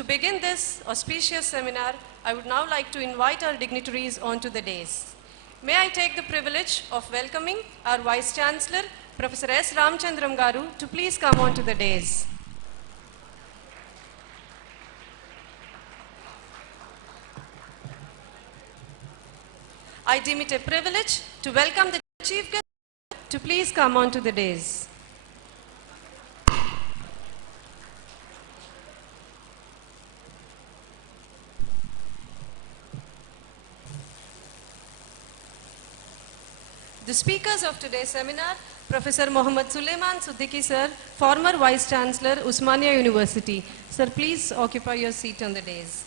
To begin this auspicious seminar, I would now like to invite our dignitaries onto the dais. May I take the privilege of welcoming our Vice Chancellor, Professor S. Ramchandram Garu, to please come onto the dais. I deem it a privilege to welcome the Chief Guest to please come onto the dais. The speakers of today's seminar, Professor Mohammad Suleiman Siddiqui sir, former Vice Chancellor, Usmania University. Sir, please occupy your seat on the dais.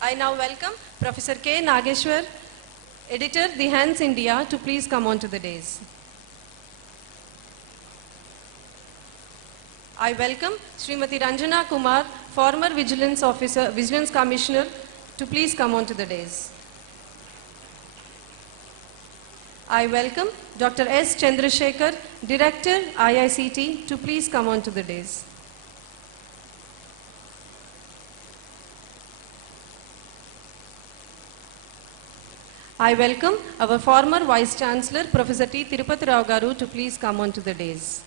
I now welcome Professor K. Nageshwar, Editor, The Hands India, to please come on to the dais. I welcome Srimati Ranjana Kumar, former Vigilance Commissioner, to please come on to the dais. I welcome Dr. S. Chandrasekhar, Director, IICT, to please come on to the dais. I welcome our former Vice Chancellor, Professor T. Tirupati Rao Garu, to please come on to the dais.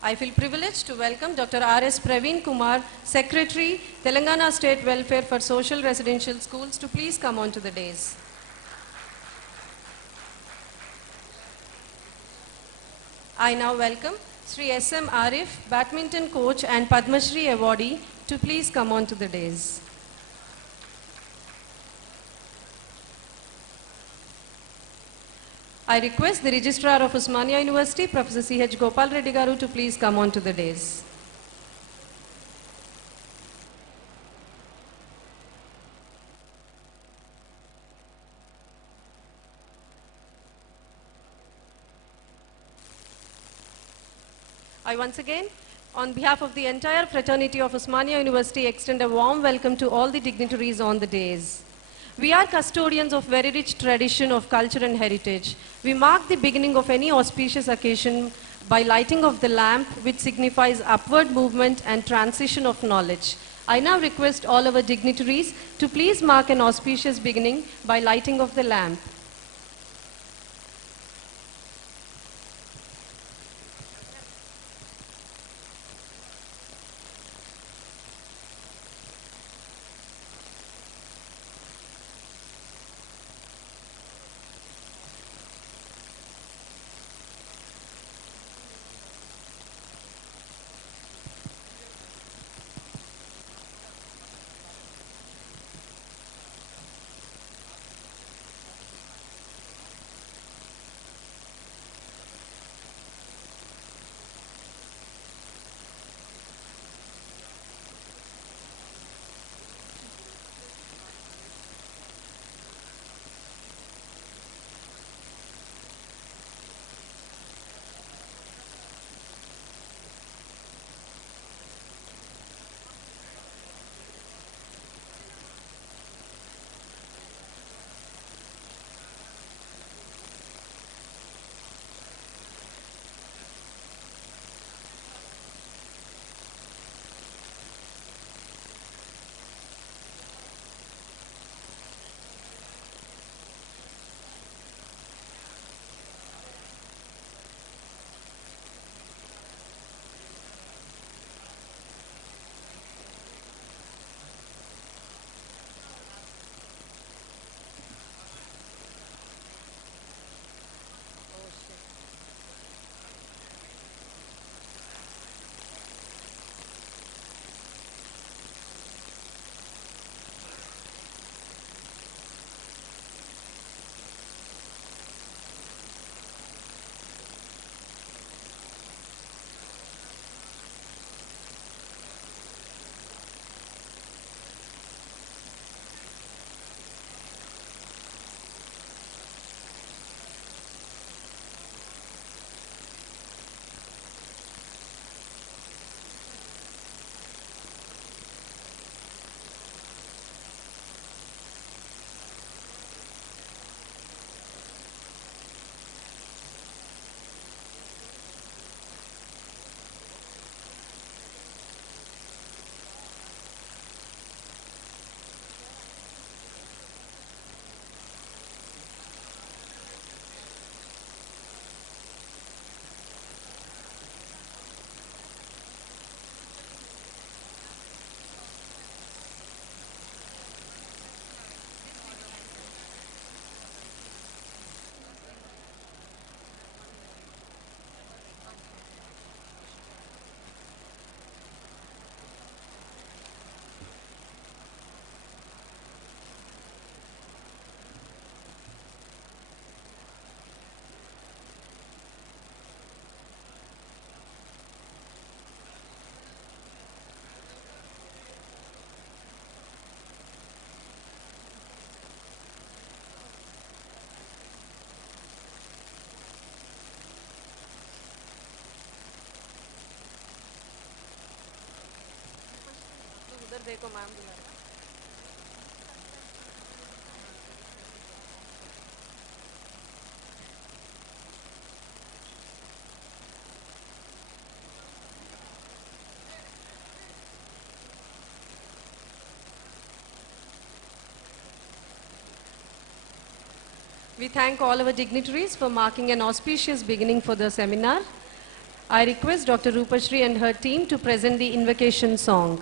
I feel privileged to welcome Dr. R.S. Praveen Kumar, Secretary, Telangana State Welfare for Social Residential Schools, to please come on to the dais. I now welcome Shri S.M. Arif, Badminton Coach and Padma Shri Awardee, to please come on to the dais. I request the Registrar of Usmania University, Professor C.H. Gopal Reddy Garu, to please come on to the dais. I once again, on behalf of the entire fraternity of Usmania University, extend a warm welcome to all the dignitaries on the dais. We are custodians of very rich tradition of culture and heritage. We mark the beginning of any auspicious occasion by lighting of the lamp, which signifies upward movement and transition of knowledge. I now request all our dignitaries to please mark an auspicious beginning by lighting of the lamp. देखो ma'am बुला रहे हैं. We thank all our dignitaries for marking an auspicious beginning for the seminar. I request Dr. Rupashri and her team to present the invocation song.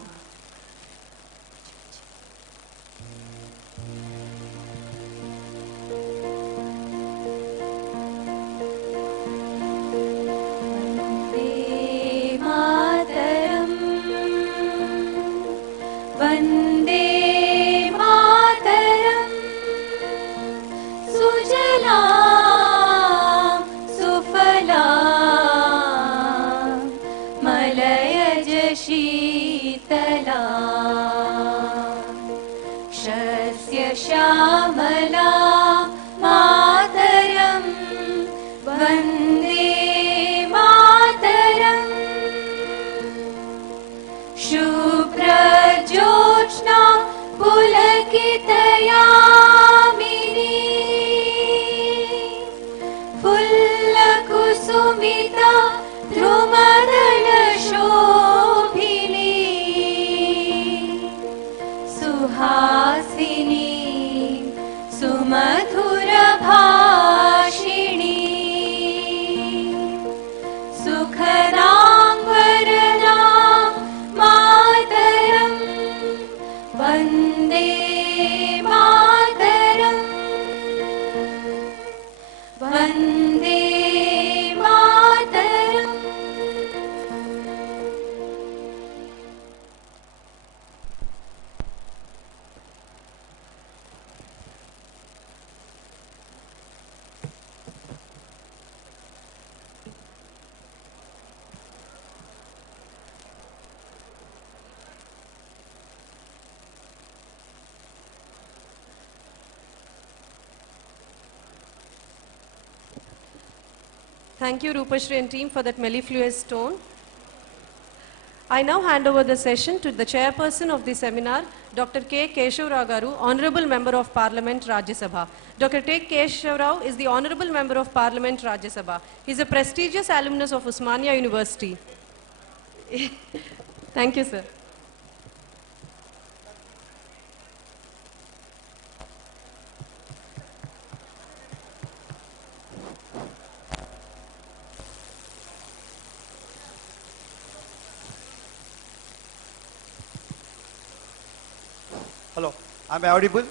Shyamala मातरं वन्दे मातरम् शुभ्रज्योत्स्ना पुलकितयामिनी फुल्लकुसुमिता ध्रुमदलशोभिनी सुहासिनी सुमधुरभाषिणी सुखदाङ्गरना मातरं वन्दे मातरं Vande Mataram. Thank you, Rupashri and team, for that mellifluous tone. I now hand over the session to the chairperson of the seminar, Dr. K. Keshava Rao Garu, Honorable Member of Parliament, Rajya Sabha. Dr. K. Keshava Rao is the Honorable Member of Parliament, Rajya Sabha. He is a prestigious alumnus of Osmania University. Thank you, sir. Hello, am I audible?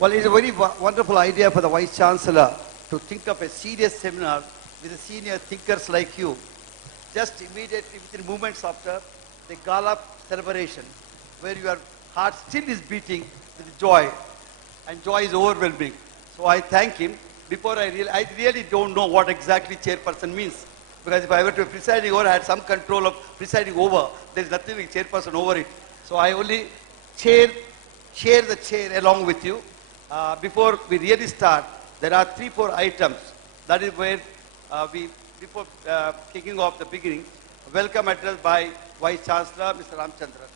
Well, it's a very wonderful idea for the Vice Chancellor to think of a serious seminar with the senior thinkers like you. Just immediately within moments after the gala celebration, where your heart still is beating with joy, and joy is overwhelming. So I thank him. Before I really don't know what exactly chairperson means. Because if I were to be presiding over, I had some control of presiding over. There is nothing like chairperson over it. So I only share the chair along with you. Before we really start, there are 3-4 items. That is where before kicking off the beginning, welcome address by Vice Chancellor, Mr. Ramchandran.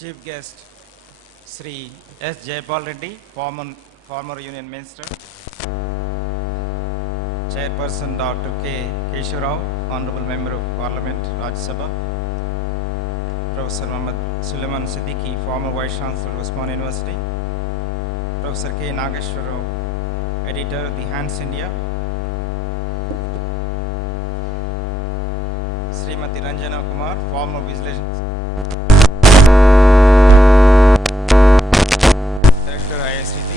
Chief guest, Shri S. Jaipal Reddy, former Union Minister. Chairperson Dr. K. Keshava Rao, Honorable Member of Parliament, Rajya Sabha. Professor Muhammad Suleiman Siddiqui, former Vice Chancellor of Osmania University. Professor K. Nageshwar Rao, Editor, The Hands India. Srimati Ranjana Kumar, former Vigilance Director, ISCT.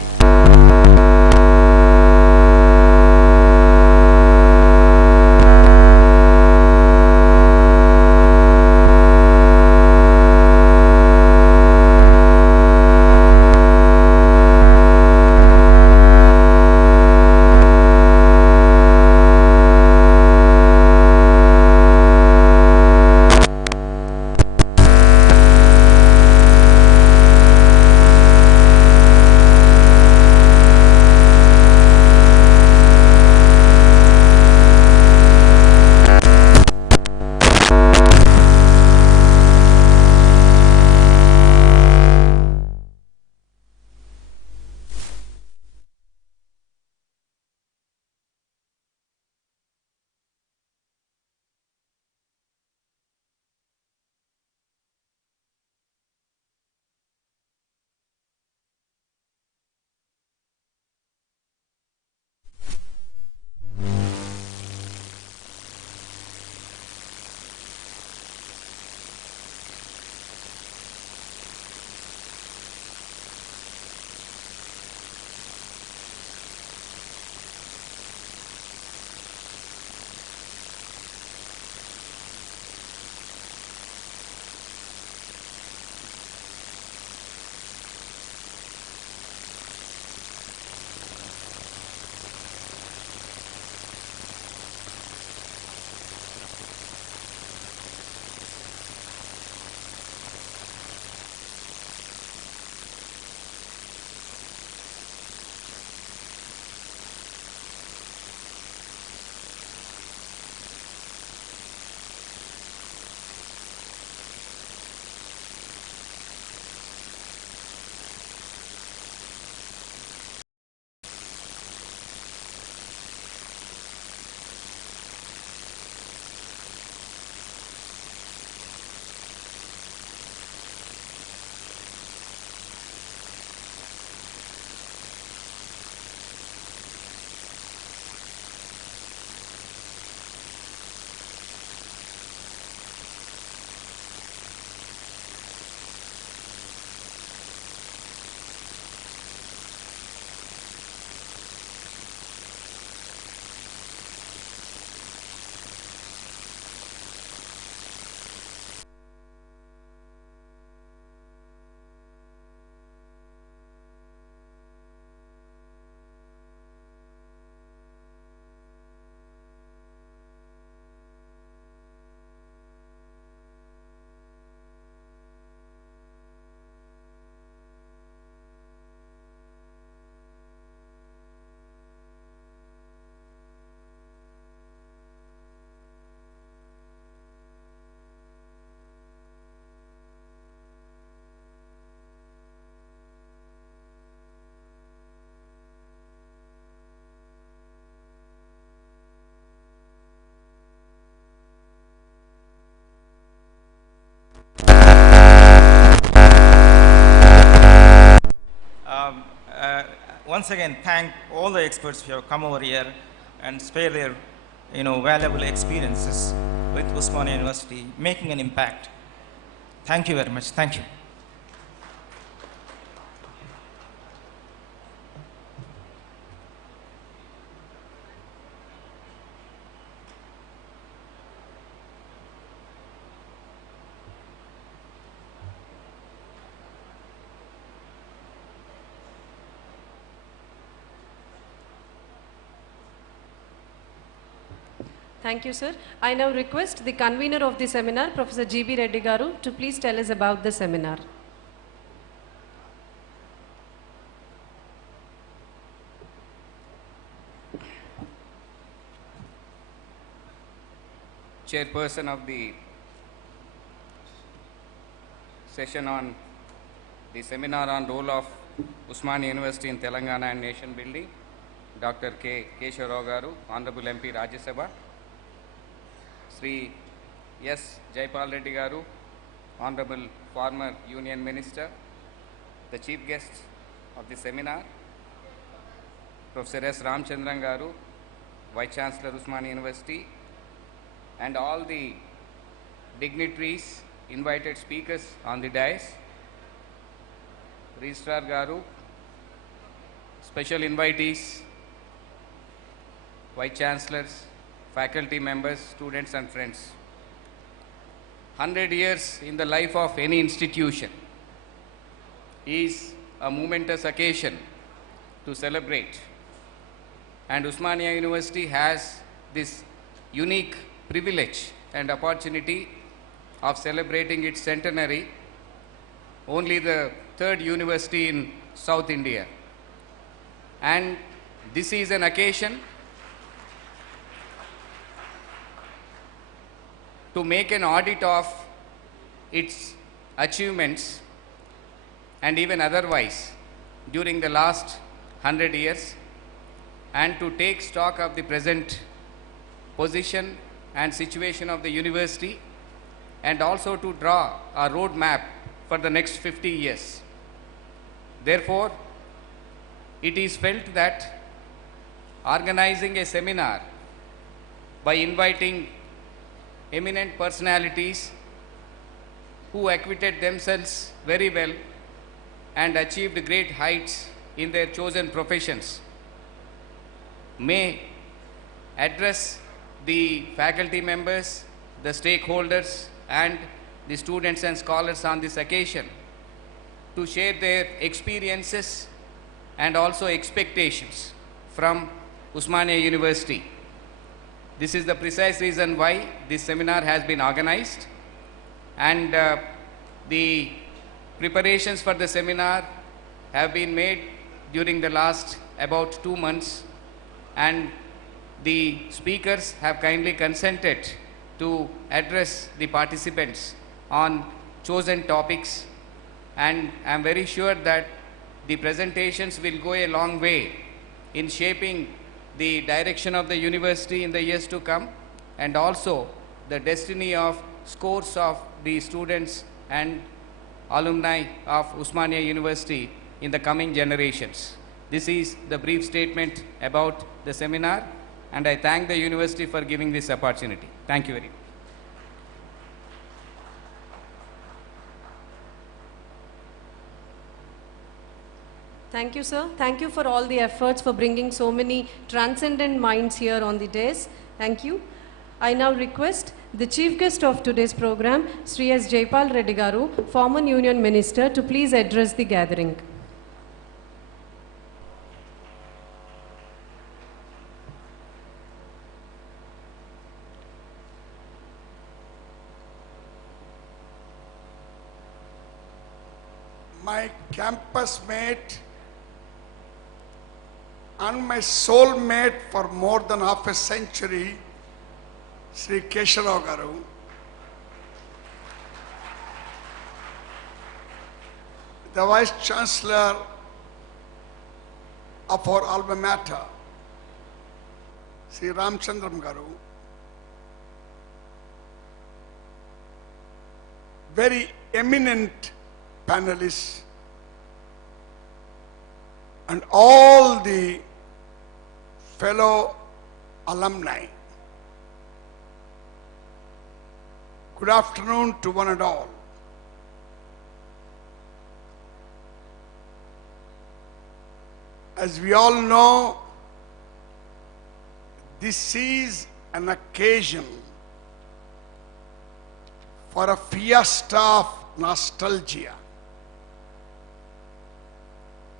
once again thank all the experts who have come over here and spare their valuable experiences with Osmania University, making an impact. Thank you very much. Thank you. Thank you, sir. I now request the convener of the seminar, Professor G.B. Reddy Garu, to please tell us about the seminar. Chairperson of the session on the seminar on role of Osmania University in Telangana and nation building, Dr. Keshava Rao Garu, Honorable MP Rajya Sabha, Shri S. Jaipal Reddy Garu, Honorable former Union Minister, the chief guest of the seminar, Professor S. Ramchandran Garu, Vice Chancellor Osmania University, and all the dignitaries, invited speakers on the dais, Registrar Garu, special invitees, Vice Chancellors, faculty members, students and friends. 100 years in the life of any institution is a momentous occasion to celebrate, and Osmania University has this unique privilege and opportunity of celebrating its centenary, only the third university in South India. And this is an occasion to make an audit of its achievements and even otherwise during the last 100 years, and to take stock of the present position and situation of the university, and also to draw a roadmap for the next 50 years. Therefore, it is felt that organizing a seminar by inviting eminent personalities who acquitted themselves very well and achieved great heights in their chosen professions may address the faculty members, the stakeholders and the students and scholars on this occasion to share their experiences and also expectations from Osmania University. This is the precise reason why this seminar has been organized, and the preparations for the seminar have been made during the last about 2 months, and the speakers have kindly consented to address the participants on chosen topics, and I am very sure that the presentations will go a long way in shaping the direction of the university in the years to come, and also the destiny of scores of the students and alumni of Osmania University in the coming generations. This is the brief statement about the seminar, and I thank the university for giving this opportunity. Thank you very much. Thank you, sir. Thank you for all the efforts for bringing so many transcendent minds here on the dais. Thank you. I now request the chief guest of today's program, Shri S. Jaipal Reddy Garu, former Union Minister, to please address the gathering. My campus mate and my soulmate for more than half a century, Shri Keshava Rao Garu, the Vice Chancellor of our alma mater, Shri Ramchandran Garu, very eminent panelists and all the fellow alumni. Good afternoon to one and all. As we all know, this is an occasion for a fiesta of nostalgia.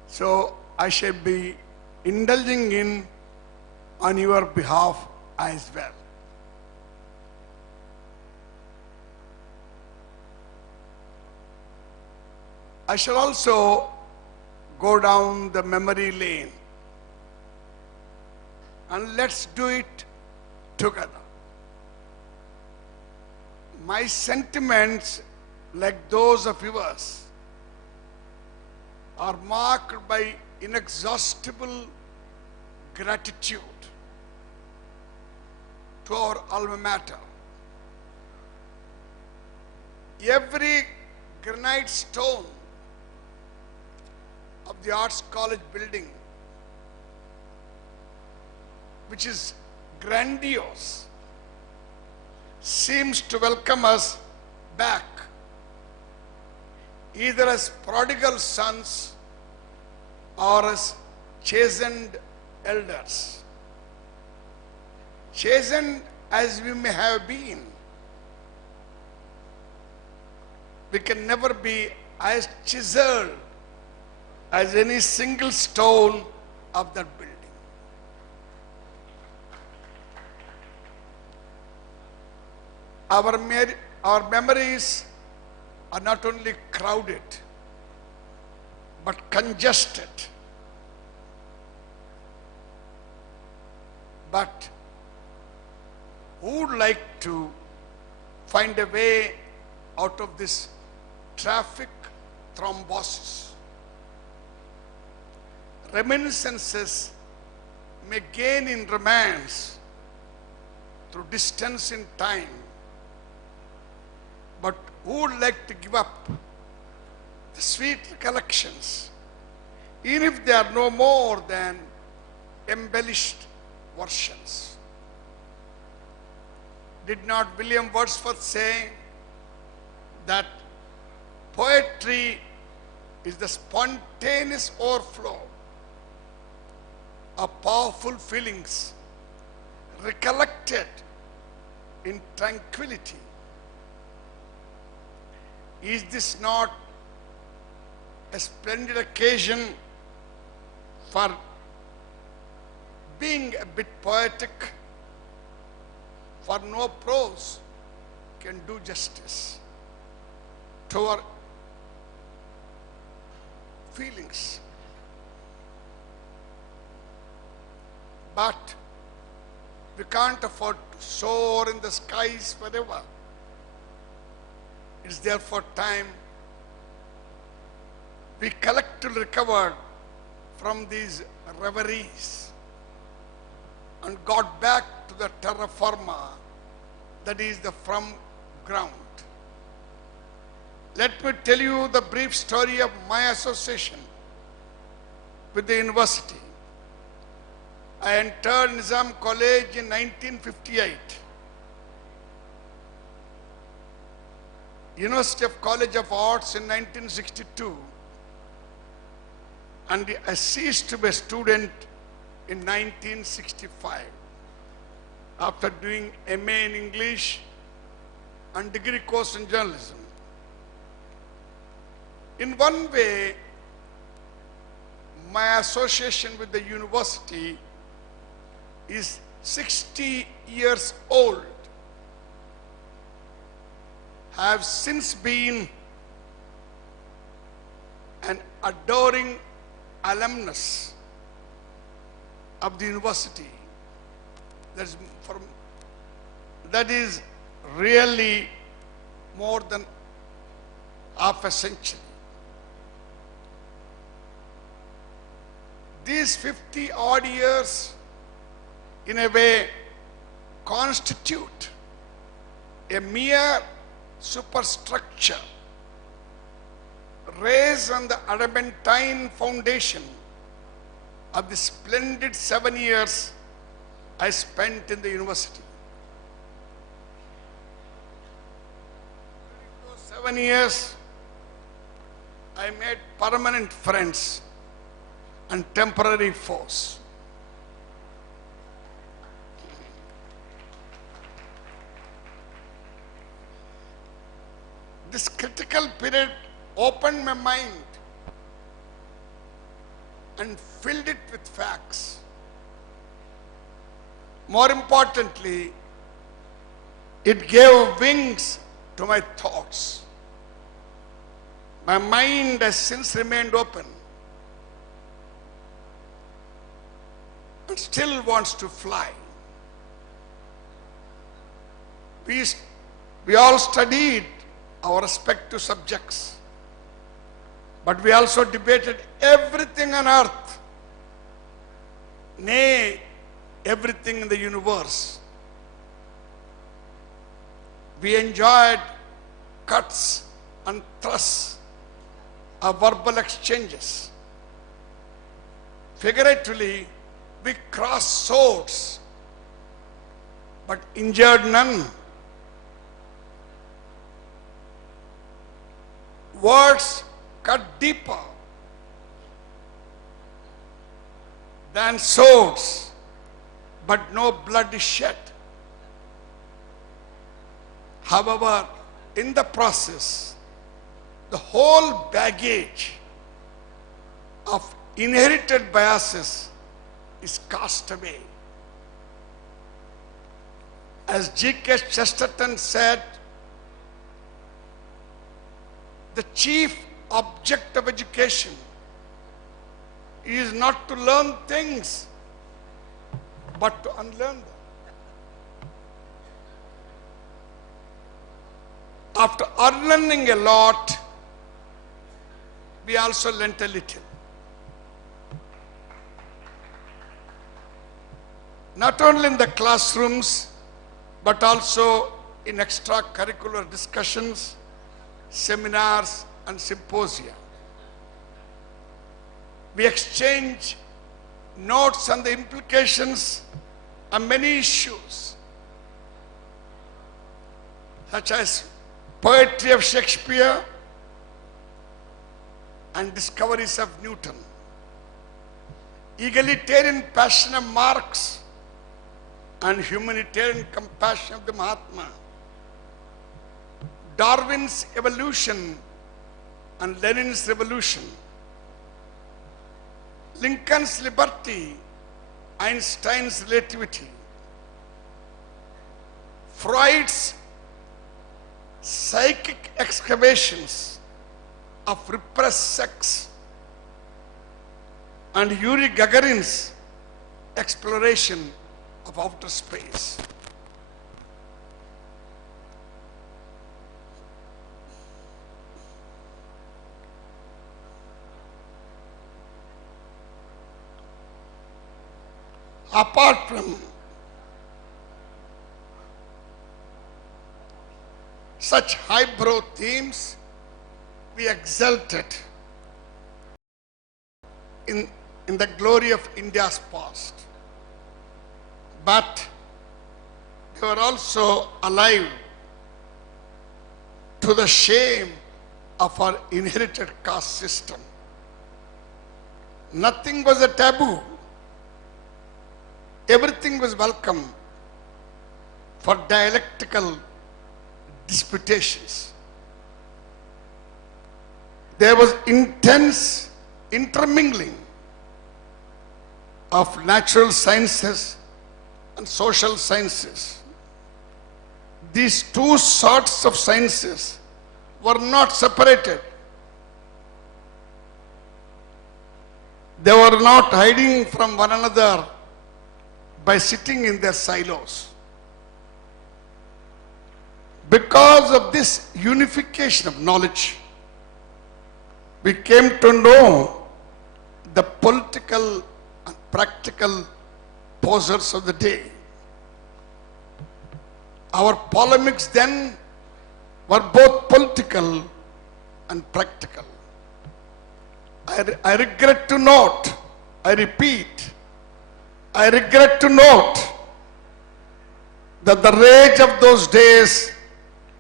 So I shall be indulging in on your behalf as well. I shall also go down the memory lane, and let's do it together. My sentiments, like those of yours, are marked by inexhaustible gratitude to our alma mater. Every granite stone of the Arts College building, which is grandiose, seems to welcome us back, either as prodigal sons or as chastened elders. Chastened as we may have been, we can never be as chiseled as any single stone of that building. Our memories are not only crowded, but congested. But who would like to find a way out of this traffic thrombosis? Reminiscences may gain in romance through distance in time, but who would like to give up the sweet recollections, even if they are no more than embellished versions? Did not William Wordsworth say that poetry is the spontaneous overflow of powerful feelings recollected in tranquility? Is this not a splendid occasion for being a bit poetic? For no prose can do justice to our feelings. But we can't afford to soar in the skies forever. It's therefore time we collectively recovered from these reveries and got back to the terra firma, that is the firm ground. Let me tell you the brief story of my association with the university. I entered Nizam College in 1958. University of College of Arts in 1962. And I ceased to be a student in 1965 after doing MA in English and degree course in journalism. In one way, my association with the university is 60 years old. I have since been an adoring alumnus of the university. That is really more than half a century. These 50 odd years, in a way, constitute a mere superstructure raised on the adamantine foundation of the splendid 7 years I spent in the university. During those 7 years, I made permanent friends and temporary foes. This critical period opened my mind and filled it with facts. More importantly, it gave wings to my thoughts. My mind has since remained open and still wants to fly. We all studied our respective subjects, but we also debated everything on earth, nay, everything in the universe. We enjoyed cuts and thrusts of verbal exchanges. Figuratively, we crossed swords, but injured none. Words cut deeper than swords, but no blood is shed. However, in the process, the whole baggage of inherited biases is cast away. As G.K. Chesterton said, the chief object of education is not to learn things, but to unlearn them. After unlearning a lot, we also learnt a little. Not only in the classrooms, but also in extracurricular discussions, seminars and symposia. We exchange notes on the implications of many issues, such as poetry of Shakespeare and discoveries of Newton, egalitarian passion of Marx and humanitarian compassion of the Mahatma, Darwin's evolution and Lenin's revolution, Lincoln's liberty, Einstein's relativity, Freud's psychic excavations of repressed sex, and Yuri Gagarin's exploration of outer space. Apart from such highbrow themes, we exulted in the glory of India's past. But they were also alive to the shame of our inherited caste system. Nothing was a taboo. Everything was welcome for dialectical disputations. There was intense intermingling of natural sciences and social sciences. These two sorts of sciences were not separated. They were not hiding from one another by sitting in their silos. Because of this unification of knowledge, we came to know the political and practical posers of the day. Our polemics then were both political and practical. I regret to note I repeat, I regret to note that the rage of those days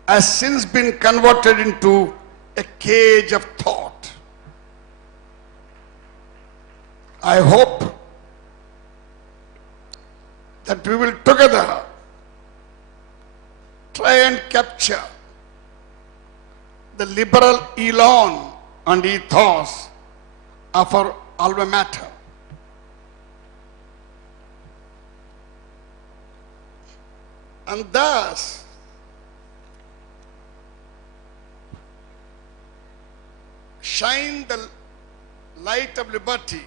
has since been converted into a cage of thought. I hope that we will together try and capture the liberal elan and ethos of our alma mater. And thus, shine the light of liberty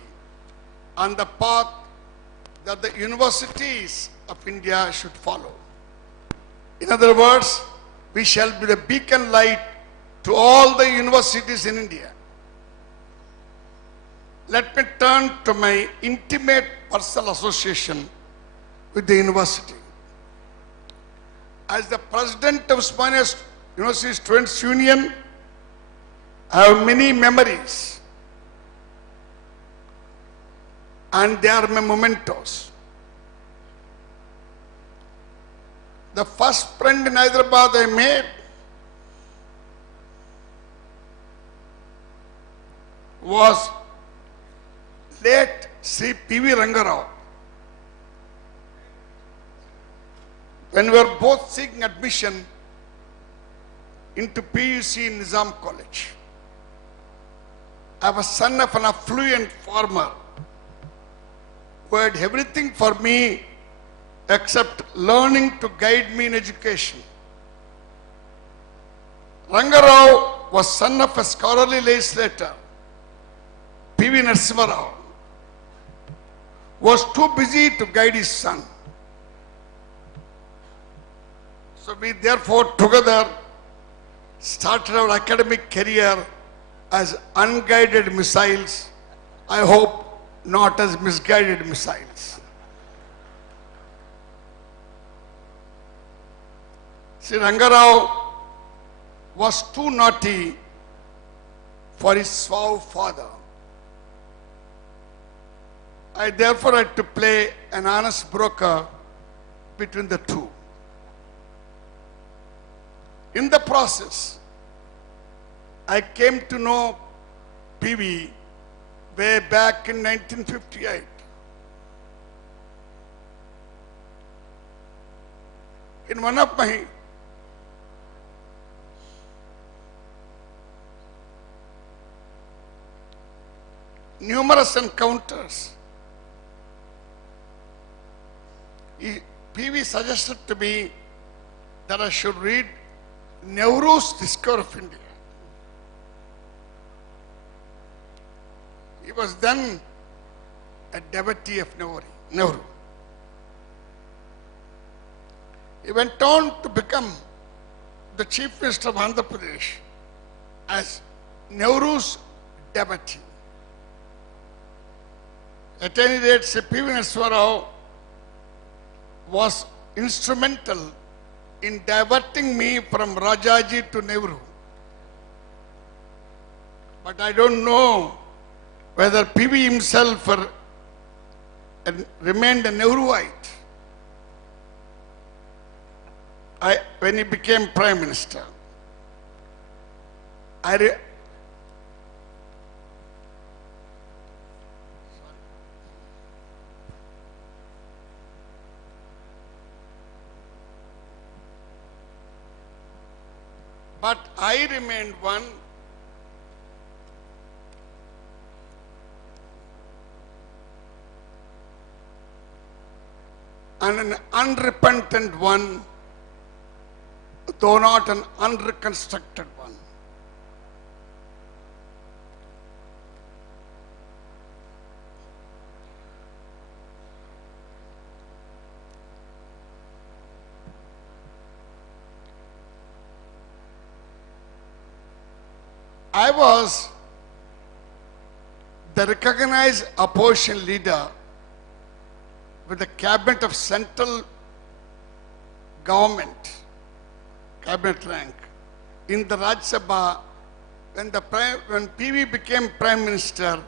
on the path that the universities of India should follow. In other words, we shall be the beacon light to all the universities in India. Let me turn to my intimate personal association with the university. As the president of Usmania University Students' Union, I have many memories, and they are my mementos. The first friend in Hyderabad I made was late Shri P.V. Ranga Rao. When we were both seeking admission into PUC in Nizam College. I was son of an affluent farmer who had everything for me except learning to guide me in education. Ranga Rao was son of a scholarly legislator, P.V. Narasimha Rao, was too busy to guide his son. So we therefore together started our academic career as unguided missiles, I hope not as misguided missiles. Sri Ranga Rao was too naughty for his suave father. I therefore had to play an honest broker between the two. In the process, I came to know PV way back in 1958. In one of my numerous encounters, PV suggested to me that I should read Nehru's Discovery of India. He was then a devotee of Nehru. He went on to become the Chief Minister of Andhra Pradesh as Nehru's devotee. At any rate, Sri P.V. Narasimha Rao was instrumental in diverting me from Rajaji to Nehru. But I don't know whether PV himself remained a Nehruite when he became Prime Minister. But I remained one and an unrepentant one, though not an unreconstructed one. I was the recognized opposition leader with the cabinet of central government, cabinet rank, in the Rajya Sabha when PV became Prime Minister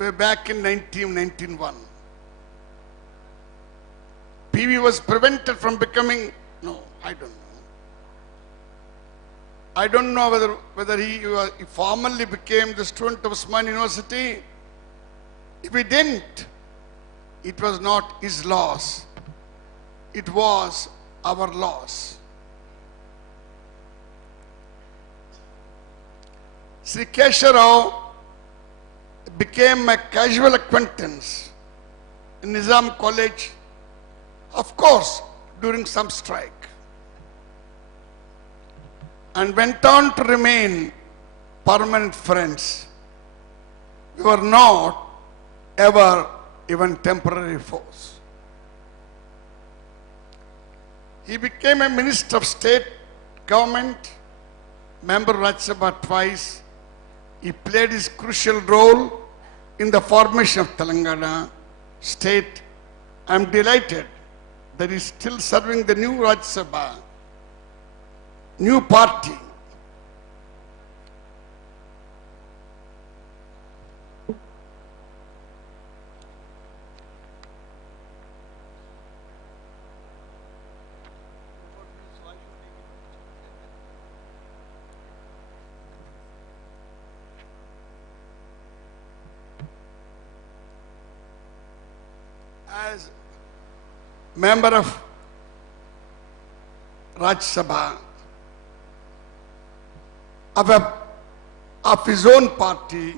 way back in 1991. PV was prevented from becoming, no, I don't know. I don't know whether he formally became the student of Osmania University. If he didn't, it was not his loss. It was our loss. Shri Keshava Rao became a casual acquaintance in Nizam College, of course, during some strike, and went on to remain permanent friends. We were not ever even temporary foes. He became a minister of state government, member of Rajya Sabha twice. He played his crucial role in the formation of Telangana state. I am delighted that he is still serving the new Rajya Sabha, new party. As member of Rajya Sabha of his own party,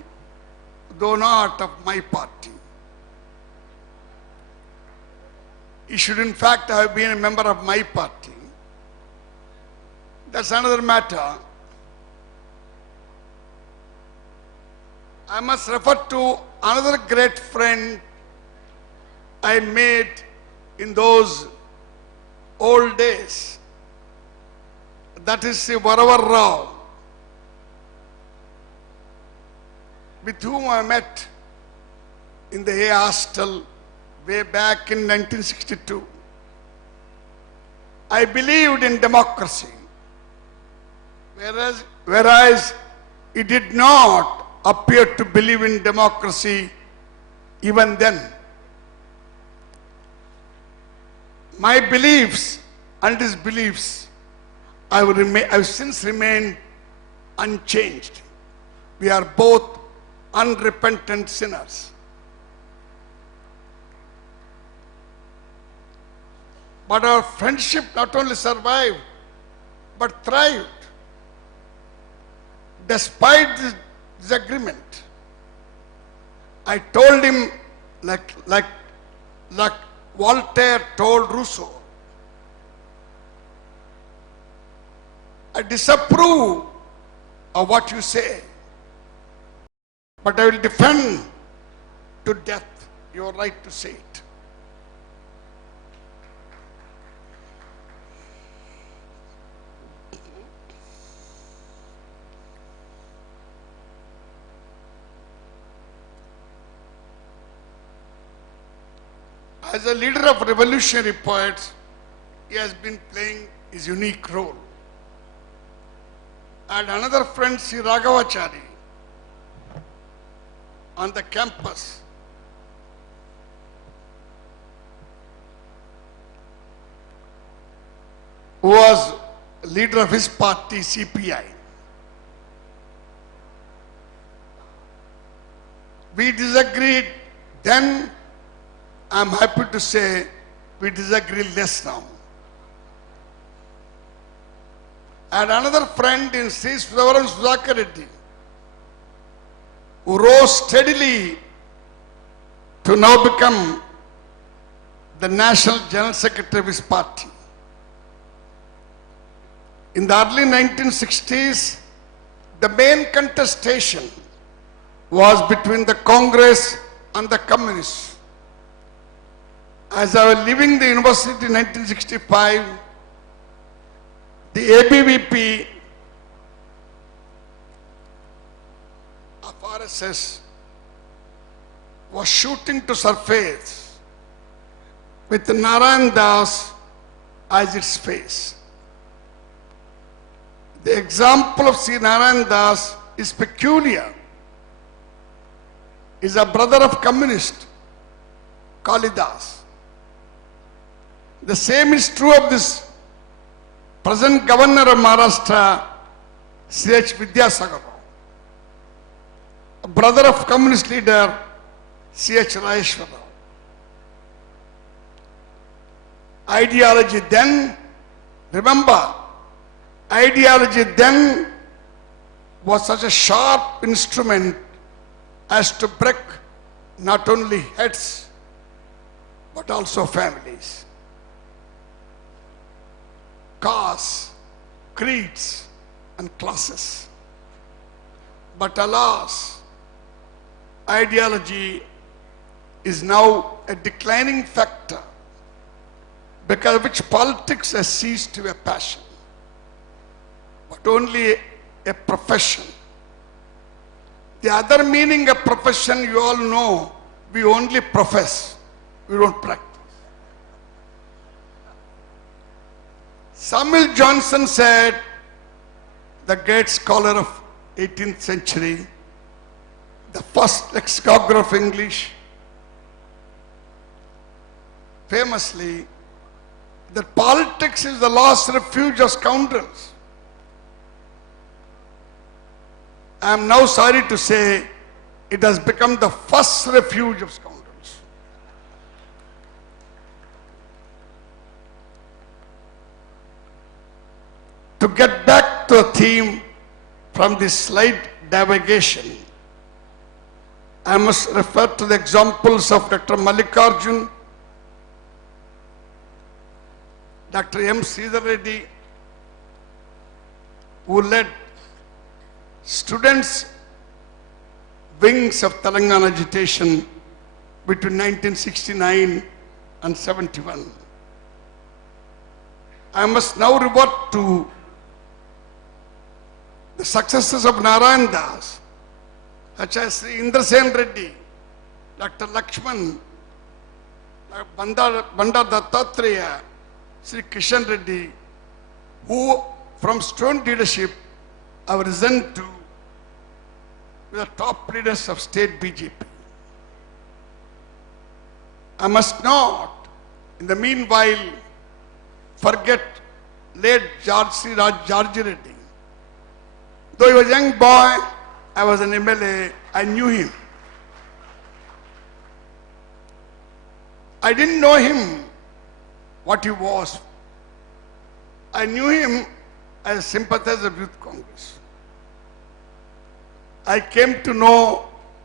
though not of my party. He should in fact have been a member of my party. That's another matter. I must refer to another great friend I made in those old days. That is Shri Keshava Rao, with whom I met in the A hostel way back in 1962. I believed in democracy, whereas he did not appear to believe in democracy even then. My beliefs and his beliefs have since remained unchanged. We are both unrepentant sinners. But our friendship not only survived, but thrived. Despite this disagreement, I told him like Voltaire told Rousseau, I disapprove of what you say, but I will defend to death your right to say it. As a leader of revolutionary poets, he has been playing his unique role. And another friend, Sri Raghavachari, on the campus, who was leader of his party, CPI. We disagreed then. I'm happy to say we disagree less now. And another friend in Sri Sudhakar Reddy, who rose steadily to now become the National General Secretary of his party. In the early 1960s, the main contestation was between the Congress and the Communists. As I was leaving the university in 1965, the ABVP of RSS was shooting to surface with Narayan Das as its face. The example of Sri Narayan Das is peculiar. is a brother of communist, Kalidas. The same is true of this present governor of Maharashtra, C.H. Vidyasagar Rao, a brother of communist leader, C.H. Rajeshwar Rao. Ideology then, remember, ideology then was such a sharp instrument as to break not only heads but also families, castes, creeds and classes. But alas, ideology is now a declining factor because of which politics has ceased to be a passion, but only a profession. The other meaning of profession, you all know, we only profess, we don't practice. Samuel Johnson said, the great scholar of 18th century, the first lexicographer of English, famously, that politics is the last refuge of scoundrels. I am now sorry to say it has become the first refuge of scoundrels. To get back to a theme from this slight divagation, I must refer to the examples of Dr. Mallikarjun, Dr. M. Sridhar Reddy, who led students' wings of Telangana agitation between 1969 and 71. I must now revert to the successors of Narayan Das, such as Sri Indrasen Reddy, Dr. Lakshman, Bandar Dattatreya, Sri Kishan Reddy, who from student leadership have risen to the top leaders of state BJP. I must not, in the meanwhile, forget late Sri George Reddy. Though he was a young boy, I was an MLA, I knew him. I didn't know him what he was. I knew him as a sympathizer of Youth Congress. I came to know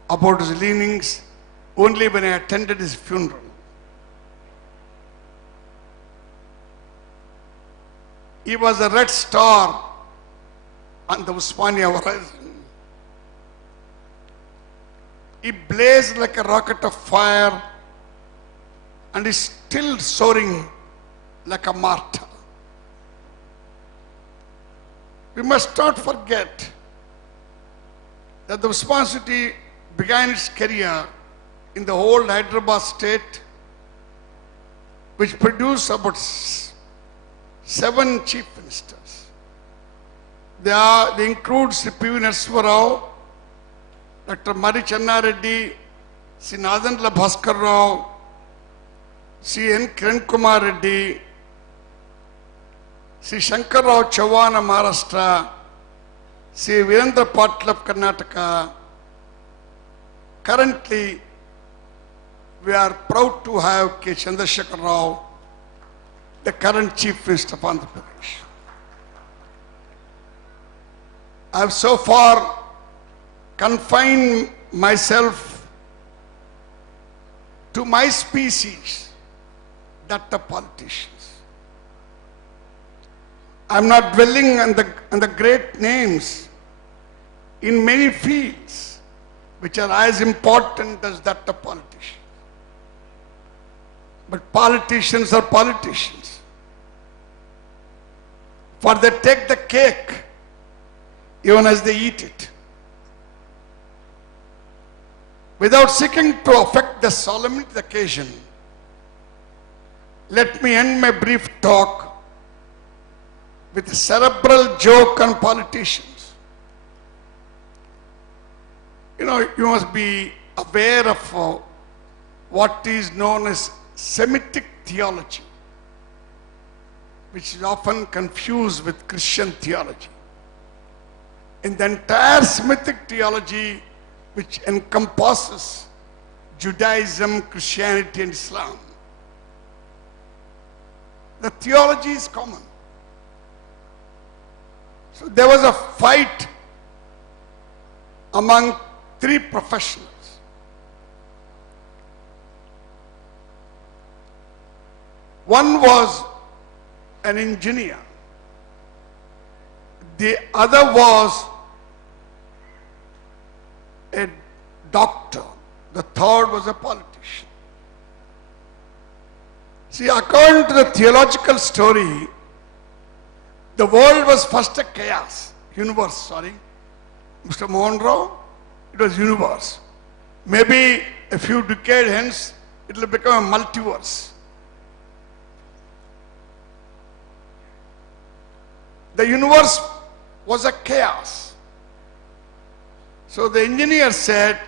about his leanings only when I attended his funeral. He was a red star on the Usmania horizon. He blazed like a rocket of fire and is still soaring like a martyr. We must not forget that the Usmania began its career in the whole Hyderabad state, which produced about 7 chief ministers. They include Sri P.V. Narasimha Rao, Dr. Mari Channa Reddy, Sri Nadandla Bhaskar Rao, Sri N. Kiran Kumar Reddy, Sri Shankar Rao Chauhan of Maharashtra, Sri Virendra Patil of Karnataka. Currently, we are proud to have K. Chandrasekhar Rao, the current Chief Minister of Andhra Pradesh. I have so far confined myself to my species, that of politicians. I am not dwelling on the great names in many fields which are as important as that of politicians. But politicians are politicians. For they take the cake even as they eat it. Without seeking to affect the solemnity of the occasion, let me end my brief talk with a cerebral joke on politicians. You know, you must be aware of what is known as Semitic theology, which is often confused with Christian theology. In the entire Semitic theology, which encompasses Judaism, Christianity, and Islam, the theology is common. So there was a fight among three professionals. One was an engineer. The other was a doctor. The third was a politician. See, according to the theological story, the world was first a chaos, universe, sorry. Mr. Monroe, it was universe. Maybe a few decades hence, it will become a multiverse. The universe was a chaos. So the engineer said,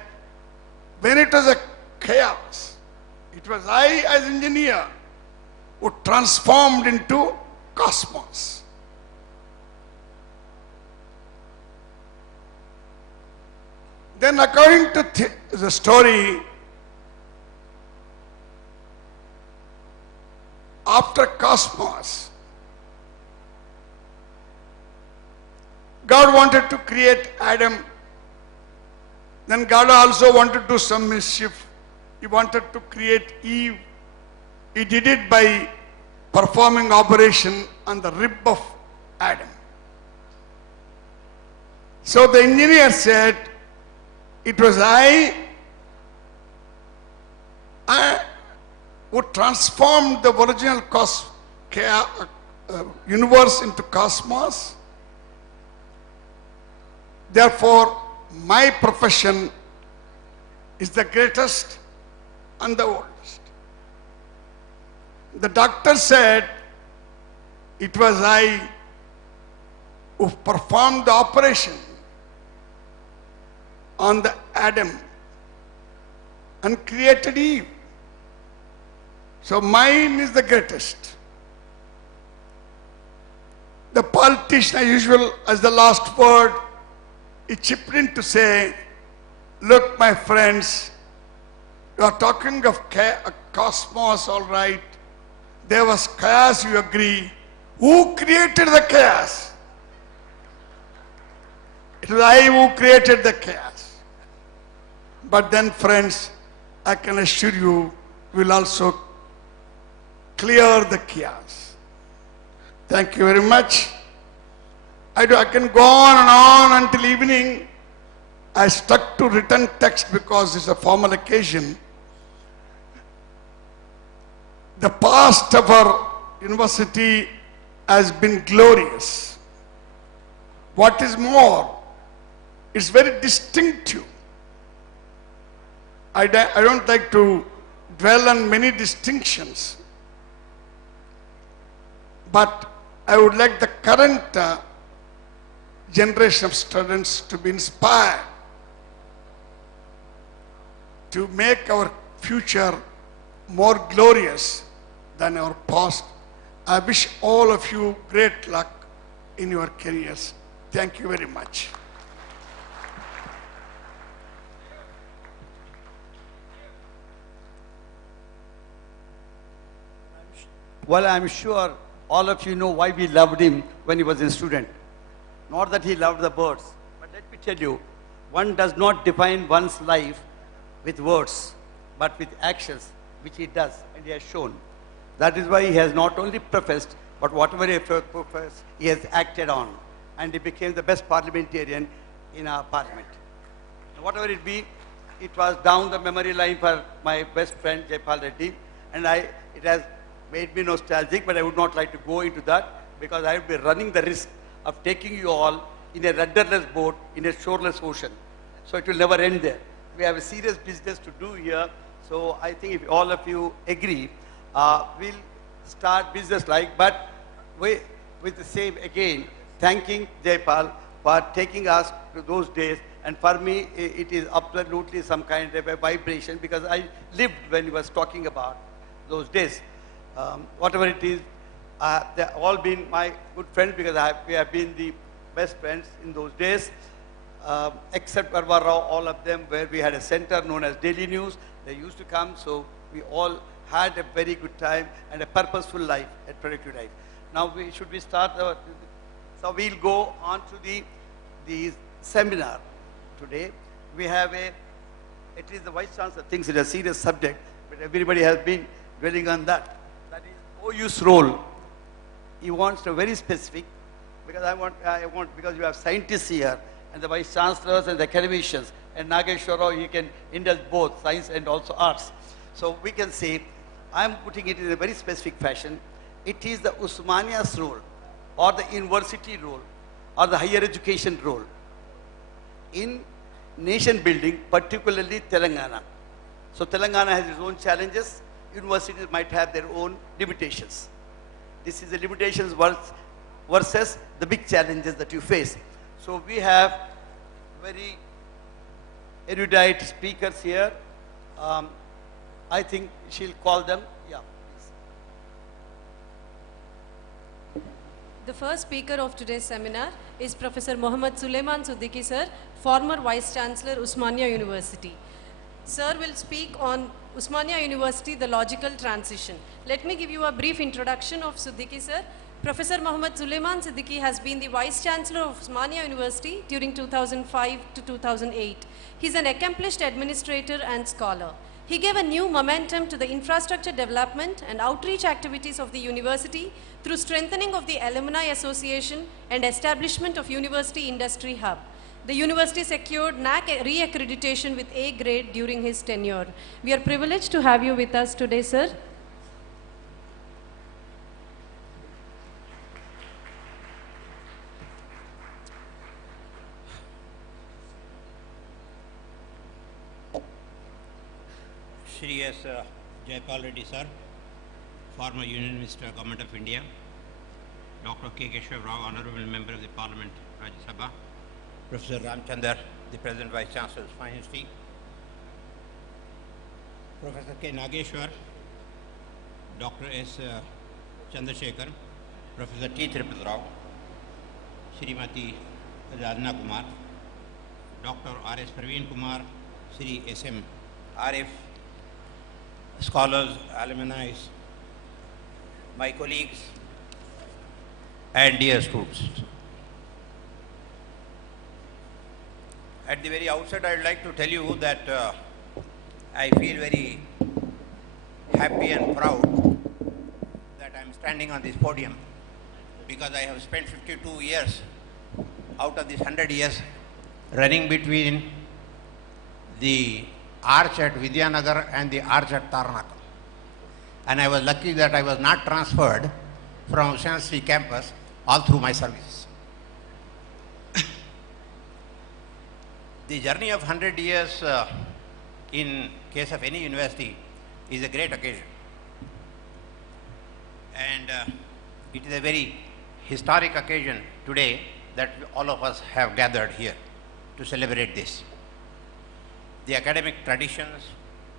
when it was a chaos, it was I as engineer who transformed into cosmos. Then according to the story, after cosmos, God wanted to create Adam. Then God also wanted to do some mischief. He wanted to create Eve. He did it by performing operation on the rib of Adam. So the engineer said, it was I who transformed the original universe into cosmos. Therefore, my profession is the greatest and the oldest. The doctor said, it was I who performed the operation on the Adam and created Eve. So mine is the greatest. The politician, as usual, as the last word, he chipped in to say, look, my friends, you are talking of cosmos, all right. There was chaos, you agree. Who created the chaos? It was I who created the chaos. But then, friends, I can assure you, we will also clear the chaos. Thank you very much. I can go on and on until evening. I stuck to written text because it's a formal occasion. The past of our university has been glorious. What is more, it's very distinctive. I don't like to dwell on many distinctions, but I would like the current generation of students to be inspired to make our future more glorious than our past. I wish all of you great luck in your careers. Thank you very much. Well, I'm sure all of you know why we loved him when he was a student. Not that he loved the birds, but let me tell you, one does not define one's life with words, but with actions, which he does, and he has shown. That is why he has not only professed, but whatever he professed, he has acted on. And he became the best parliamentarian in our parliament. Whatever it be, it was down the memory line for my best friend, Jaipal Reddy, and it has made me nostalgic, but I would not like to go into that, because I would be running the risk of taking you all in a rudderless boat in a shoreless ocean. So it will never end there. We have a serious business to do here. So I think if all of you agree, we'll start business like, but with the same again, thanking Jaipal for taking us to those days And for me, it is absolutely some kind of a vibration because I lived when he was talking about those days. Whatever it is, they've all been my good friends because we have been the best friends in those days. Except Keshava Rao, all of them, where we had a center known as Daily News. They used to come, so we all had a very good time and a purposeful life, a productive life. Now, should we start? So we'll go on to the seminar today. We have at least the Vice Chancellor thinks it's a serious subject, but everybody has been dwelling on that. That is OU's role. He wants a very specific, because I want, because you have scientists here, and the Vice Chancellors and the academicians, and Keshava Rao, he can indulge both science and also arts. So we can say, I'm putting it in a very specific fashion. It is the Usmania's role, or the university role, or the higher education role in nation building, particularly Telangana. So Telangana has its own challenges. Universities might have their own limitations. This is the limitations versus the big challenges that you face. So we have very erudite speakers here. I think she'll call them. Yeah, please. The first speaker of today's seminar is Professor Mohammad Suleiman Siddiqui sir, former Vice Chancellor, Usmania University. Sir will speak on Usmania University, the logical transition. Let me give you a brief introduction of Siddiqui sir. Professor Mohammad Suleiman Siddiqui has been the Vice Chancellor of Usmania University during 2005 to 2008. He's an accomplished administrator and scholar. He gave a new momentum to the infrastructure development and outreach activities of the university through strengthening of the Alumni Association and establishment of University Industry Hub. The university secured NAC re-accreditation with A grade during his tenure. We are privileged to have you with us today, sir. Shri S. Jaipal Reddy sir, former Union Minister, Government of India, Dr. Keshava Rao, Honorable Member of the Parliament, Rajya Sabha, Professor Ramchandar, the President Vice Chancellor of Science University, Professor K. Nageshwar, Dr. S. Chandrasekhar, Professor T. Tripat Rao, Srimati Radhana Kumar, Dr. R. S. Praveen Kumar, Shri S. M. Arif, scholars, alumni, my colleagues, and dear students. At the very outset, I would like to tell you that I feel very happy and proud that I am standing on this podium because I have spent 52 years out of these 100 years running between the arch at Vidyanagar and the arch at Tarnak. And I was lucky that I was not transferred from Shri campus all through my service. The journey of 100 years in case of any university is a great occasion. And it is a very historic occasion today that all of us have gathered here to celebrate this. The academic traditions,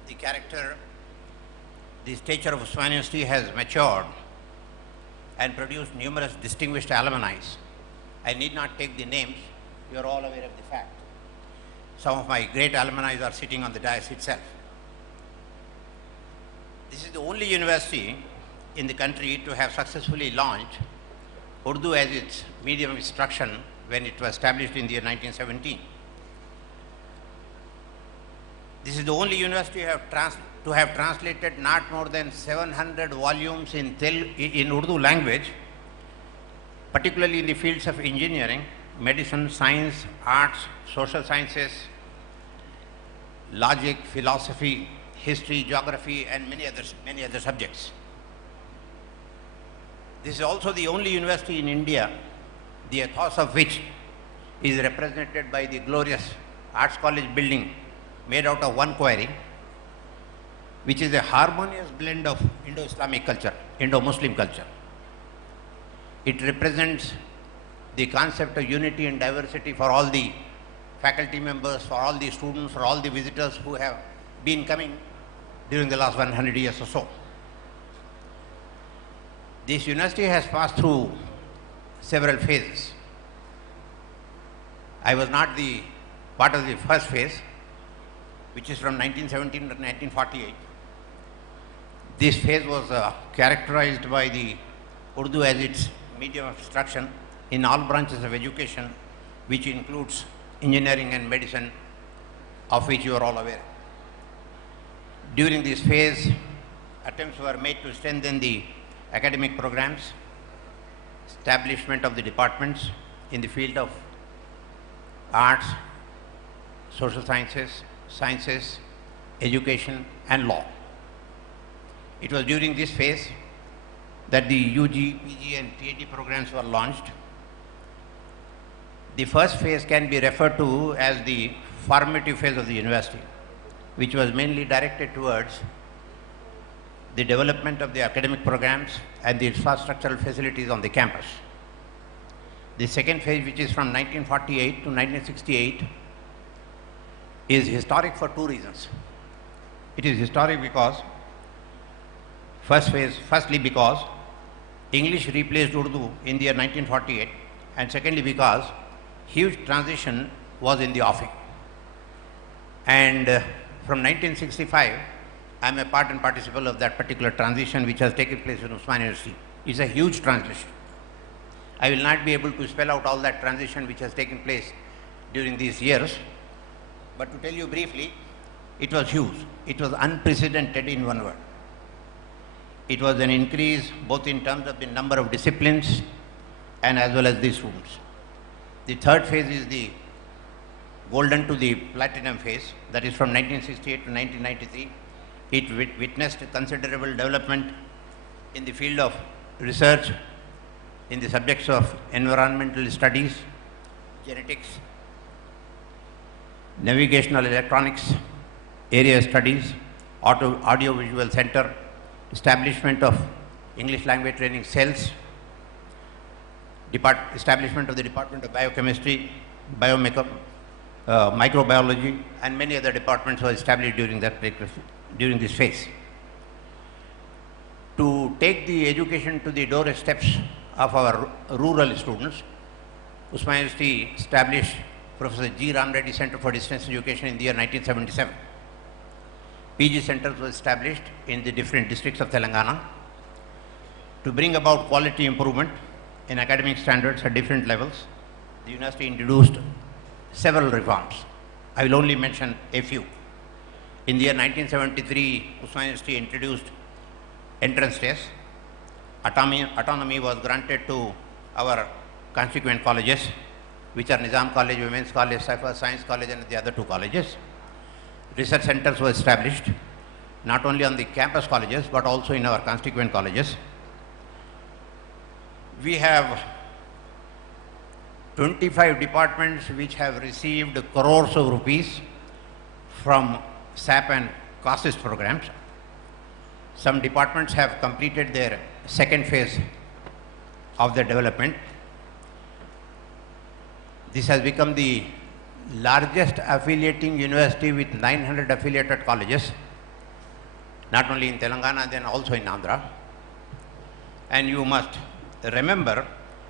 the character, the stature of Usmania University has matured and produced numerous distinguished alumni. I need not take the names, you are all aware of the fact. Some of my great alumni are sitting on the dais itself. This is the only university in the country to have successfully launched Urdu as its medium of instruction when it was established in the year 1917. This is the only university to have translated not more than 700 volumes in Urdu language, particularly in the fields of engineering, medicine, science, arts, social sciences, logic, philosophy, history, geography, and many other subjects. This is also the only university in India, the ethos of which is represented by the glorious Arts College building made out of one quarry, which is a harmonious blend of Indo-Islamic culture, Indo-Muslim culture. It represents the concept of unity and diversity for all the faculty members, for all the students, for all the visitors who have been coming during the last 100 years or so. This university has passed through several phases. I was not the part of the first phase, which is from 1917 to 1948. This phase was characterized by the Urdu as its medium of instruction in all branches of education, which includes engineering and medicine, of which you are all aware. During this phase, attempts were made to strengthen the academic programs, establishment of the departments in the field of arts, social sciences, education and law. It was during this phase that the UG, PG and PhD programs were launched. The first phase can be referred to as the formative phase of the university, which was mainly directed towards the development of the academic programs and the infrastructural facilities on the campus. The second phase, which is from 1948 to 1968, is historic for two reasons. It is historic because, firstly because English replaced Urdu in the year 1948, and secondly because huge transition was in the offing. And from 1965, I am a part and participle of that particular transition which has taken place in Osmania University. It's a huge transition. I will not be able to spell out all that transition which has taken place during these years, but to tell you briefly, it was huge. It was unprecedented in one word. It was an increase both in terms of the number of disciplines and as well as the students. The third phase is the golden to the platinum phase, that is from 1968 to 1993. It witnessed considerable development in the field of research in the subjects of environmental studies, genetics, navigational electronics, area studies, audio-visual center, establishment of English language training cells, establishment of the Department of Biochemistry, microbiology, and many other departments were established during this phase. To take the education to the doorsteps of our rural students, Osmania University established Professor G. Ram Reddy Center for Distance Education in the year 1977. PG centers were established in the different districts of Telangana to bring about quality improvement in academic standards at different levels. The university introduced several reforms. I will only mention a few. In the year 1973, Osmania University introduced entrance tests. Autonomy was granted to our constituent colleges, which are Nizam College, Women's College, Sabha Science College and the other two colleges. Research centers were established, not only on the campus colleges, but also in our constituent colleges. We have 25 departments which have received crores of rupees from SAP and CASIS programs. Some departments have completed their second phase of their development. This has become the largest affiliating university with 900 affiliated colleges, not only in Telangana, then also in Andhra. And you must remember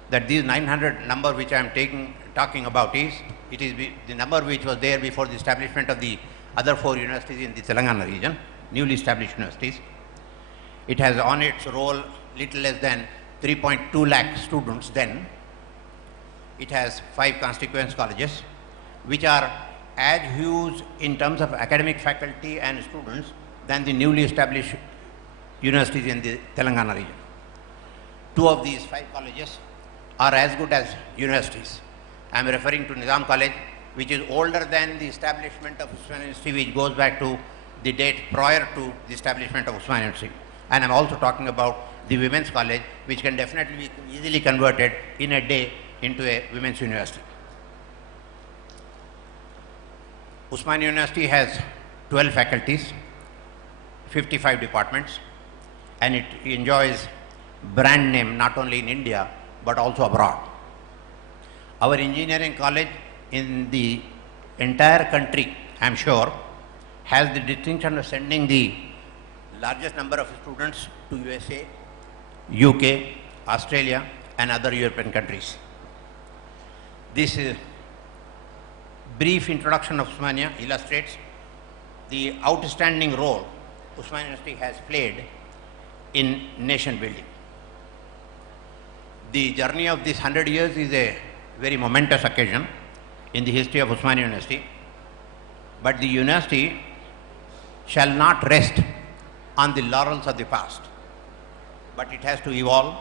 that these 900 number which I am talking about it is the number which was there before the establishment of the other 4 universities in the Telangana region, newly established universities. It has on its roll little less than 3.2 lakh students then. It has 5 constituent colleges, which are as huge in terms of academic faculty and students than the newly established universities in the Telangana region. 2 of these 5 colleges are as good as universities. I am referring to Nizam College, which is older than the establishment of Osmania University, which goes back to the date prior to the establishment of Osmania University. And I am also talking about the Women's College, which can definitely be easily converted in a day into a women's university. Osmania University has 12 faculties, 55 departments, and it enjoys brand name not only in India but also abroad. Our engineering college in the entire country, I am sure, has the distinction of sending the largest number of students to USA, UK, Australia, and other European countries. This brief introduction of Osmania illustrates the outstanding role Osmania University has played in nation building. The journey of this 100 years is a very momentous occasion in the history of Osmania University, but the university shall not rest on the laurels of the past, but it has to evolve,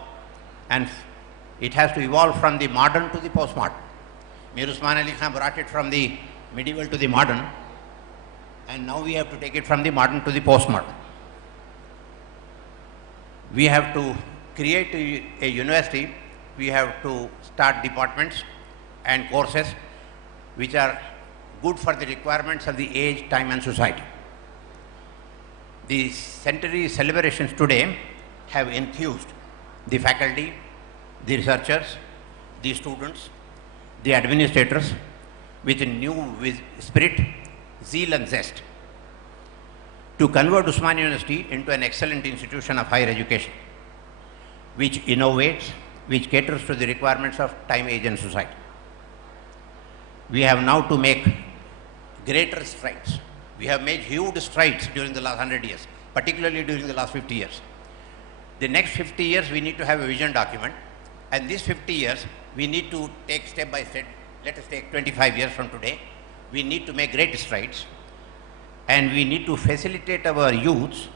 and it has to evolve from the modern to the postmodern. Mir Usman Ali Khan brought it from the medieval to the modern, and now we have to take it from the modern to the postmodern. We have to create a university, we have to start departments and courses which are good for the requirements of the age, time and society. The centenary celebrations today have enthused the faculty, the researchers, the students, the administrators with a new spirit, zeal and zest to convert Osmania University into an excellent institution of higher education, which innovates, which caters to the requirements of time, age and society. We have now to make greater strides. We have made huge strides during the last 100 years, particularly during the last 50 years. The next 50 years we need to have a vision document, and these 50 years we need to take step by step. Let us take 25 years from today. We need to make great strides, and we need to facilitate our youths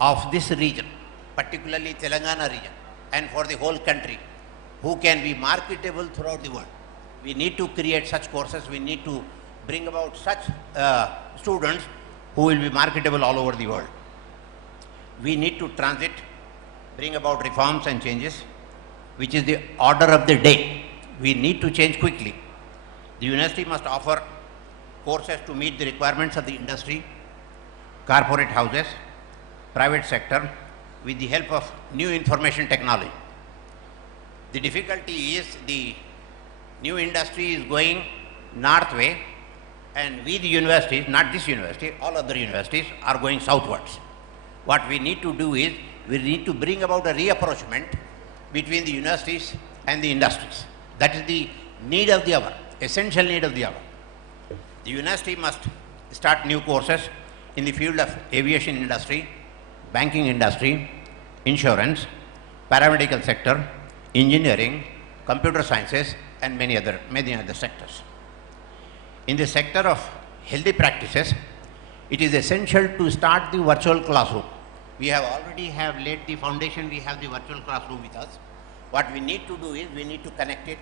of this region, particularly Telangana region, and for the whole country, who can be marketable throughout the world. We need to create such courses, we need to bring about such students who will be marketable all over the world. We need to transit, bring about reforms and changes, which is the order of the day. We need to change quickly. The university must offer courses to meet the requirements of the industry, corporate houses, private sector, with the help of new information technology. The difficulty is the new industry is going north way, and we the universities, not this university, all other universities are going southwards. What we need to do is, we need to bring about a reapproachment between the universities and the industries. That is the need of the hour, essential need of the hour. The university must start new courses in the field of aviation industry, banking industry, insurance, paramedical sector, engineering, computer sciences, and many other sectors. In the sector of healthy practices, it is essential to start the virtual classroom. We have already laid the foundation, we have the virtual classroom with us. What we need to do is, we need to connect it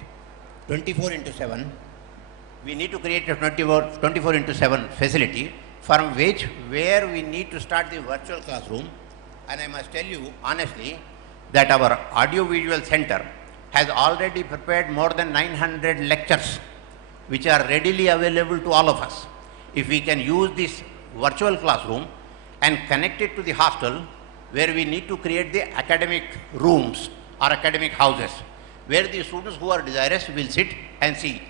24/7. We need to create a 24/7 facility from where we need to start the virtual classroom. And I must tell you honestly that our audio-visual center has already prepared more than 900 lectures which are readily available to all of us. If we can use this virtual classroom and connect it to the hostel, where we need to create the academic rooms or academic houses, where the students who are desirous will sit and see.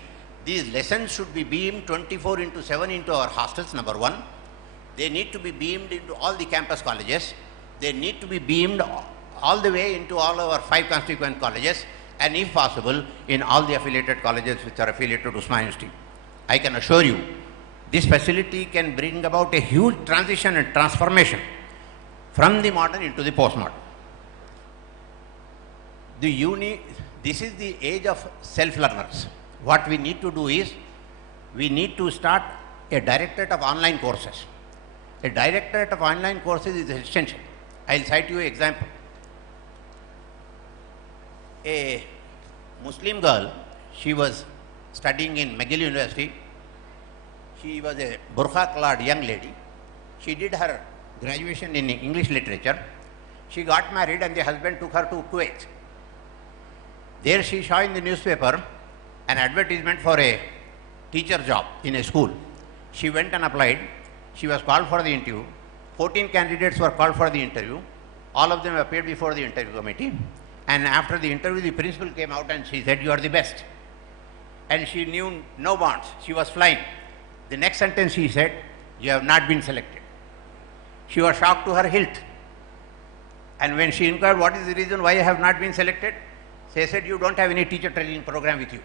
These lessons should be beamed 24/7 into our hostels, number one. They need to be beamed into all the campus colleges. They need to be beamed all the way into all our 5 constituent colleges, and if possible, in all the affiliated colleges which are affiliated to Osmania University. I can assure you, this facility can bring about a huge transition and transformation from the modern into the postmodern. This is the age of self-learners. What we need to do is, we need to start a directorate of online courses. A directorate of online courses is essential. I'll cite you an example. A Muslim girl, she was studying in McGill University. She was a burqa-clad young lady. She did her graduation in English literature. She got married and the husband took her to Kuwait. There she saw in the newspaper an advertisement for a teacher job in a school. She went and applied. She was called for the interview. 14 candidates were called for the interview. All of them appeared before the interview committee. And after the interview, the principal came out and she said, "You are the best." And she knew no bonds. She was flying. The next sentence she said, "You have not been selected." She was shocked to her hilt. And when she inquired what is the reason why I have not been selected, they said, "You don't have any teacher training program with you.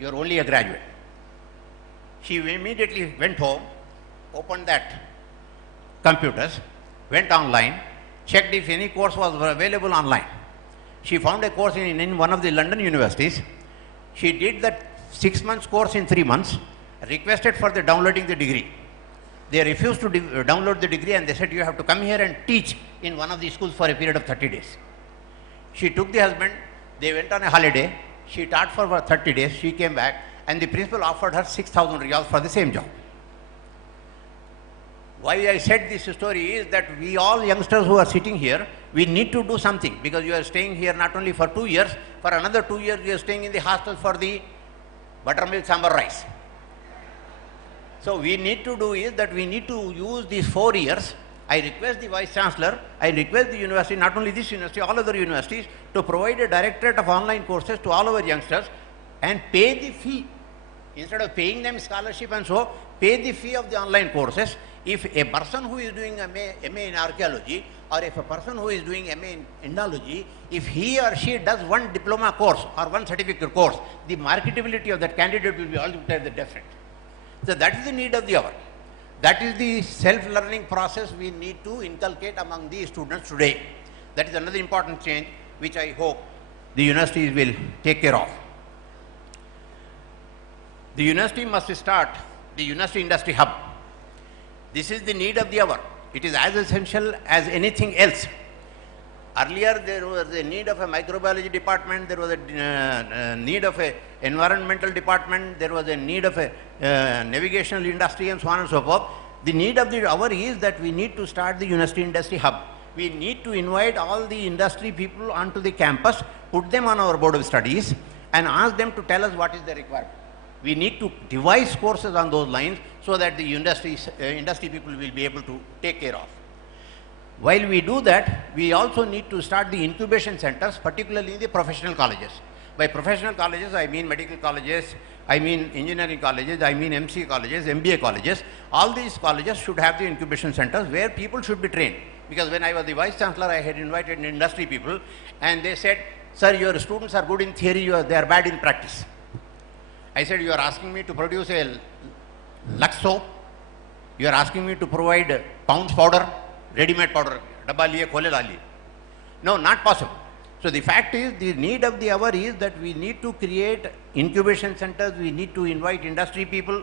You are only a graduate." She immediately went home, opened that computers, went online, checked if any course was available online. She found a course in one of the London universities. She did that 6 months course in 3 months, requested for the downloading the degree. They refused to download the degree and they said, "You have to come here and teach in one of the schools for a period of 30 days. She took the husband, they went on a holiday, she taught for 30 days, she came back and the principal offered her 6,000 riyals for the same job. Why I said this story is that we all youngsters who are sitting here, we need to do something, because you are staying here not only for 2 years, for another 2 years you are staying in the hostel for the buttermilk sambar rice. So we need to do is that we need to use these 4 years. I request the Vice Chancellor, I request the university, not only this university, all other universities, to provide a directorate of online courses to all our youngsters and pay the fee. Instead of paying them scholarship and so, pay the fee of the online courses. If a person who is doing MA in archaeology, or if a person who is doing MA in Indology, if he or she does one diploma course or one certificate course, the marketability of that candidate will be altogether different. So that is the need of the hour. That is the self-learning process we need to inculcate among the students today. That is another important change which I hope the universities will take care of. The university must start the university industry hub. This is the need of the hour. It is as essential as anything else. Earlier there was a need of a microbiology department, there was a need of a environmental department, there was a need of a navigational industry and so on and so forth. The need of the hour is that we need to start the university industry hub. We need to invite all the industry people onto the campus, put them on our board of studies and ask them to tell us what is their requirement. We need to devise courses on those lines so that the industry people will be able to take care of. While we do that, we also need to start the incubation centers, particularly in the professional colleges. By professional colleges, I mean medical colleges, I mean engineering colleges, I mean MC colleges, MBA colleges. All these colleges should have the incubation centers where people should be trained. Because when I was the Vice Chancellor, I had invited industry people and they said, "Sir, your students are good in theory, they are bad in practice." I said, "You are asking me to produce a Lux soap? You are asking me to provide Pounds powder, ready-made powder, dabba liye, khole la liye." No, not possible. So the fact is, the need of the hour is that we need to create incubation centers, we need to invite industry people.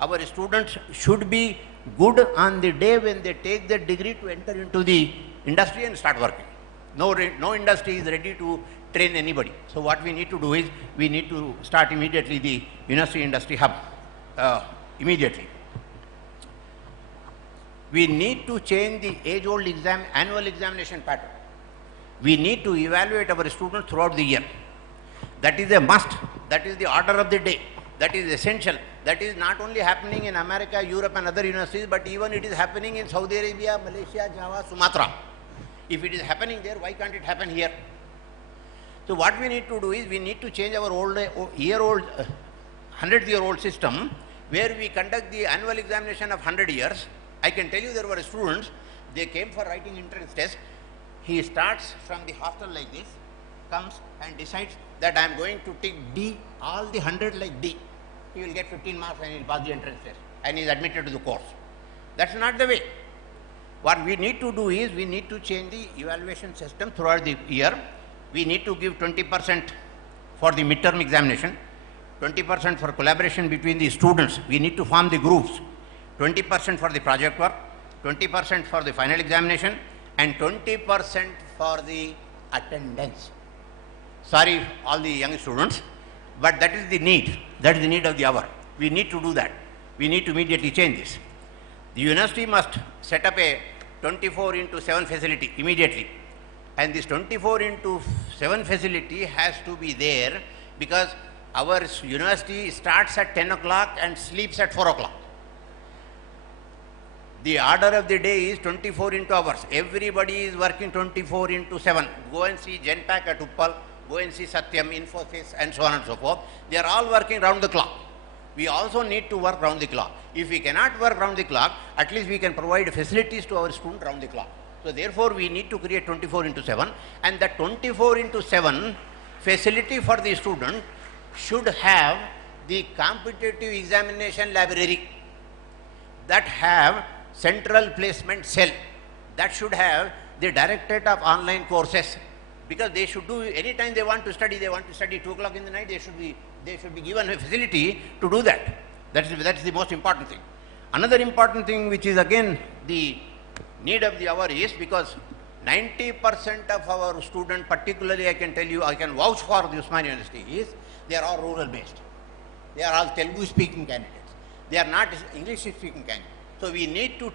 Our students should be good on the day when they take their degree to enter into the industry and start working. No industry is ready to train anybody. So what we need to do is, we need to start immediately the university industry hub, immediately. We need to change the age-old annual examination pattern. We need to evaluate our students throughout the year. That is a must. That is the order of the day. That is essential. That is not only happening in America, Europe and other universities, but even it is happening in Saudi Arabia, Malaysia, Java, Sumatra. If it is happening there, why can't it happen here? So what we need to do is, we need to change our 100-year-old system, where we conduct the annual examination of 100 years. I can tell you there were students, they came for writing entrance test. He starts from the hostel like this, comes and decides that I am going to take D, all the 100 like D. He will get 15 marks and he will pass the entrance test and he is admitted to the course. That's not the way. What we need to do is, we need to change the evaluation system throughout the year. We need to give 20% for the midterm examination, 20% for collaboration between the students. We need to form the groups, 20% for the project work, 20% for the final examination, and 20% for the attendance. Sorry, all the young students, but that is the need. That is the need of the hour. We need to do that. We need to immediately change this. The university must set up a 24/7 facility immediately. And this 24/7 facility has to be there, because our university starts at 10 o'clock and sleeps at 4 o'clock. The order of the day is 24 hours. Everybody is working 24/7. Go and see Genpack at Uppal, go and see Satyam, Infosys and so on and so forth. They are all working round the clock. we also need to work round the clock. If we cannot work round the clock, at least we can provide facilities to our students round the clock. So therefore, we need to create 24 into 7, and that 24 into 7 facility for the student should have the competitive examination library, that have central placement cell, that should have the directorate of online courses, because they should do, anytime they want to study 2 o'clock in the night, they should be given a facility to do that. That's the most important thing. Another important thing, which is again the need of the hour, is because 90% of our students, particularly I can tell you, I can vouch for the Usmania University, is they are all rural based. They are all Telugu speaking candidates. They are not English speaking candidates. So we need to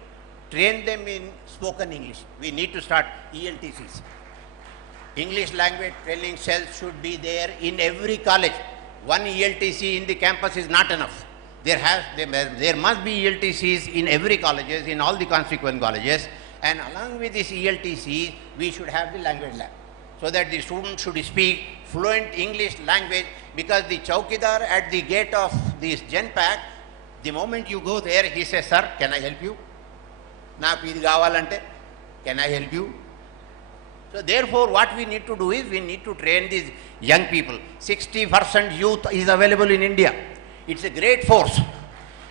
train them in spoken English. We need to start ELTCs. English language training cells should be there in every college. One ELTC in the campus is not enough. There must be ELTCs in every colleges, in all the constituent colleges, and along with this ELTC, we should have the language lab, so that the students should speak fluent English language, because the chowkidar at the gate of this Gen Pack, the moment you go there, he says, "Sir, can I help you? Naaku idi kavalante, can I help you?" So therefore, what we need to do is, we need to train these young people. 60% youth is available in India. It's a great force,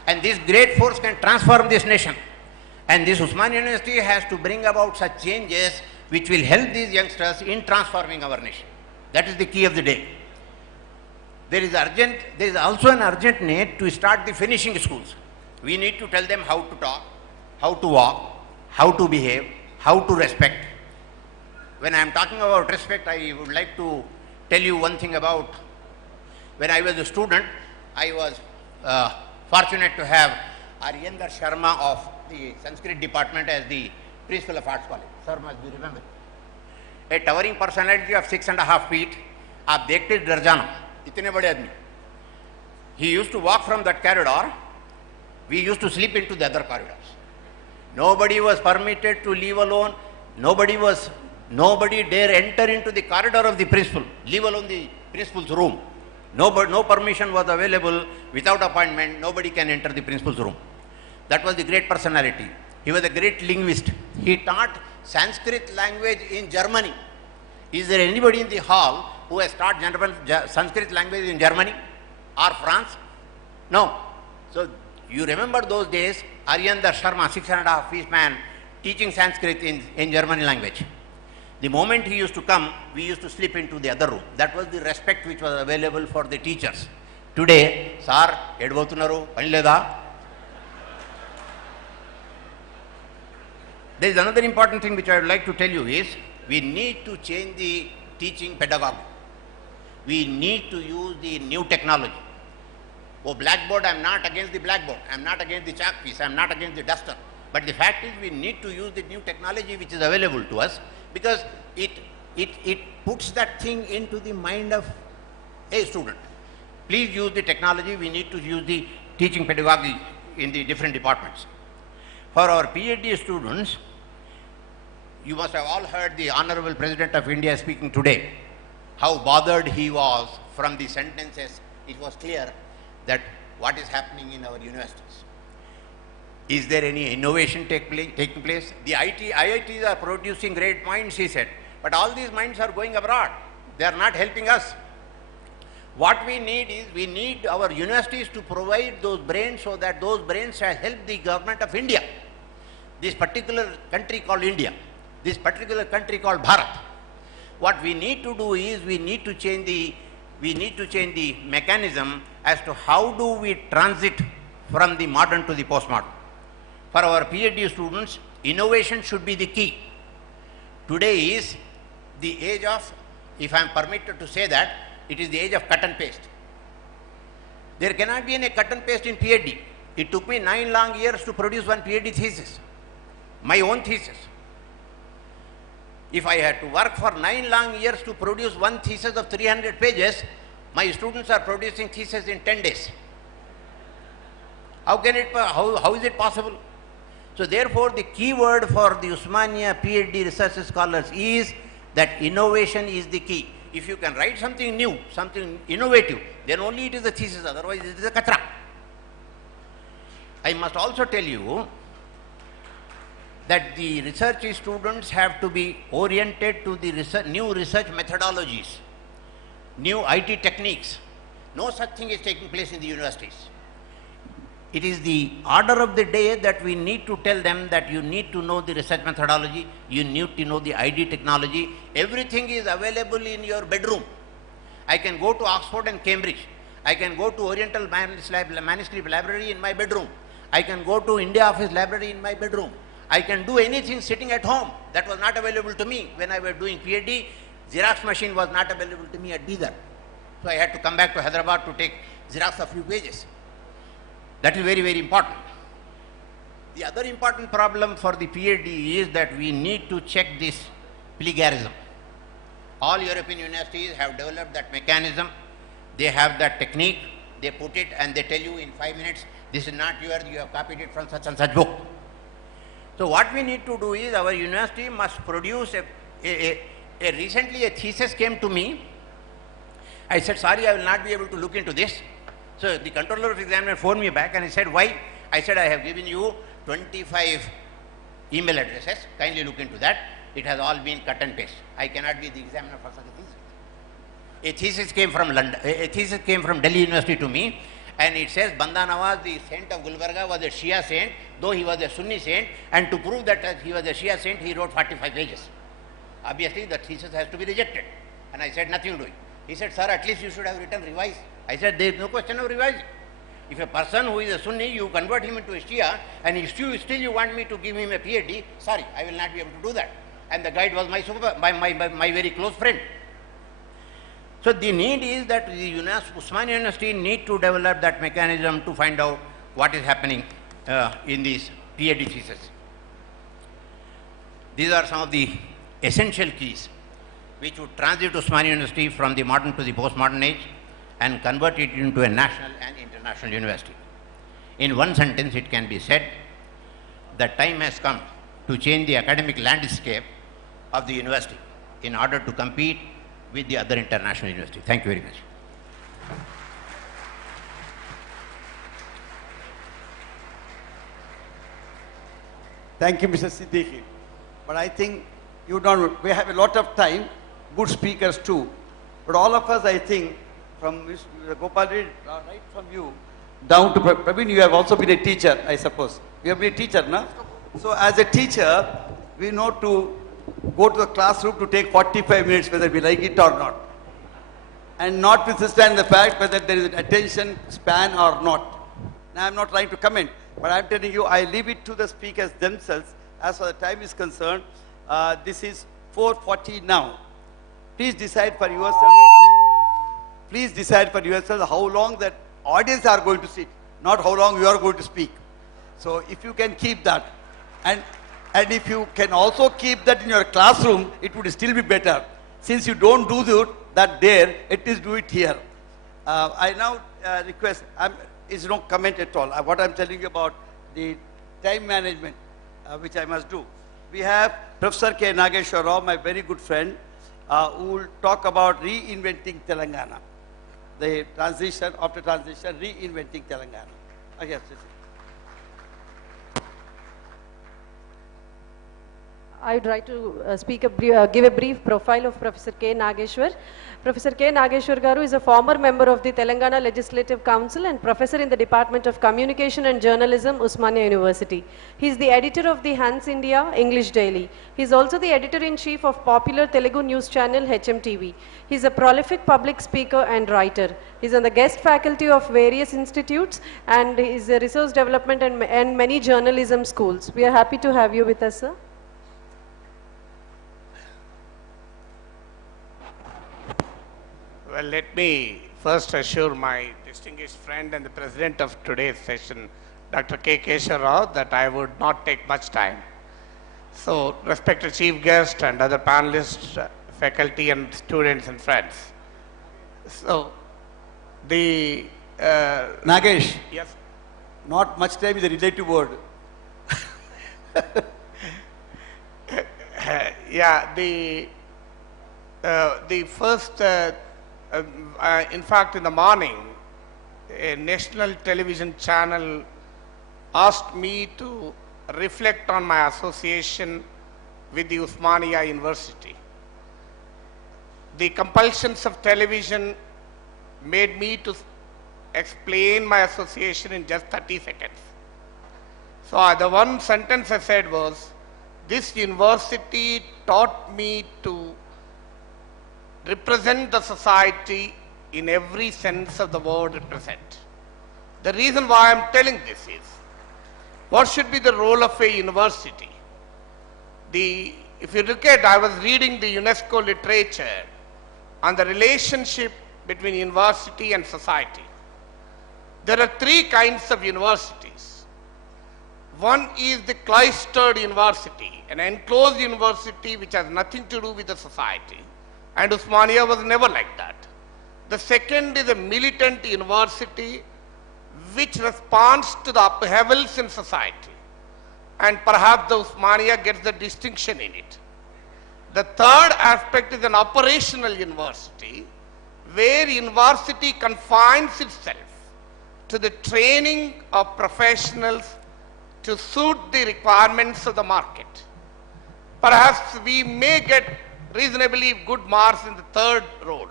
and this great force can transform this nation. And this Usmania University has to bring about such changes which will help these youngsters in transforming our nation. That is the key of the day. There is also an urgent need to start the finishing schools. We need to tell them how to talk, how to walk, how to behave, how to respect. When I am talking about respect, I would like to tell you one thing about when I was a student. I was fortunate to have Aryendra Sharma of the Sanskrit department as the principal of Arts College. Sir must be remembered. A towering personality of 6.5 feet. आप देखते डर जाना, इतने बड़े आदमी. He used to walk from that corridor. We used to sleep into the other corridors. Nobody was permitted to leave alone. Nobody dare enter into the corridor of the principal, leave alone the principal's room. No permission was available. Without appointment, nobody can enter the principal's room. That was the great personality. He was a great linguist. He taught Sanskrit language in Germany. Is there anybody in the hall who has taught Sanskrit language in Germany or France? No. So you remember those days, Aryendra Sharma, 6.5 feet man, teaching Sanskrit in German language. The moment he used to come, we used to slip into the other room. That was the respect which was available for the teachers. Today, sir, edvotunaru, panileda. There is another important thing which I would like to tell you is, we need to change the teaching pedagogy. We need to use the new technology. Oh, blackboard, I am not against the blackboard. I am not against the chalk piece. I am not against the duster. But the fact is, we need to use the new technology which is available to us, because it puts that thing into the mind of a student. Please use the technology. We need to use the teaching pedagogy in the different departments. For our PhD students, you must have all heard the Honorable President of India speaking today, how bothered he was from the sentences. It was clear that what is happening in our universities. Is there any innovation taking place? The IITs are producing great minds, he said, but all these minds are going abroad. They are not helping us. What we need is, we need our universities to provide those brains, so that those brains shall help the government of India. This particular country called India, this particular country called Bharat. What we need to do is, we need to change the mechanism as to how do we transit from the modern to the postmodern. For our PhD students, innovation should be the key. Today is the age of, if I am permitted to say that, it is the age of cut and paste. There cannot be any cut and paste in PhD. It took me 9 long years to produce one PhD thesis, my own thesis. If I had to work for 9 long years to produce one thesis of 300 pages, my students are producing thesis in 10 days. How is it possible? So therefore, the key word for the Usmania PhD research scholars is that innovation is the key. If you can write something new, something innovative, then only it is a thesis, otherwise it is a katra. I must also tell you that the research students have to be oriented to the new research methodologies, new IT techniques. No such thing is taking place in the universities. It is the order of the day that we need to tell them that you need to know the research methodology, you need to know the ID technology. Everything is available in your bedroom. I can go to Oxford and Cambridge. I can go to Oriental Manuscript Library in my bedroom. I can go to India Office Library in my bedroom. I can do anything sitting at home. That was not available to me when I was doing PhD. Xerox machine was not available to me at Bidar. So I had to come back to Hyderabad to take Xerox a few pages. That is very, very important. The other important problem for the PhD is that we need to check this plagiarism. All European universities have developed that mechanism. They have that technique. They put it and they tell you in 5 minutes, this is not yours, you have copied it from such and such book. So what we need to do is our university must produce recently a thesis came to me. I said, sorry, I will not be able to look into this. So the controller of examiner phoned me back and he said, why? I said, I have given you 25 email addresses. Kindly look into that. It has all been cut and paste. I cannot be the examiner for such a thesis. A thesis came from London. A thesis came from Delhi University to me, and it says Banda Nawaz, the saint of Gulbarga, was a Shia saint, though he was a Sunni saint, and to prove that he was a Shia saint, he wrote 45 pages. Obviously, the thesis has to be rejected. And I said, nothing doing. He said, sir, at least you should have written revise. I said, there is no question of revise. If a person who is a Sunni, you convert him into a Shia, and if still you want me to give him a PhD, sorry, I will not be able to do that. And the guide was my very close friend. So the need is that the Usmania University need to develop that mechanism to find out what is happening in these PhD theses. These are some of the essential keys which would transit Usmania University from the modern to the postmodern age and convert it into a national and international university. In one sentence it can be said that time has come to change the academic landscape of the university in order to compete with the other international universities. Thank you very much. Thank you, Mr. Siddiqui. But I think we have a lot of time, good speakers too. But all of us, I think, from Mr. Gopal, right from you, down to Praveen, you have also been a teacher, I suppose. You have been a teacher, no? So as a teacher, we know to go to the classroom to take 45 minutes, whether we like it or not. And notwithstanding the fact whether there is an attention span or not. Now, I am not trying to comment, but I am telling you, I leave it to the speakers themselves. As far as the time is concerned, this is 4:40 now. Please decide for yourself. Please decide for yourself how long that audience are going to sit, not how long you are going to speak. So if you can keep that, and if you can also keep that in your classroom, it would still be better. Since you don't do that there, at least do it here. I now request, is no comment at all. What I'm telling you about the time management, which I must do. We have Professor K. Nageshwar Rao, my very good friend, who will talk about reinventing Telangana. The transition, after transition, reinventing Telangana. Yes, yes. I would like to give a brief profile of Professor K. Nageshwar. Professor K. Nageshwar Garu is a former member of the Telangana Legislative Council and professor in the Department of Communication and Journalism, Usmania University. He is the editor of the Hans India English Daily. He is also the editor-in-chief of popular Telugu news channel HMTV. He is a prolific public speaker and writer. He is on the guest faculty of various institutes and is a resource development and many journalism schools. We are happy to have you with us, sir. Well, let me first assure my distinguished friend and the president of today's session, Dr. K. Keshava Rao, that I would not take much time. So, respected chief guest and other panelists, faculty and students and friends. So, the... Nagesh. Yes. Not much time is a relative word. Yeah, the first... in fact, in the morning, a national television channel asked me to reflect on my association with the Osmania University. The compulsions of television made me to explain my association in just 30 seconds. So the one sentence I said was, this university taught me to represent the society in every sense of the word represent. The reason why I am telling this is, what should be the role of a university? If you look at, I was reading the UNESCO literature on the relationship between university and society. There are three kinds of universities. One is the cloistered university, an enclosed university which has nothing to do with the society. And Osmania was never like that. The second is a militant university which responds to the upheavals in society. And perhaps the Osmania gets the distinction in it. The third aspect is an operational university where university confines itself to the training of professionals to suit the requirements of the market. Perhaps we may get reasonably good marks in the third role.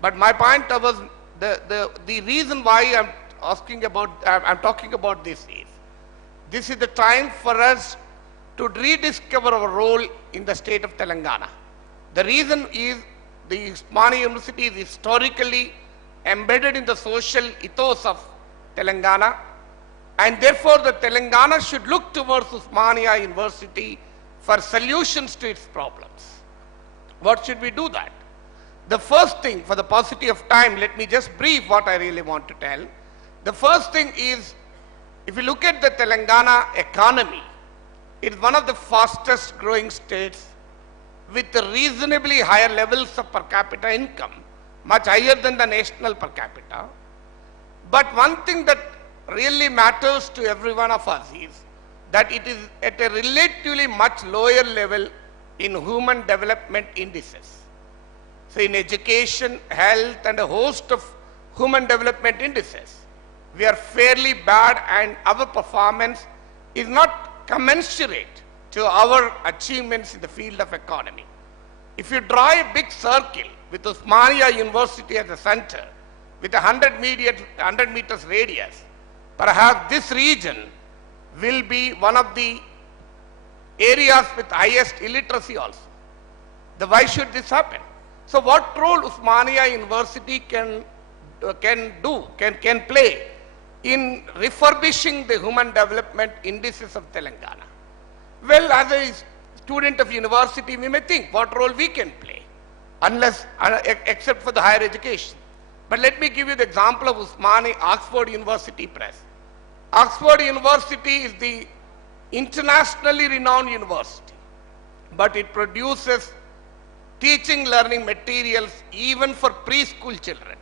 But my point was, the reason why I'm talking about this is the time for us to rediscover our role in the state of Telangana. The reason is the Osmania University is historically embedded in the social ethos of Telangana, and therefore the Telangana should look towards Osmania University for solutions to its problems. What should we do that? The first thing, for the paucity of time, let me just brief what I really want to tell. The first thing is, if you look at the Telangana economy, it is one of the fastest growing states with reasonably higher levels of per capita income, much higher than the national per capita. But one thing that really matters to every one of us is that it is at a relatively much lower level in human development indices. So in education, health, and a host of human development indices, we are fairly bad, and our performance is not commensurate to our achievements in the field of economy. If you draw a big circle with Osmania University as the center, with 100 meters radius, perhaps this region will be one of the areas with highest illiteracy also. Why should this happen? So what role Osmania University can play in refurbishing the human development indices of Telangana? Well, as a student of university, we may think what role we can play, except for the higher education. But let me give you the example of Oxford University Press. Oxford University is the internationally renowned university, but it produces teaching learning materials even for preschool children.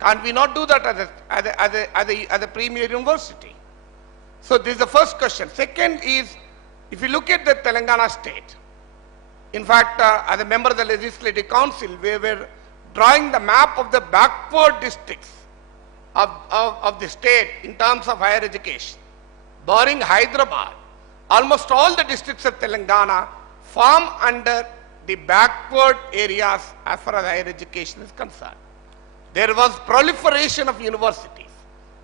Can't we not do that as a premier university? So this is the first question. Second is, if you look at the Telangana state, in fact, as a member of the Legislative Council, we were drawing the map of the backward districts of the state in terms of higher education. Barring Hyderabad, almost all the districts of Telangana form under the backward areas as far as higher education is concerned. There was proliferation of universities.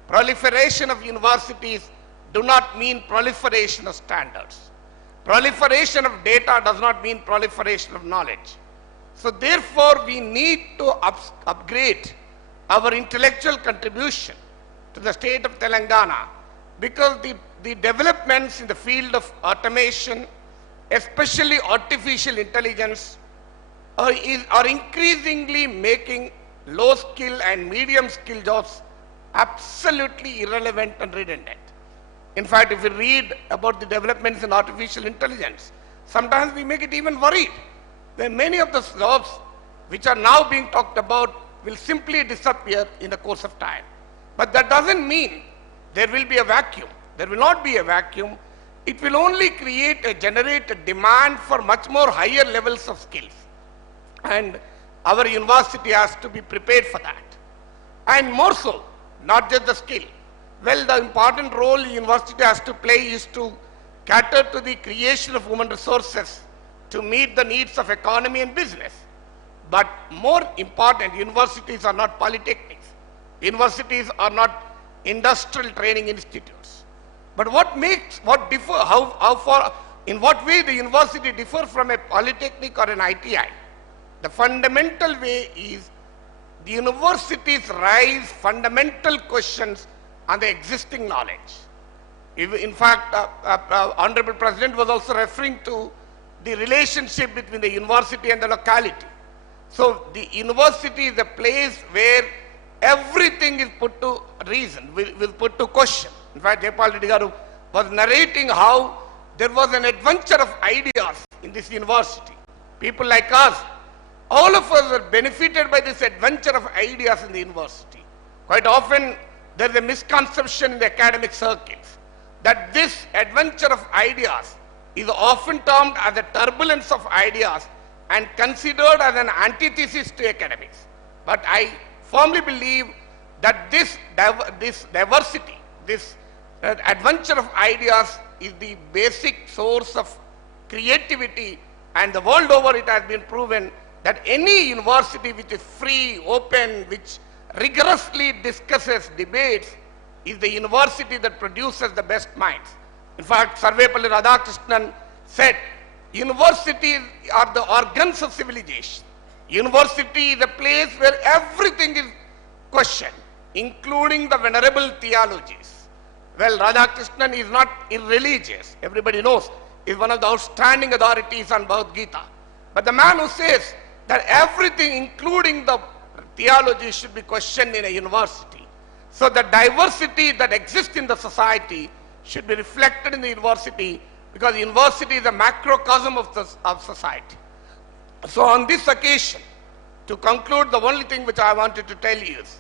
Proliferation of universities do not mean proliferation of standards. Proliferation of data does not mean proliferation of knowledge. So therefore, we need to upgrade our intellectual contribution to the state of Telangana, because the developments in the field of automation, especially artificial intelligence, are increasingly making low skill and medium skill jobs absolutely irrelevant and redundant. In fact, if we read about the developments in artificial intelligence, sometimes we make it even worried. Then many of the jobs which are now being talked about will simply disappear in the course of time. But that doesn't mean there will be a vacuum. There will not be a vacuum. It will only generate a demand for much more higher levels of skills. And our university has to be prepared for that. And more so, not just the skill. Well, the important role the university has to play is to cater to the creation of human resources to meet the needs of economy and business. But more important, universities are not polytechnics. Universities are not industrial training institutes. But in what way the university differ from a polytechnic or an ITI? The fundamental way is the universities raise fundamental questions on the existing knowledge. In fact, Honorable President was also referring to the relationship between the university and the locality. So the university is a place where everything is put to reason, will put to question. In fact, Jaipal Reddy was narrating how there was an adventure of ideas in this university. People like us, all of us are benefited by this adventure of ideas in the university. Quite often, there is a misconception in the academic circles that this adventure of ideas is often termed as a turbulence of ideas and considered as an antithesis to academics. But I firmly believe that this diversity, this adventure of ideas is the basic source of creativity, and the world over it has been proven that any university which is free, open, which rigorously discusses, debates, is the university that produces the best minds. In fact, Sarvepalli Radhakrishnan said, universities are the organs of civilization. University is a place where everything is questioned, including the venerable theologies. Well, Radhakrishnan is not irreligious. Everybody knows he is one of the outstanding authorities on Bhagavad Gita. But the man who says that everything, including the theology, should be questioned in a university. So the diversity that exists in the society should be reflected in the university, because the university is a macrocosm of society. So on this occasion, to conclude, the only thing which I wanted to tell you is,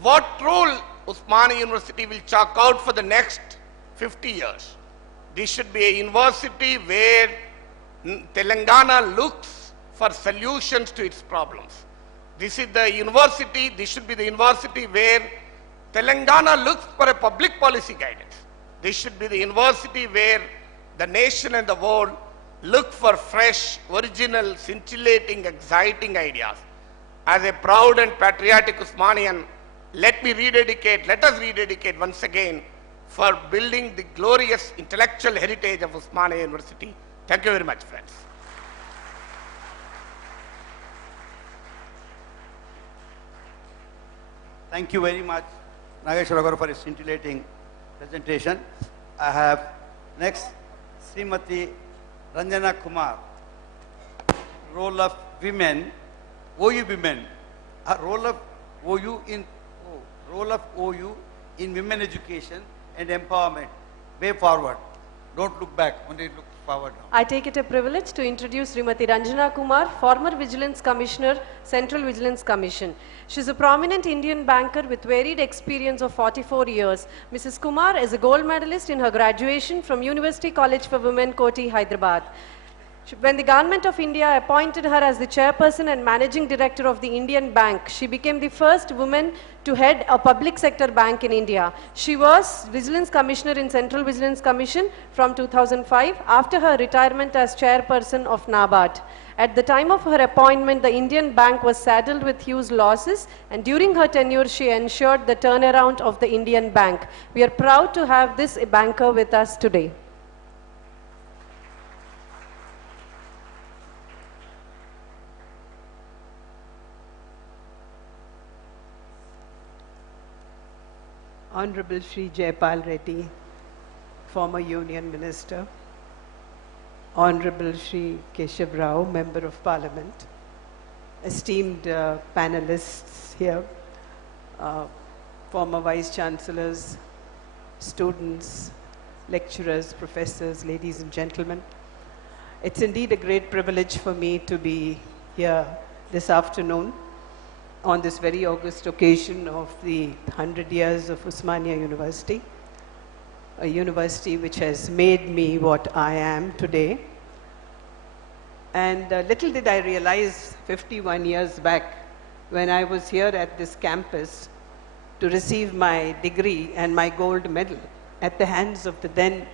what role Osmania University will chalk out for the next 50 years. This should be a university where Telangana looks for solutions to its problems. This is the university, this should be the university where Telangana looks for a public policy guidance. This should be the university where the nation and the world look for fresh, original, scintillating, exciting ideas. As a proud and patriotic Osmanian, let us rededicate once again for building the glorious intellectual heritage of Osmania University. Thank you very much, friends. Thank you very much, Keshava Rao, for a scintillating presentation. I have next Srimati Ranjana Kumar, role of women, OU women, role of OU in women education and empowerment. Way forward. Don't look back, only look forward now. I take it a privilege to introduce Srimati Ranjana Kumar, former Vigilance Commissioner, Central Vigilance Commission. She is a prominent Indian banker with varied experience of 44 years. Mrs. Kumar is a gold medalist in her graduation from University College for Women, Koti, Hyderabad. When the Government of India appointed her as the chairperson and managing director of the Indian Bank, she became the first woman to head a public sector bank in India. She was Vigilance Commissioner in Central Vigilance Commission from 2005 after her retirement as chairperson of NABARD. At the time of her appointment, the Indian Bank was saddled with huge losses, and during her tenure, she ensured the turnaround of the Indian Bank. We are proud to have this banker with us today. Honorable Shri Jaipal Reddy, former Union Minister, Honorable Shri Keshava Rao, Member of Parliament, esteemed panelists here, former Vice Chancellors, students, lecturers, professors, ladies and gentlemen. It's indeed a great privilege for me to be here this afternoon on this very august occasion of the 100 years of Osmania University, a university which has made me what I am today. And little did I realize 51 years back when I was here at this campus to receive my degree and my gold medal at the hands of the then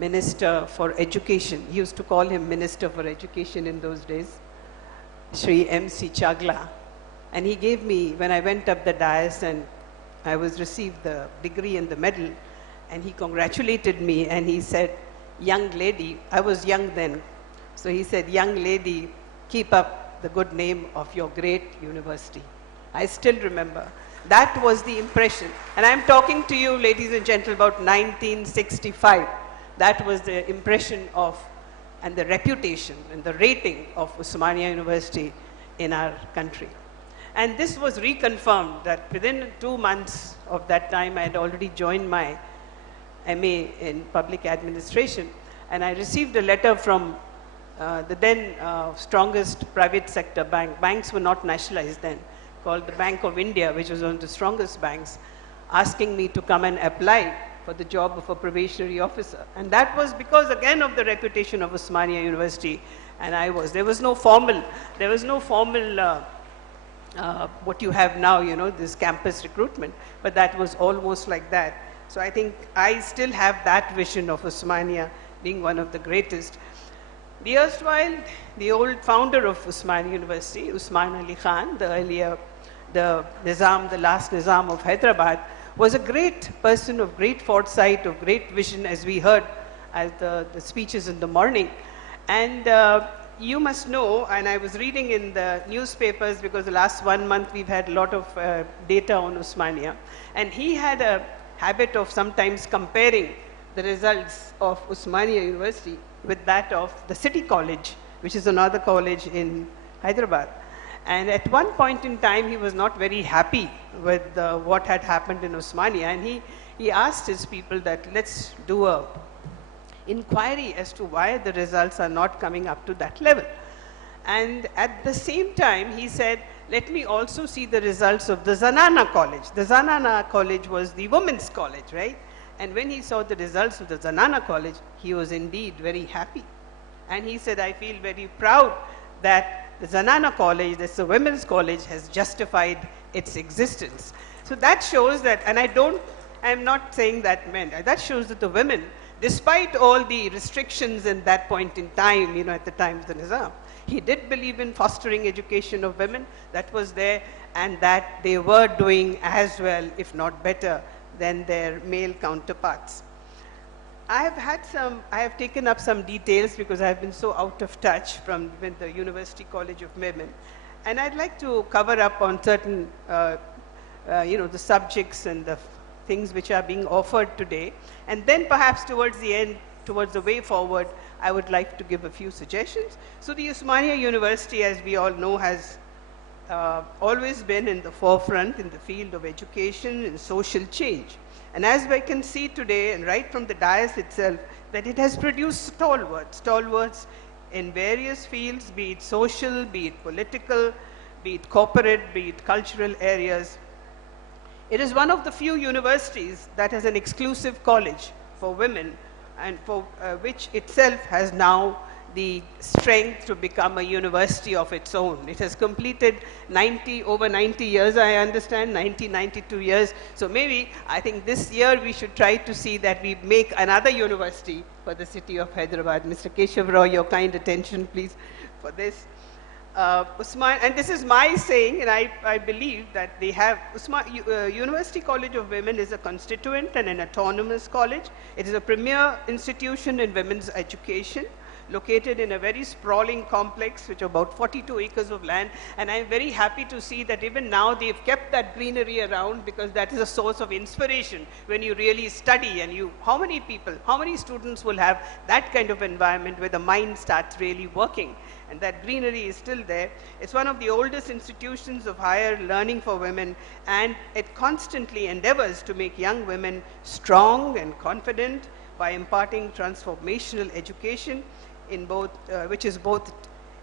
Minister for Education. He used to call him Minister for Education in those days, Shri M.C. Chagla. And he gave me, when I went up the dais and I was received the degree and the medal, and he congratulated me and he said, young lady, I was young then, so he said, young lady, keep up the good name of your great university. I still remember. That was the impression. And I'm talking to you, ladies and gentlemen, about 1965. That was the impression of, and the reputation and the rating of Osmania University in our country. And this was reconfirmed that within 2 months of that time, I had already joined my MA in public administration, and I received a letter from the then strongest private sector bank. Banks were not nationalized then, called the Bank of India, which was one of the strongest banks, asking me to come and apply for the job of a probationary officer. And that was because, again, of the reputation of Osmania University, and there was no formal, what you have now, you know, this campus recruitment, but that was almost like that. So I think I still have that vision of Osmania being one of the greatest. The erstwhile, the old founder of Osmania University, Usman Ali Khan, the Nizam, the last Nizam of Hyderabad, was a great person of great foresight, of great vision, as we heard at the speeches in the morning. And you must know, and I was reading in the newspapers, because the last 1 month we've had a lot of data on Osmania, and he had a habit of sometimes comparing the results of Osmania University with that of the City College, which is another college in Hyderabad. And at one point in time, he was not very happy with what had happened in Osmania, and he asked his people that let's do a inquiry as to why the results are not coming up to that level. And at the same time, he said, let me also see the results of the Zanana College. The Zanana College was the women's college, right? And when he saw the results of the Zanana College, he was indeed very happy. And he said, I feel very proud that the Zanana College, that's the women's college, has justified its existence. So that shows that, and I'm not saying that men, that shows that the women, despite all the restrictions in that point in time, you know, at the time of the Nizam, he did believe in fostering education of women. That was there, and that they were doing as well, if not better, than their male counterparts. I have taken up some details because I have been so out of touch with the University College of Women, and I'd like to cover up on certain, the subjects and the things which are being offered today, and then perhaps towards the end, towards the way forward, I would like to give a few suggestions. So the Osmania University, as we all know, has always been in the forefront in the field of education and social change. And as we can see today, and right from the dais itself, that it has produced stalwarts in various fields, be it social, be it political, be it corporate, be it cultural areas. It is one of the few universities that has an exclusive college for women, and for which itself has now the strength to become a university of its own. It has completed over 90 years, I understand, 92 years. So maybe, I think this year we should try to see that we make another university for the city of Hyderabad. Mr. Keshava Rao, your kind attention, please, for this. And this is my saying, and I believe that they have, University College of Women is a constituent and an autonomous college. It is a premier institution in women's education, located in a very sprawling complex, which is about 42 acres of land. And I'm very happy to see that even now they've kept that greenery around, because that is a source of inspiration when you really study. And how many students will have that kind of environment where the mind starts really working? And that greenery is still there. It's one of the oldest institutions of higher learning for women, and it constantly endeavors to make young women strong and confident by imparting transformational education in which is both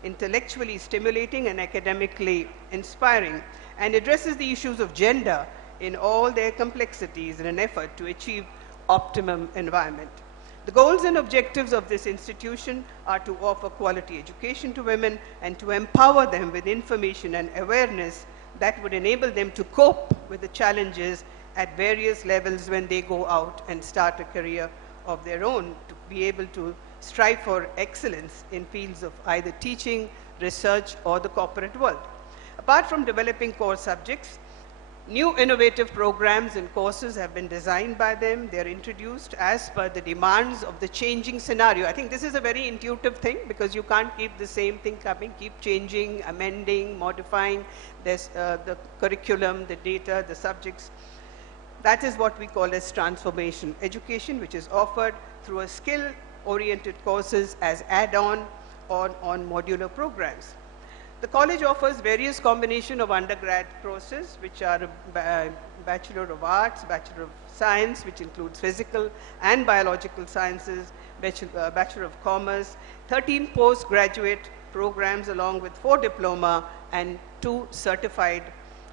intellectually stimulating and academically inspiring, and addresses the issues of gender in all their complexities in an effort to achieve optimum environment. The goals and objectives of this institution are to offer quality education to women and to empower them with information and awareness that would enable them to cope with the challenges at various levels when they go out and start a career of their own, to be able to strive for excellence in fields of either teaching, research, or the corporate world. Apart from developing core subjects, new innovative programs and courses have been designed by them. They are introduced as per the demands of the changing scenario. I think this is a very intuitive thing, because you can't keep the same thing coming, keep changing, amending, modifying the curriculum, the data, the subjects. That is what we call as transformation education, which is offered through a skill-oriented courses as add-on or on modular programs. The college offers various combination of undergrad courses, which are Bachelor of Arts, Bachelor of Science, which includes physical and biological sciences, Bachelor of Commerce, 13 postgraduate programs along with 4 diploma and 2 certified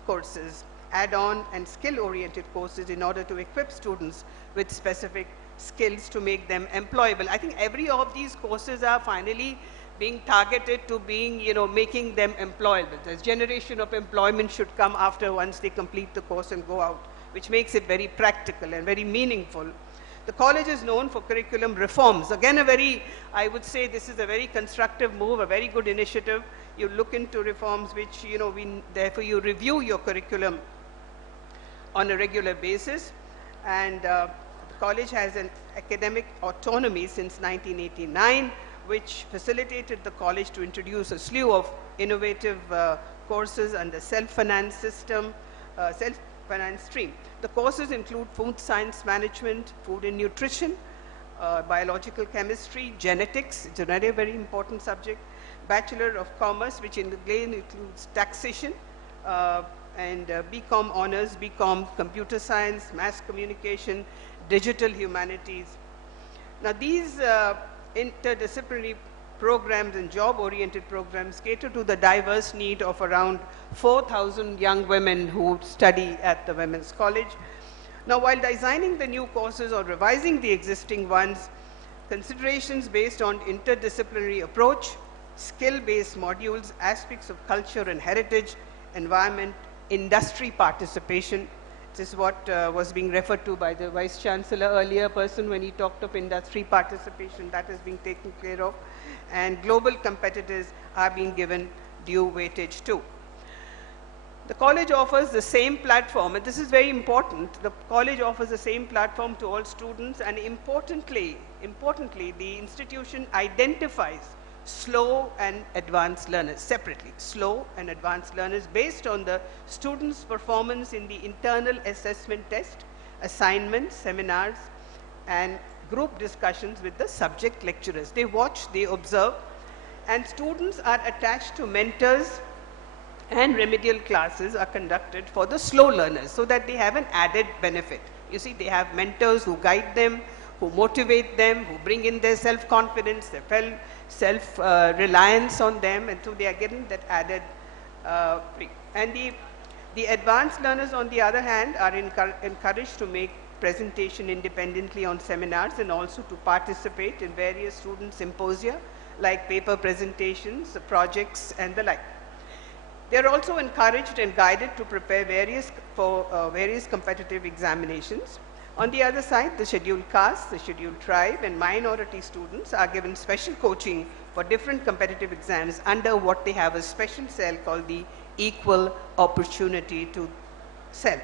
courses, add-on and skill-oriented courses in order to equip students with specific skills to make them employable. I think every of these courses are finally being targeted to being, making them employable. This generation of employment should come after once they complete the course and go out, which makes it very practical and very meaningful. The college is known for curriculum reforms. Again, I would say this is a very constructive move, a very good initiative. You look into reforms which, therefore you review your curriculum on a regular basis. And the college has an academic autonomy since 1989, which facilitated the college to introduce a slew of innovative courses under self-finance system, self-finance stream. The courses include food science management, food and nutrition, biological chemistry, genetics, it's another very important subject, Bachelor of Commerce, which again includes taxation, and BCom honors, BCom computer science, mass communication, digital humanities. Now these interdisciplinary programs and job-oriented programs cater to the diverse need of around 4,000 young women who study at the Women's College. Now, while designing the new courses or revising the existing ones, considerations based on interdisciplinary approach, skill-based modules, aspects of culture and heritage, environment, industry participation. This is what was being referred to by the Vice Chancellor earlier person when he talked of industry participation. That is being taken care of. And global competitors are being given due weightage too. The college offers the same platform, and this is very important. The college offers the same platform to all students, and importantly, the institution identifies slow and advanced learners separately, slow and advanced learners based on the students' performance in the internal assessment test, assignments, seminars, and group discussions with the subject lecturers. They watch, they observe, and students are attached to mentors, and remedial classes are conducted for the slow learners so that they have an added benefit. You see, they have mentors who guide them, who motivate them, who bring in their self-confidence, their self-reliance on them, and so they are getting that added and the advanced learners, on the other hand, are encouraged to make presentation independently on seminars and also to participate in various student symposia like paper presentations, projects, and the like. They are also encouraged and guided to prepare various competitive examinations. On the other side, the scheduled caste, the scheduled tribe, and minority students are given special coaching for different competitive exams under what they have a special cell called the Equal Opportunity to Cell.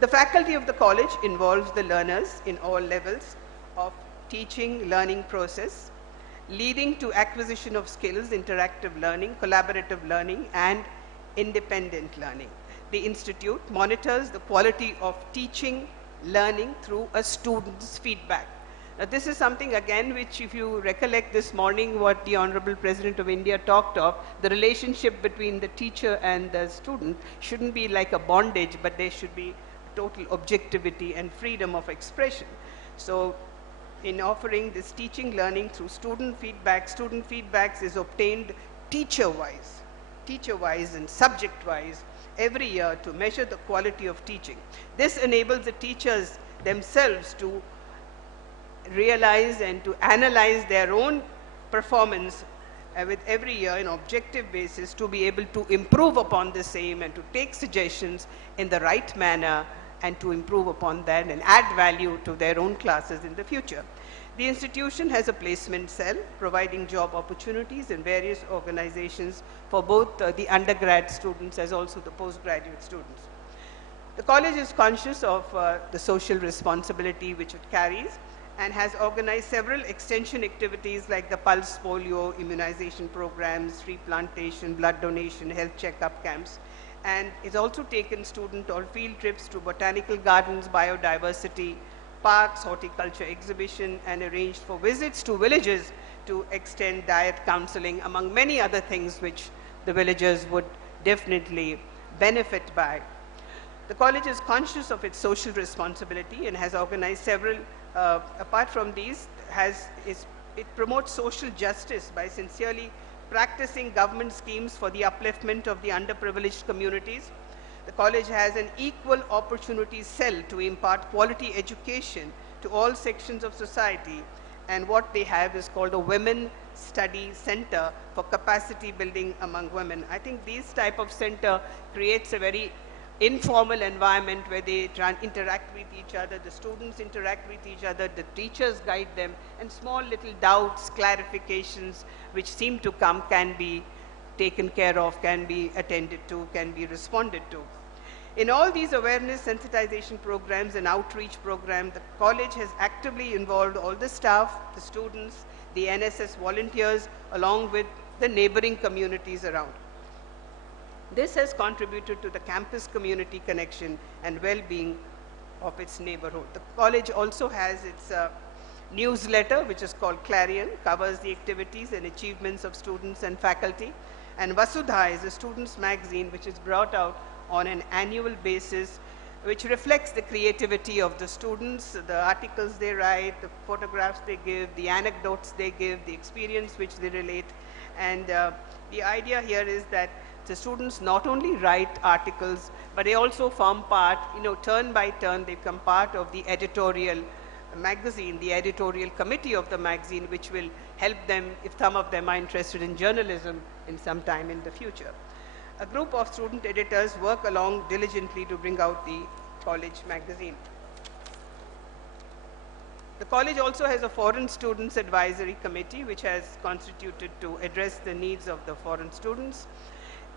The faculty of the college involves the learners in all levels of teaching, learning process, leading to acquisition of skills, interactive learning, collaborative learning, and independent learning. The institute monitors the quality of teaching, learning through a student's feedback. Now, this is something again which, if you recollect this morning what the Honorable President of India talked of, the relationship between the teacher and the student shouldn't be like a bondage, but there should be total objectivity and freedom of expression. So in offering this teaching learning through student feedbacks is obtained teacher-wise and subject-wise every year to measure the quality of teaching. This enables the teachers themselves to realize and to analyze their own performance with every year in objective basis to be able to improve upon the same and to take suggestions in the right manner and to improve upon that and add value to their own classes in the future. The institution has a placement cell providing job opportunities in various organizations for both the undergrad students as also the postgraduate students. The college is conscious of the social responsibility which it carries and has organized several extension activities like the pulse polio, immunization programs, tree plantation, blood donation, health checkup camps, and it's also taken student or field trips to botanical gardens, biodiversity, parks, horticulture exhibition, and arranged for visits to villages to extend diet counseling, among many other things which the villagers would definitely benefit by. The college is conscious of its social responsibility and has organized several, apart from these, it promotes social justice by sincerely practicing government schemes for the upliftment of the underprivileged communities. The college has an equal opportunity cell to impart quality education to all sections of society, and what they have is called a Women Study Center for capacity building among women. I think this type of center creates a very informal environment where they interact with each other, the students interact with each other, the teachers guide them, and small little doubts, clarifications which seem to come can be taken care of, can be attended to, can be responded to. In all these awareness sensitization programs and outreach programs, the college has actively involved all the staff, the students, the NSS volunteers, along with the neighboring communities around. This has contributed to the campus community connection and well-being of its neighborhood. The college also has its newsletter, which is called Clarion, covers the activities and achievements of students and faculty. And Vasudha is a students' magazine which is brought out on an annual basis, which reflects the creativity of the students, the articles they write, the photographs they give, the anecdotes they give, the experience which they relate. And the idea here is that the students not only write articles, but they also form part, turn by turn, they become part of the editorial magazine, the editorial committee of the magazine, which will help them if some of them are interested in journalism in some time in the future. A group of student editors work along diligently to bring out the college magazine. The college also has a foreign students advisory committee which has constituted to address the needs of the foreign students.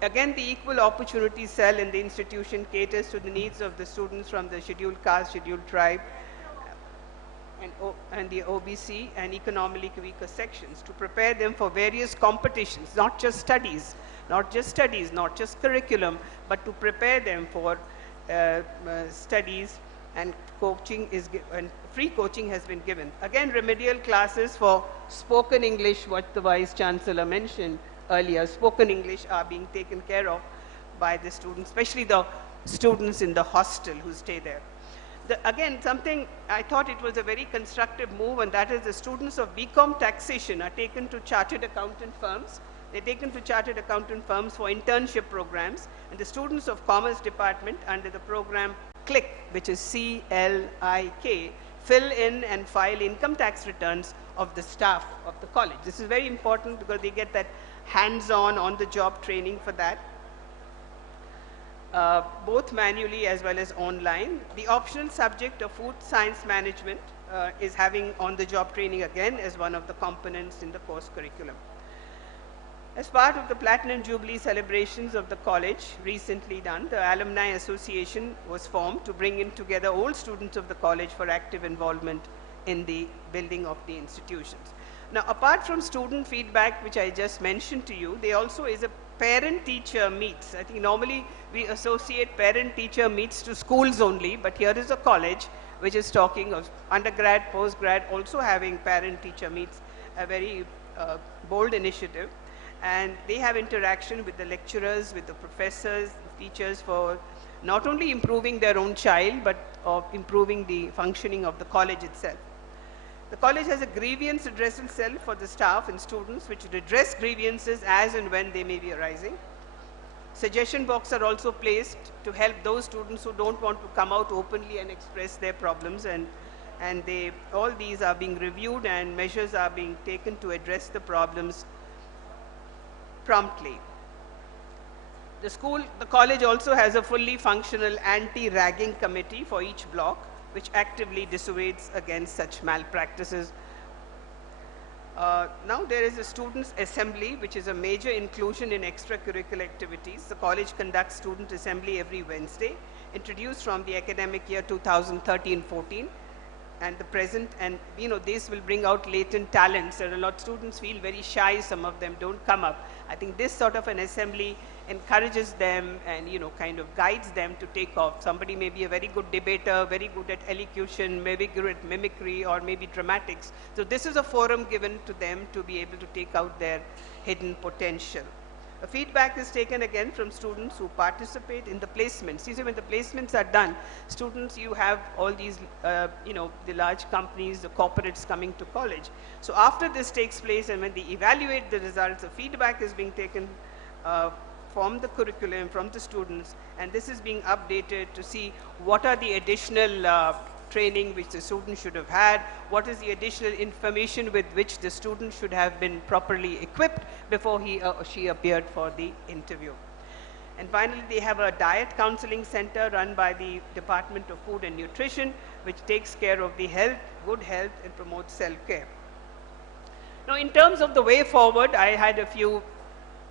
Again, the equal opportunity cell in the institution caters to the needs of the students from the scheduled caste, scheduled tribe, and the OBC and economically weaker sections to prepare them for various competitions, not just studies, not just curriculum, but to prepare them for studies, and free coaching has been given. Again, remedial classes for spoken English, what the Vice Chancellor mentioned earlier, spoken English are being taken care of by the students, especially the students in the hostel who stay there. Again, something I thought it was a very constructive move, and that is the students of BCom taxation are taken to chartered accountant firms. They're taken to chartered accountant firms for internship programs, and the students of commerce department under the program CLICK, which is C-L-I-K, fill in and file income tax returns of the staff of the college. This is very important because they get that hands-on, on-the-job training for that. Both manually as well as online. The optional subject of food science management is having on-the-job training again as one of the components in the course curriculum. As part of the Platinum Jubilee celebrations of the college recently done, the Alumni Association was formed to bring in together all students of the college for active involvement in the building of the institutions. Now, apart from student feedback, which I just mentioned to you, there also is a parent-teacher meets. I think normally we associate parent-teacher meets to schools only, but here is a college which is talking of undergrad, postgrad, also having parent-teacher meets, a very bold initiative. And they have interaction with the lecturers, with the professors, teachers for not only improving their own child, but of improving the functioning of the college itself. The college has a grievance redressal cell for the staff and students which redress grievances as and when they may be arising. Suggestion boxes are also placed to help those students who don't want to come out openly and express their problems, and all these are being reviewed and measures are being taken to address the problems promptly. The college also has a fully functional anti-ragging committee for each block, which actively dissuades against such malpractices. Now there is a students' assembly, which is a major inclusion in extracurricular activities. The college conducts student assembly every Wednesday, introduced from the academic year 2013-14. And the present, and this will bring out latent talents. There are a lot of students feel very shy, some of them don't come up. I think this sort of an assembly encourages them and kind of guides them to take off. Somebody may be a very good debater, very good at elocution, maybe good at mimicry or maybe dramatics. So this is a forum given to them to be able to take out their hidden potential. Feedback is taken again from students who participate in the placements. You see, when the placements are done, students, you have all these, the large companies, the corporates coming to college. So after this takes place and when they evaluate the results, the feedback is being taken from the curriculum, from the students, and this is being updated to see what are the additional training which the student should have had, what is the additional information with which the student should have been properly equipped before he or she appeared for the interview. And finally, they have a diet counseling center run by the Department of Food and Nutrition, which takes care of the health, good health, and promotes self-care. Now, in terms of the way forward, I had a few,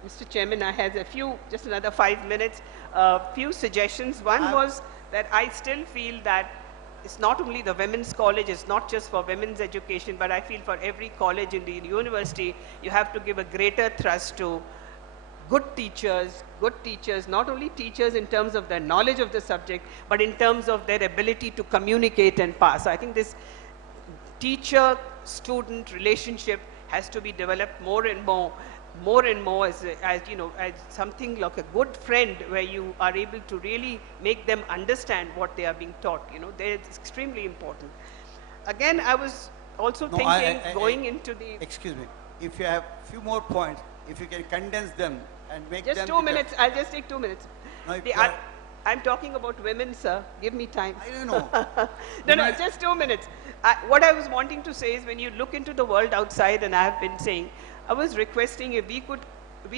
Mr. Chairman, I had a few, just another 5 minutes, few suggestions. One was that I still feel that it's not only the women's college, it's not just for women's education, but I feel for every college in the university, you have to give a greater thrust to good teachers, not only teachers in terms of their knowledge of the subject, but in terms of their ability to communicate and pass. So I think this teacher-student relationship has to be developed more and more as something like a good friend, where you are able to really make them understand what they are being taught. It's extremely important. Again, I was also thinking going into the... Excuse me, if you have few more points, if you can condense them and make them... Just 2 minutes, I'll just take 2 minutes. No, I'm talking about women, sir. Give me time. I don't know. No, just 2 minutes. What I was wanting to say is, when you look into the world outside, and I have been saying, I was requesting if we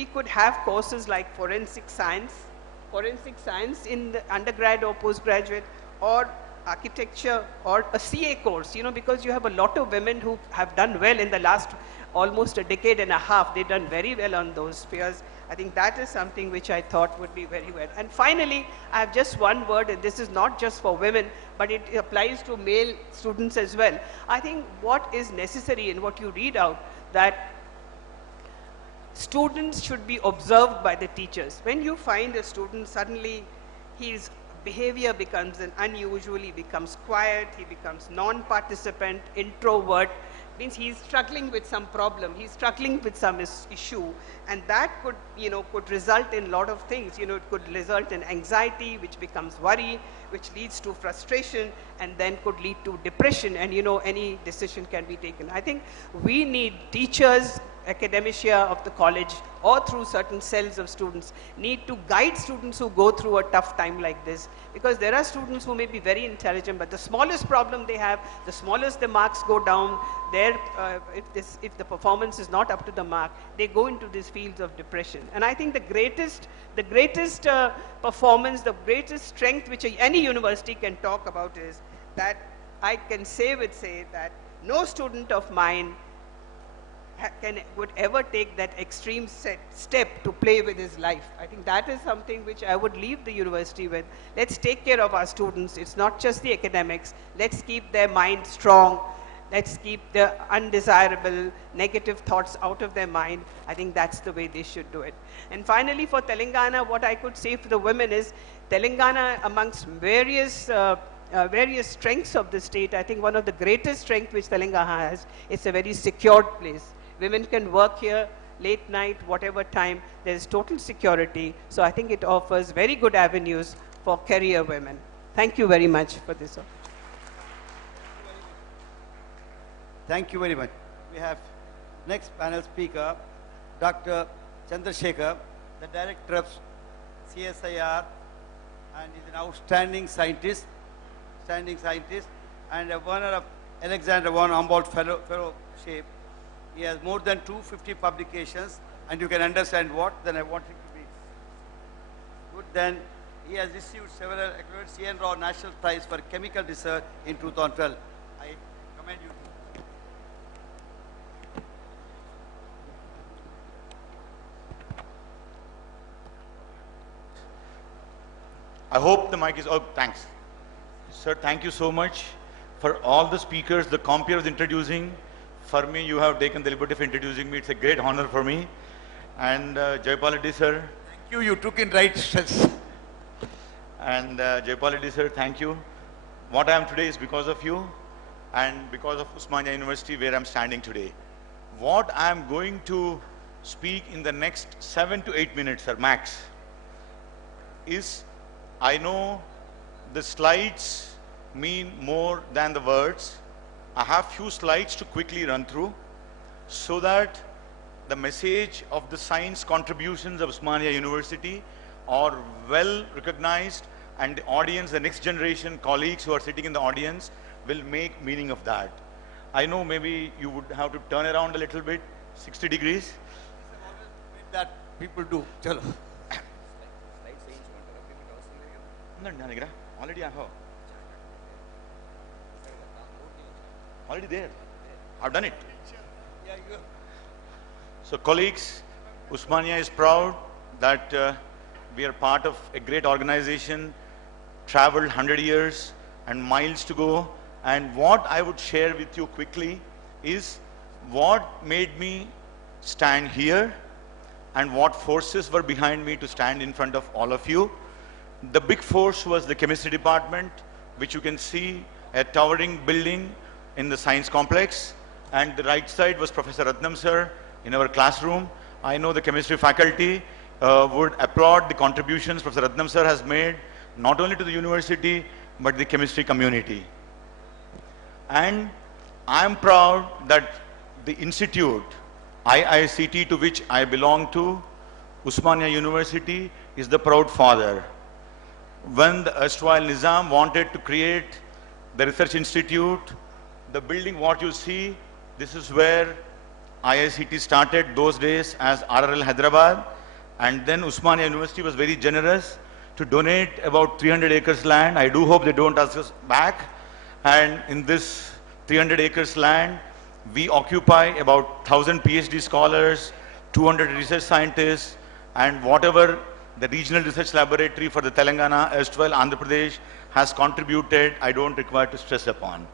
could have courses like forensic science in the undergrad or postgraduate, or architecture, or a CA course, because you have a lot of women who have done well in the last almost a decade and a half. They've done very well on those spheres. I think that is something which I thought would be very well. And finally, I have just one word, and this is not just for women, but it applies to male students as well. I think what is necessary and what you read out, that students should be observed by the teachers. When you find a student, suddenly his behavior becomes unusually becomes quiet, he becomes non-participant, introvert, means he's struggling with some problem, he's struggling with some issue, and that could result in a lot of things. It could result in anxiety, which becomes worry, which leads to frustration, and then could lead to depression, and any decision can be taken. I think we need teachers, academia of the college, or through certain cells of students, need to guide students who go through a tough time like this, because there are students who may be very intelligent, but the smallest problem they have, the smallest the marks go down, if the performance is not up to the mark, they go into these fields of depression. And I think the greatest performance, the greatest strength which any university can talk about is that I can say that no student of mine would ever take that extreme step to play with his life. I think that is something which I would leave the university with. Let's take care of our students. It's not just the academics. Let's keep their mind strong. Let's keep the undesirable negative thoughts out of their mind. I think that's the way they should do it. And finally, for Telangana, what I could say for the women is, Telangana, amongst various strengths of the state, I think one of the greatest strengths which Telangana has, it's a very secured place. Women can work here late night, whatever time. There is total security. So I think it offers very good avenues for career women. Thank you very much for this. Thank you very much. We have next panel speaker, Dr. Chandrasekhar, the director of CSIR, and is an outstanding scientist, and a winner of Alexander von Humboldt Fellowship. He has more than 250 publications and you can understand what, then I want him to be good. Then he has received several accolades. C.N. Rao National Prize for Chemical Research in 2012. I commend you. I hope the mic is, oh, thanks. Sir, thank you so much for all the speakers, the compeer was introducing. For me, you have taken the liberty of introducing me. It's a great honor for me. And Jaipal Reddy, sir. Thank you, you took in right steps. And Jaipal Reddy, sir, thank you. What I am today is because of you and because of Osmania University where I'm standing today. What I am going to speak in the next 7 to 8 minutes, sir, max, is I know the slides mean more than the words. I have few slides to quickly run through so that the message of the science contributions of Osmania University are well recognized, and the audience, the next generation colleagues who are sitting in the audience will make meaning of that. I know maybe you would have to turn around a little bit, 60 degrees. That people do. Chalo. Already I have. Already there. I've done it. Yeah, you. So colleagues, Osmania is proud that we are part of a great organization, traveled 100 years and miles to go. And what I would share with you quickly is what made me stand here and what forces were behind me to stand in front of all of you. The big force was the chemistry department, which you can see a towering building in the science complex. And the right side was Professor Ratnam sir in our classroom. I know the chemistry faculty would applaud the contributions Professor Ratnam sir has made, not only to the university, but the chemistry community. And I am proud that the institute, IICT, to which I belong to, Osmania University, is the proud father. When the erstwhile Nizam wanted to create the research institute, the building what you see, this is where IICT started those days as RRL Hyderabad, and then Osmania University was very generous to donate about 300 acres land. I do hope they don't ask us back. And in this 300 acres land, we occupy about 1,000 PhD scholars, 200 research scientists, and whatever the regional research laboratory for the Telangana, erstwhile Andhra Pradesh, has contributed, I don't require to stress upon.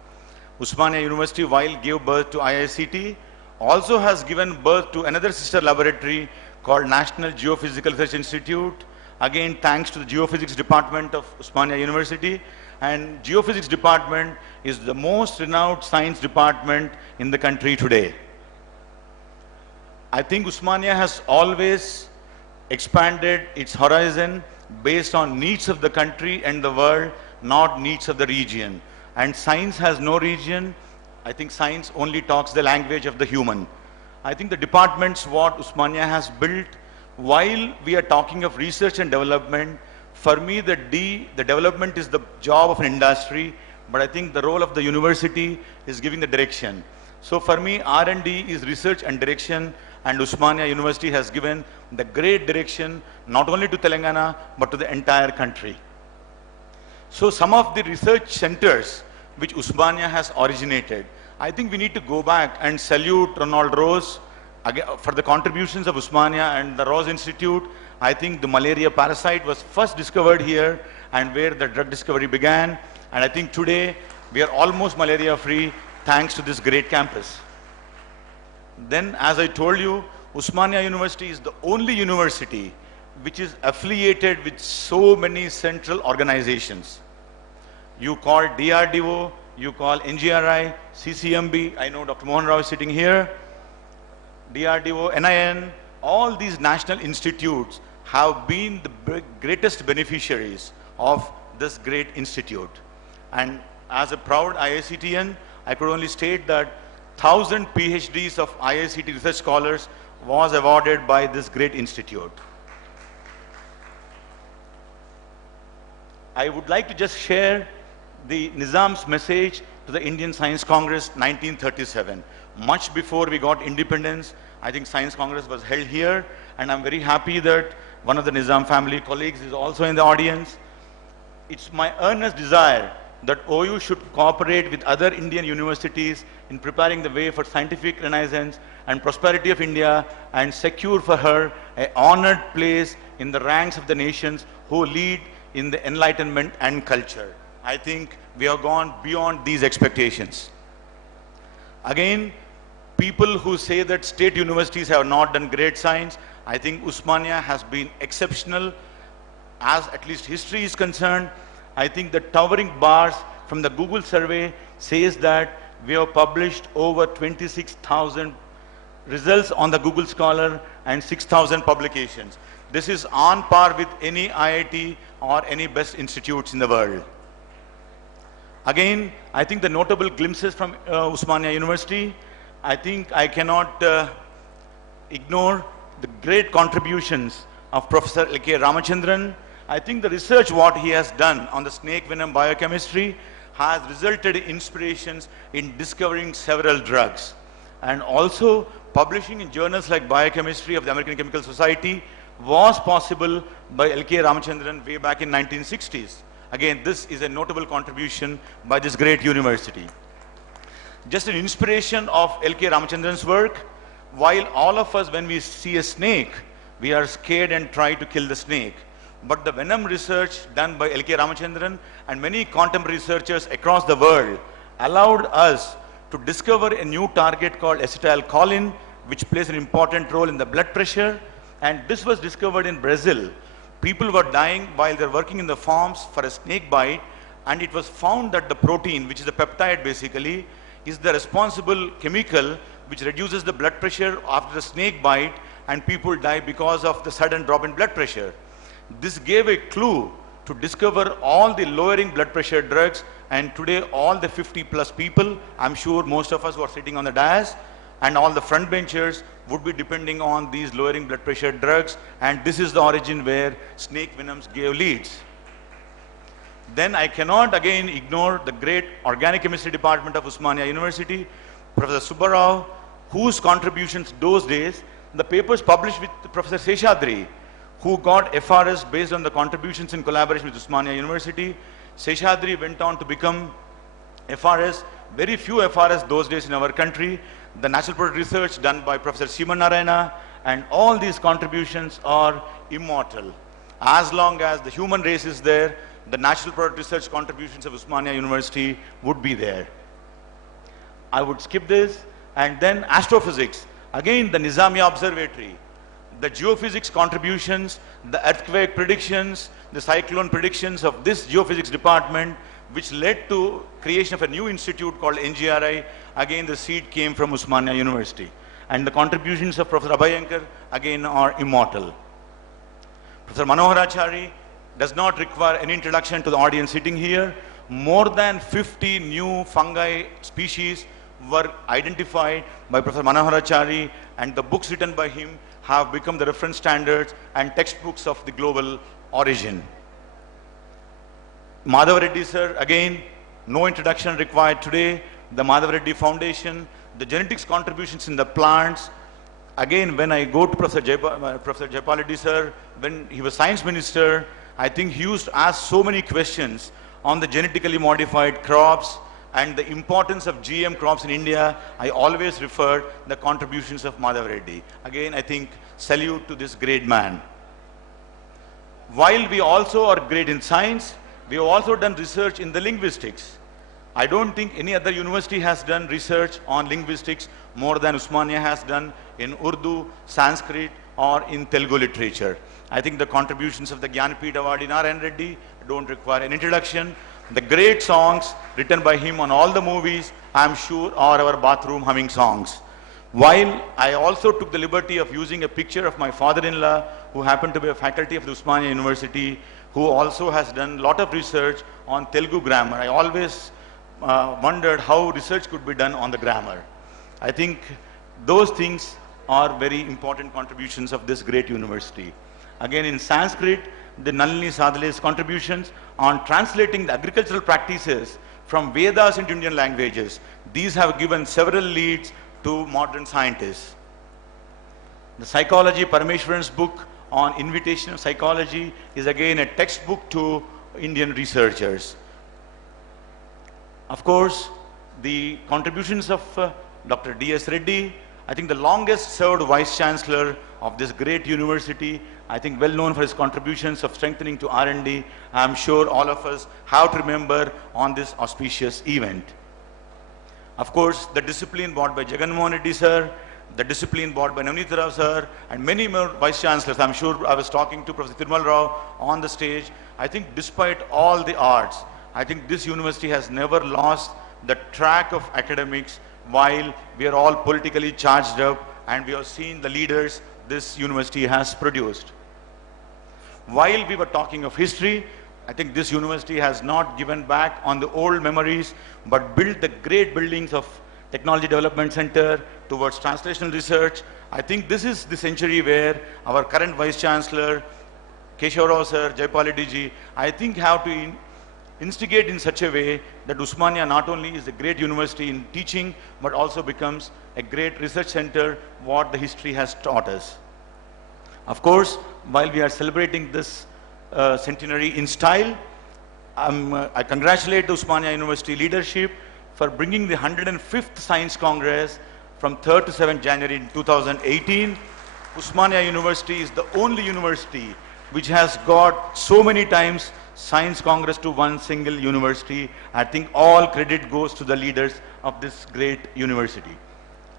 Osmania University, while gave birth to IICT, also has given birth to another sister laboratory called National Geophysical Research Institute. Again, thanks to the Geophysics Department of Osmania University. And Geophysics Department is the most renowned science department in the country today. I think Osmania has always expanded its horizon based on needs of the country and the world, not needs of the region. And science has no region. I think science only talks the language of the human. I think the departments what Osmania has built, while we are talking of research and development, for me the development is the job of an industry, but I think the role of the university is giving the direction. So for me, R&D is research and direction, and Osmania University has given the great direction, not only to Telangana, but to the entire country. So some of the research centers which Osmania has originated, I think we need to go back and salute Ronald Rose for the contributions of Osmania and the Rose Institute. I think the malaria parasite was first discovered here and where the drug discovery began. And I think today we are almost malaria free thanks to this great campus. Then, as I told you, Osmania University is the only university which is affiliated with so many central organizations. You call DRDO, you call NGRI, CCMB, I know Dr. Mohan Rao is sitting here, DRDO, NIN, all these national institutes have been the greatest beneficiaries of this great institute. And as a proud IICTian, I could only state that 1,000 PhDs of IICT research scholars was awarded by this great institute. I would like to just share the Nizam's message to the Indian Science Congress 1937. Much before we got independence, I think Science Congress was held here, and I'm very happy that one of the Nizam family colleagues is also in the audience. It's my earnest desire that OU should cooperate with other Indian universities in preparing the way for scientific renaissance and prosperity of India, and secure for her an honored place in the ranks of the nations who lead in the enlightenment and culture. I think we have gone beyond these expectations. Again, people who say that state universities have not done great science, I think Usmania has been exceptional as at least history is concerned. I think the towering bars from the Google survey says that we have published over 26,000 results on the Google Scholar and 6,000 publications. This is on par with any IIT or any best institutes in the world. Again, I think the notable glimpses from Usmania University, I think I cannot ignore the great contributions of Professor L.K. Ramachandran. I think the research what he has done on the snake venom biochemistry has resulted in inspirations in discovering several drugs, and also publishing in journals like Biochemistry of the American Chemical Society was possible by L.K. Ramachandran way back in 1960s. Again, this is a notable contribution by this great university. Just an inspiration of L.K. Ramachandran's work, while all of us, when we see a snake, we are scared and try to kill the snake. But the venom research done by L.K. Ramachandran and many contemporary researchers across the world allowed us to discover a new target called acetylcholine, which plays an important role in the blood pressure. And this was discovered in Brazil. People were dying while they were working in the farms for a snake bite, and it was found that the protein, which is a peptide basically, is the responsible chemical which reduces the blood pressure after the snake bite, and people die because of the sudden drop in blood pressure. This gave a clue to discover all the lowering blood pressure drugs, and today all the 50 plus people, I'm sure most of us who are sitting on the dais and all the front benchers would be depending on these lowering blood pressure drugs, and this is the origin where snake venoms gave leads. Then I cannot again ignore the great organic chemistry department of Usmania University, Professor Subba Rao, whose contributions those days, the papers published with Professor Seshadri, who got FRS based on the contributions in collaboration with Usmania University. Seshadri went on to become FRS, very few FRS those days in our country. The natural product research done by Professor Siman Narayana, and all these contributions are immortal. As long as the human race is there, the natural product research contributions of Usmania University would be there. I would skip this, and then astrophysics. Again, the Nizamiya Observatory. The geophysics contributions, the earthquake predictions, the cyclone predictions of this geophysics department, which led to creation of a new institute called NGRI. Again, the seed came from Usmania University. And the contributions of Professor Abhayankar, again, are immortal. Professor Manoharachari does not require any introduction to the audience sitting here. More than 50 new fungi species were identified by Professor Manoharachari, and the books written by him have become the reference standards and textbooks of the global origin. Madhav Reddy sir, again, no introduction required today. The Madhav Reddy Foundation, the genetics contributions in the plants. Again, when I go to Professor Jaipal Reddy sir, when he was science minister, I think he used to ask so many questions on the genetically modified crops and the importance of GM crops in India. I always refer the contributions of Madhav Reddy. Again, I think salute to this great man. While we also are great in science, we have also done research in the linguistics. I don't think any other university has done research on linguistics more than Usmania has done in Urdu, Sanskrit, or in Telugu literature. I think the contributions of the Jnanapith Award Narayan Reddy don't require an introduction. The great songs written by him on all the movies, I'm sure, are our bathroom humming songs. While I also took the liberty of using a picture of my father-in-law, who happened to be a faculty of the Usmania University, who also has done a lot of research on Telugu grammar. I always wondered how research could be done on the grammar. I think those things are very important contributions of this great university. Again, in Sanskrit, the Nalini Sadale's contributions on translating the agricultural practices from Vedas into Indian languages. These have given several leads to modern scientists. The Psychology Parameshwaran's book on Invitational Psychology is again a textbook to Indian researchers. Of course, the contributions of Dr. D.S. Reddy, I think the longest served Vice Chancellor of this great university, I think well known for his contributions of strengthening to R&D. I'm sure all of us have to remember on this auspicious event. Of course, the discipline brought by Jagan Mohan Reddy sir, the discipline brought by Navneet Rao sir, and many more Vice Chancellors. I'm sure I was talking to Professor Tirmal Rao on the stage. I think despite all the arts, I think this university has never lost the track of academics while we are all politically charged up and we have seen the leaders this university has produced. While we were talking of history, I think this university has not given back on the old memories but built the great buildings of Technology Development Center towards translational research. I think this is the century where our current Vice Chancellor, Keshava Rao sir, Jaipal ji, I think have to instigate in such a way that Osmania not only is a great university in teaching but also becomes a great research center what the history has taught us. Of course, while we are celebrating this centenary in style, I congratulate the Osmania University leadership for bringing the 105th Science Congress from 3rd to 7th January in 2018. Osmania University is the only university which has got so many times Science Congress to one single university. I think all credit goes to the leaders of this great university.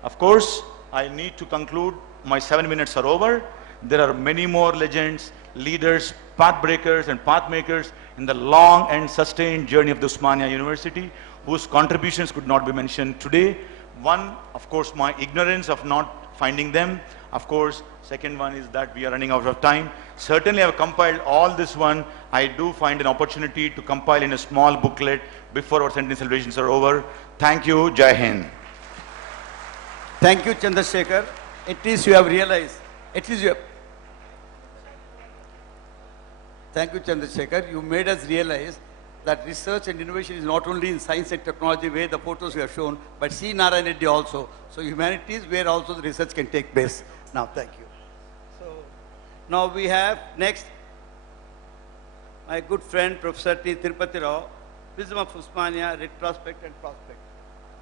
Of course, I need to conclude. My 7 minutes are over. There are many more legends, leaders, path breakers and path makers in the long and sustained journey of the Osmania University whose contributions could not be mentioned today. One, of course, my ignorance of not finding them. Of course, second one is that we are running out of time. Certainly I have compiled all this one. I do find an opportunity to compile in a small booklet before our centenary celebrations are over. Thank you. Jai Hind. Thank you, Chandrasekhar. At least you have realized, at least you have... Thank you, Chandrasekhar. You made us realize that research and innovation is not only in science and technology where the photos you have shown, but C. Narayan Reddy also. So humanities where also the research can take place. Now, thank you. So now we have next my good friend Professor T. Tirupati Rao, Wisdom of Osmania, Retrospect and Prospect.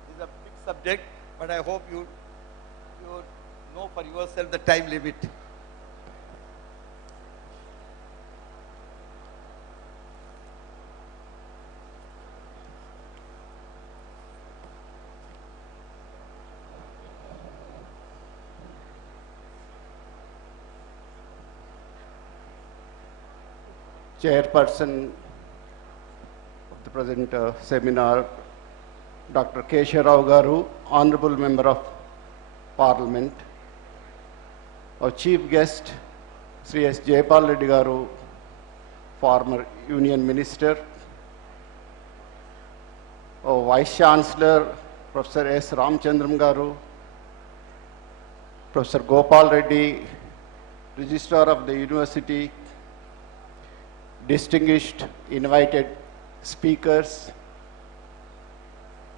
This is a big subject, but I hope you know for yourself the time limit. Chairperson of the present seminar, Dr. Keshava Rao Garu, Honorable Member of Parliament. Our Chief Guest, Shri S. Jaipal Reddy Garu, former Union Minister. Our Vice Chancellor, Professor S. Ramchandram Garu, Professor Gopal Reddy, Registrar of the University, distinguished invited speakers,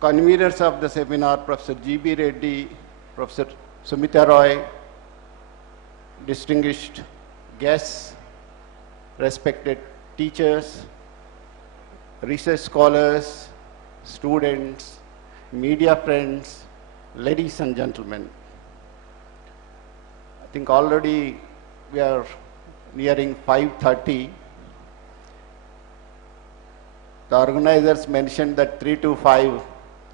conveners of the seminar, Professor G.B. Reddy, Professor Sumita Roy, distinguished guests, respected teachers, research scholars, students, media friends, ladies and gentlemen. I think already we are nearing 5:30. The organizers mentioned that 3 to 5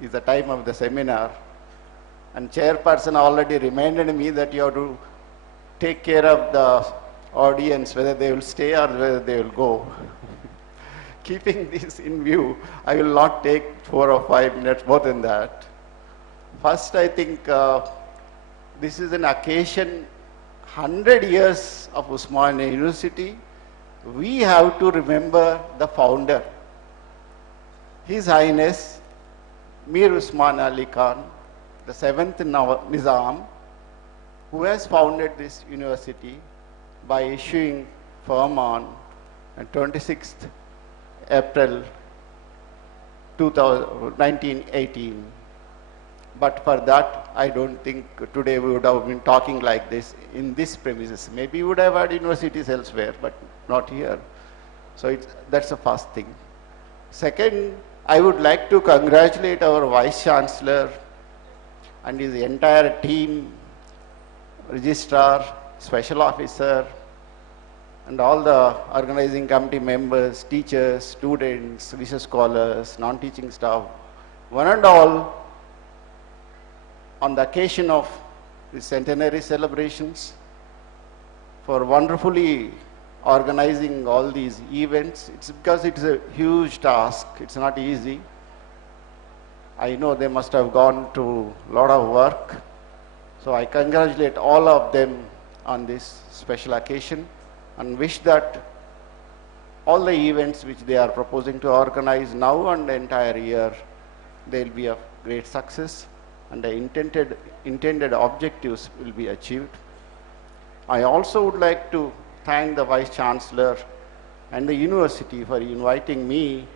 is the time of the seminar, and chairperson already reminded me that you have to take care of the audience, whether they will stay or whether they will go. Keeping this in view, I will not take 4 or 5 minutes more than that. First, I think this is an occasion, 100 years of Osmania University. We have to remember the founder, His Highness Mir Usman Ali Khan, the 7th Nizam, who has founded this university by issuing Firman on 26th April 1918. But for that, I don't think today we would have been talking like this in this premises. Maybe we would have had universities elsewhere, but not here. So that's the first thing. Second, I would like to congratulate our Vice Chancellor and his entire team, Registrar, Special Officer, and all the organizing committee members, teachers, students, research scholars, non-teaching staff, one and all, on the occasion of the centenary celebrations, for wonderfully organizing all these events. It's because it's a huge task. It's not easy. I know they must have gone to a lot of work. So I congratulate all of them on this special occasion and wish that all the events which they are proposing to organize now and the entire year, they'll be of great success and the intended objectives will be achieved. I also would like to thank the Vice Chancellor and the university for inviting me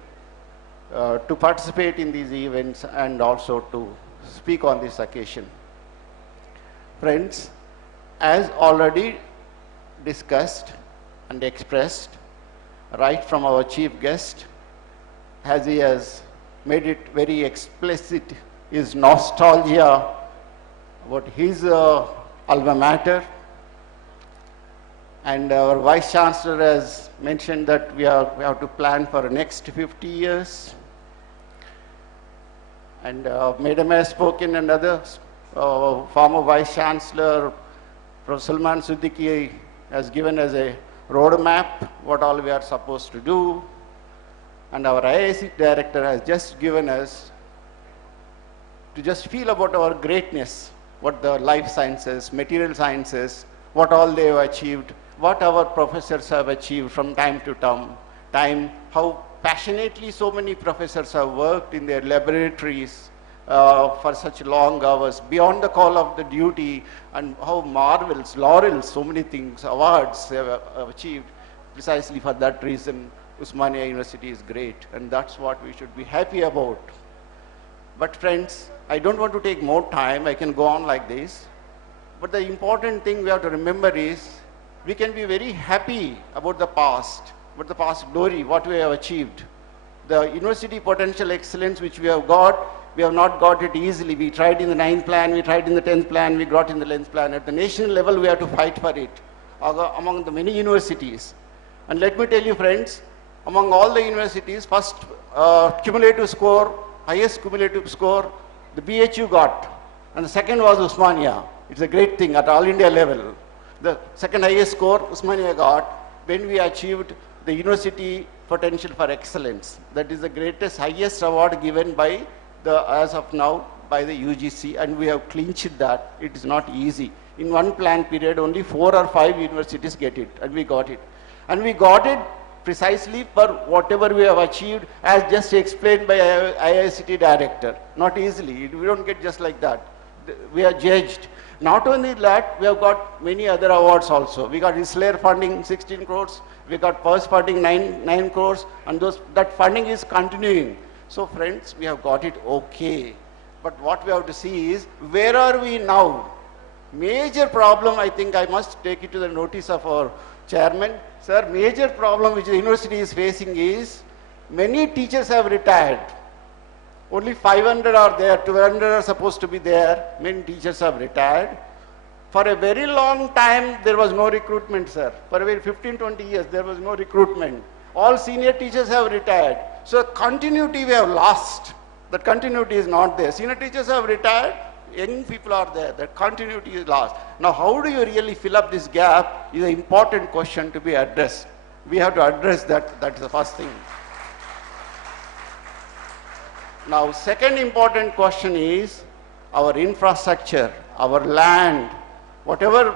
to participate in these events and also to speak on this occasion. Friends, as already discussed and expressed right from our chief guest, as he has made it very explicit, his nostalgia about his alma mater. And our Vice Chancellor has mentioned that we have to plan for the next 50 years. And Madam has spoken, and others. Former Vice Chancellor, Professor Salman Siddiqui, has given us a roadmap, what all we are supposed to do. And our IIC Director has just given us to just feel about our greatness, what the life sciences, material sciences, what all they have achieved, what our professors have achieved from time to time, how passionately so many professors have worked in their laboratories for such long hours, beyond the call of the duty, and how marvels, laurels, so many things, awards they have achieved. Precisely for that reason, Osmania University is great, and that's what we should be happy about. But friends, I don't want to take more time, I can go on like this. But the important thing we have to remember is, we can be very happy about the past glory, what we have achieved. The university potential excellence which we have not got it easily. We tried in the 9th plan, we tried in the 10th plan, we got in the 11th plan. At the national level, we have to fight for it among the many universities. And let me tell you, friends, among all the universities, first cumulative score, highest cumulative score, the BHU got. And the second was Osmania. It's a great thing at all India level. The second highest score Osmania got when we achieved the university potential for excellence. That is the greatest, highest award given by as of now, by the UGC, and we have clinched that. It is not easy. In one plan period, only 4 or 5 universities get it, and we got it. And we got it precisely for whatever we have achieved, as just explained by IICT Director. Not easily. We don't get just like that. We are judged. Not only that, we have got many other awards also. We got Isler funding 16 crores, we got PERS funding 9 crores, and that funding is continuing. So friends, we have got it okay. But what we have to see is, where are we now? Major problem, I think I must take it to the notice of our chairman. Sir, major problem which the university is facing is, many teachers have retired. Only 500 are there, 200 are supposed to be there. Many teachers have retired. For a very long time, there was no recruitment, sir. For a very 15, 20 years, there was no recruitment. All senior teachers have retired. So continuity we have lost. That continuity is not there. Senior teachers have retired, young people are there. That continuity is lost. Now, how do you really fill up this gap is an important question to be addressed. We have to address that. That's the first thing. Now, second important question is our infrastructure, our land, whatever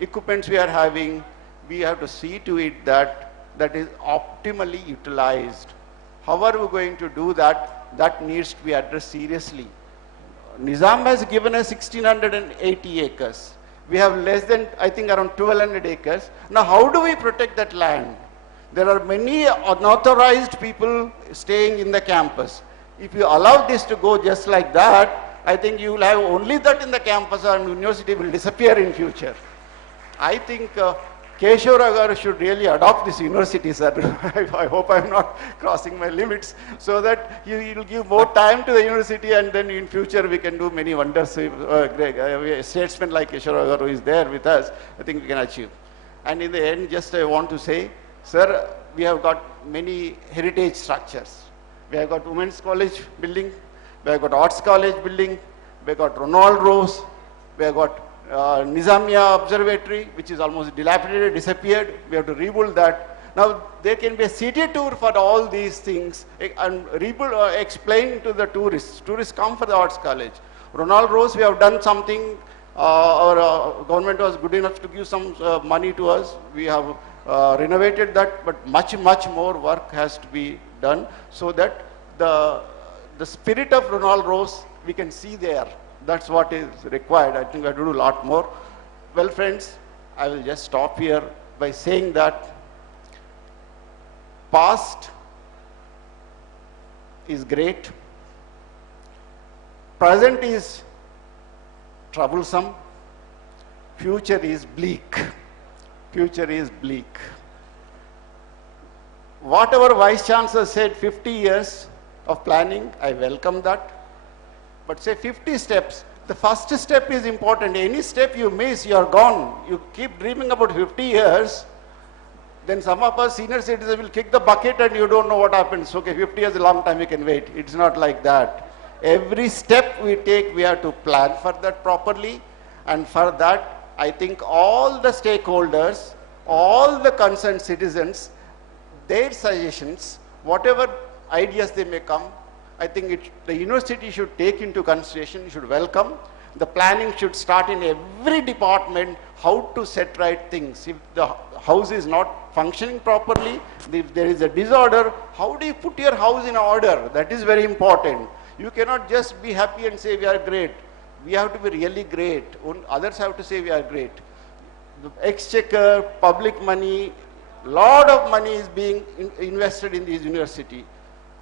equipments we are having, we have to see to it that that is optimally utilized. How are we going to do that? That needs to be addressed seriously. Nizam has given us 1680 acres. We have less than, I think, around 1200 acres. Now, how do we protect that land? There are many unauthorized people staying in the campus. If you allow this to go just like that, I think you will have only that in the campus and university will disappear in future. I think Keshava Rao should really adopt this university, sir. I hope I'm not crossing my limits, so that he will give more time to the university, and then in future we can do many wonders. If a statesman like Keshava Rao is there with us, I think we can achieve. And in the end, just I want to say, sir, we have got many heritage structures. We have got Women's College building, we have got Arts College building, we have got Hon'ble, we have got Nizamiya Observatory, which is almost dilapidated, disappeared. We have to rebuild that. Now, there can be a city tour for all these things and rebuild or explain to the tourists. Tourists come for the Arts College. Hon'ble, we have done something. Our government was good enough to give some money to us. We have renovated that, but much more work has to be done so that the spirit of Hon'ble we can see there. That's what is required. I think we have to do a lot more. Well, friends, I will just stop here by saying that past is great, present is troublesome, future is bleak. Future is bleak. Whatever Vice Chancellor said, 50 years of planning, I welcome that. But say 50 steps, the first step is important. Any step you miss, you are gone. You keep dreaming about 50 years, then some of us senior citizens will kick the bucket and you don't know what happens. Okay, 50 years is a long time, we can wait. It's not like that. Every step we take, we have to plan for that properly. And for that, I think all the stakeholders, all the concerned citizens, their suggestions, whatever ideas they may come, I think the university should take into consideration, should welcome. The planning should start in every department, how to set right things. If the house is not functioning properly, if there is a disorder, how do you put your house in order? That is very important. You cannot just be happy and say we are great. We have to be really great. Others have to say we are great. The exchequer, public money, lot of money is being invested in this university.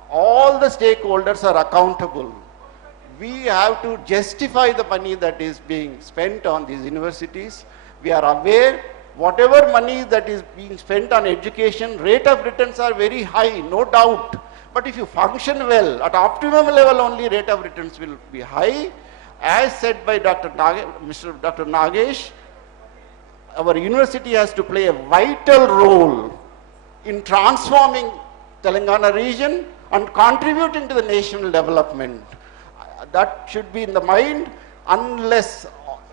All the stakeholders are accountable. We have to justify the money that is being spent on these universities. We are aware whatever money that is being spent on education, rate of returns are very high, no doubt. But if you function well, at optimum level only rate of returns will be high. As said by Dr. Nagesh, our university has to play a vital role in transforming Telangana region and contributing to the national development. That should be in the mind, unless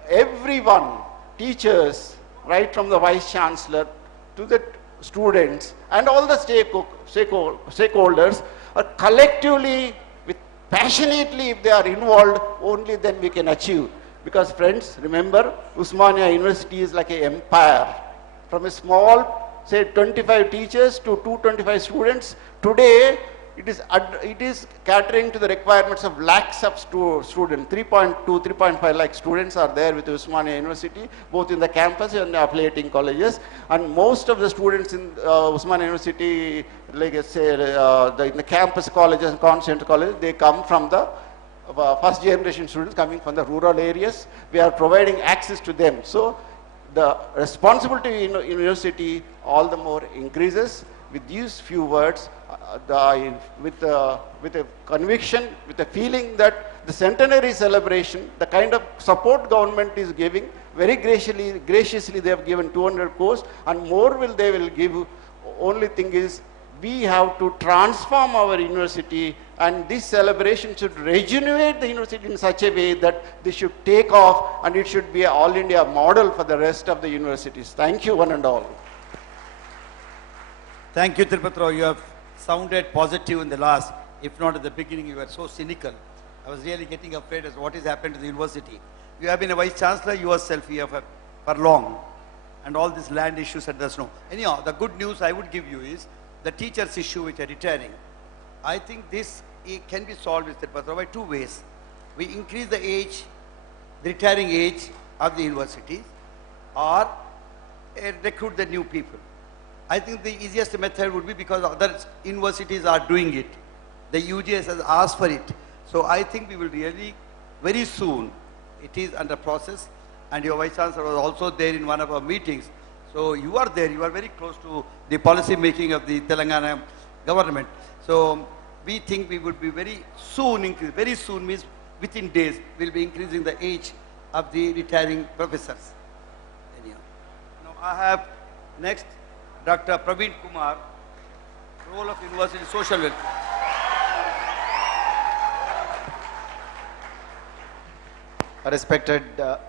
everyone, teachers, right from the Vice Chancellor to the students and all the stakeholders are collectively, passionately, if they are involved, only then we can achieve. Because friends, remember, Osmania University is like an empire. From a small, say 25 teachers to 225 students, today it is catering to the requirements of lakhs of students. 3.2, 3.5 lakh students are there with Osmania University, both in the campus and the affiliating colleges. And most of the students in Osmania University, like I say, in the campus colleges and concentrated colleges, they come from the first generation students coming from the rural areas. We are providing access to them. So the responsibility in university all the more increases. With these few words, with a conviction, with a feeling that the centenary celebration, the kind of support government is giving, very graciously they have given 200 crores and more they will give. Only thing is, we have to transform our university, and this celebration should rejuvenate the university in such a way that this should take off and it should be an all India model for the rest of the universities. Thank you one and all. Thank you, Tirupati Rao. You have sounded positive in the last. If not at the beginning, you were so cynical. I was really getting afraid as what has happened to the university. You have been a Vice Chancellor yourself here for long. And all these land issues and there's no. Anyhow, the good news I would give you is the teachers issue which are retiring. I think this can be solved with Tirupati Rao by two ways. We increase the age, the retiring age of the universities, or recruit the new people. I think the easiest method would be, because other universities are doing it. The UGS has asked for it. So I think we will really very soon. It is under process, and your Vice Chancellor was also there in one of our meetings. So you are there, you are very close to the policy making of the Telangana government. So we think we would be very soon means within days, we'll be increasing the age of the retiring professors. Anyhow. Now I have next Dr. Praveen Kumar, role of University Social Welfare. Respected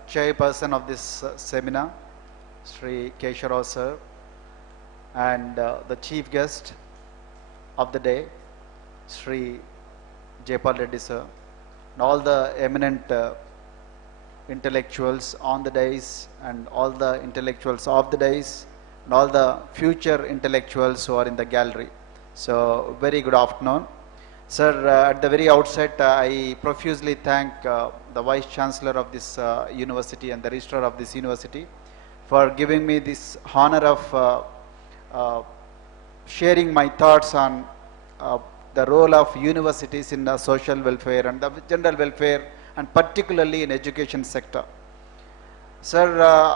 chairperson of this seminar, Shri Keshava Rao sir, and the chief guest of the day, Shri Jaipal Reddy sir, and all the eminent intellectuals on the dais, and all the intellectuals of the dais, and all the future intellectuals who are in the gallery. So, very good afternoon. Sir, at the very outset, I profusely thank the Vice Chancellor of this university and the Registrar of this university for giving me this honor of sharing my thoughts on the role of universities in the social welfare and the general welfare, and particularly in education sector. Sir,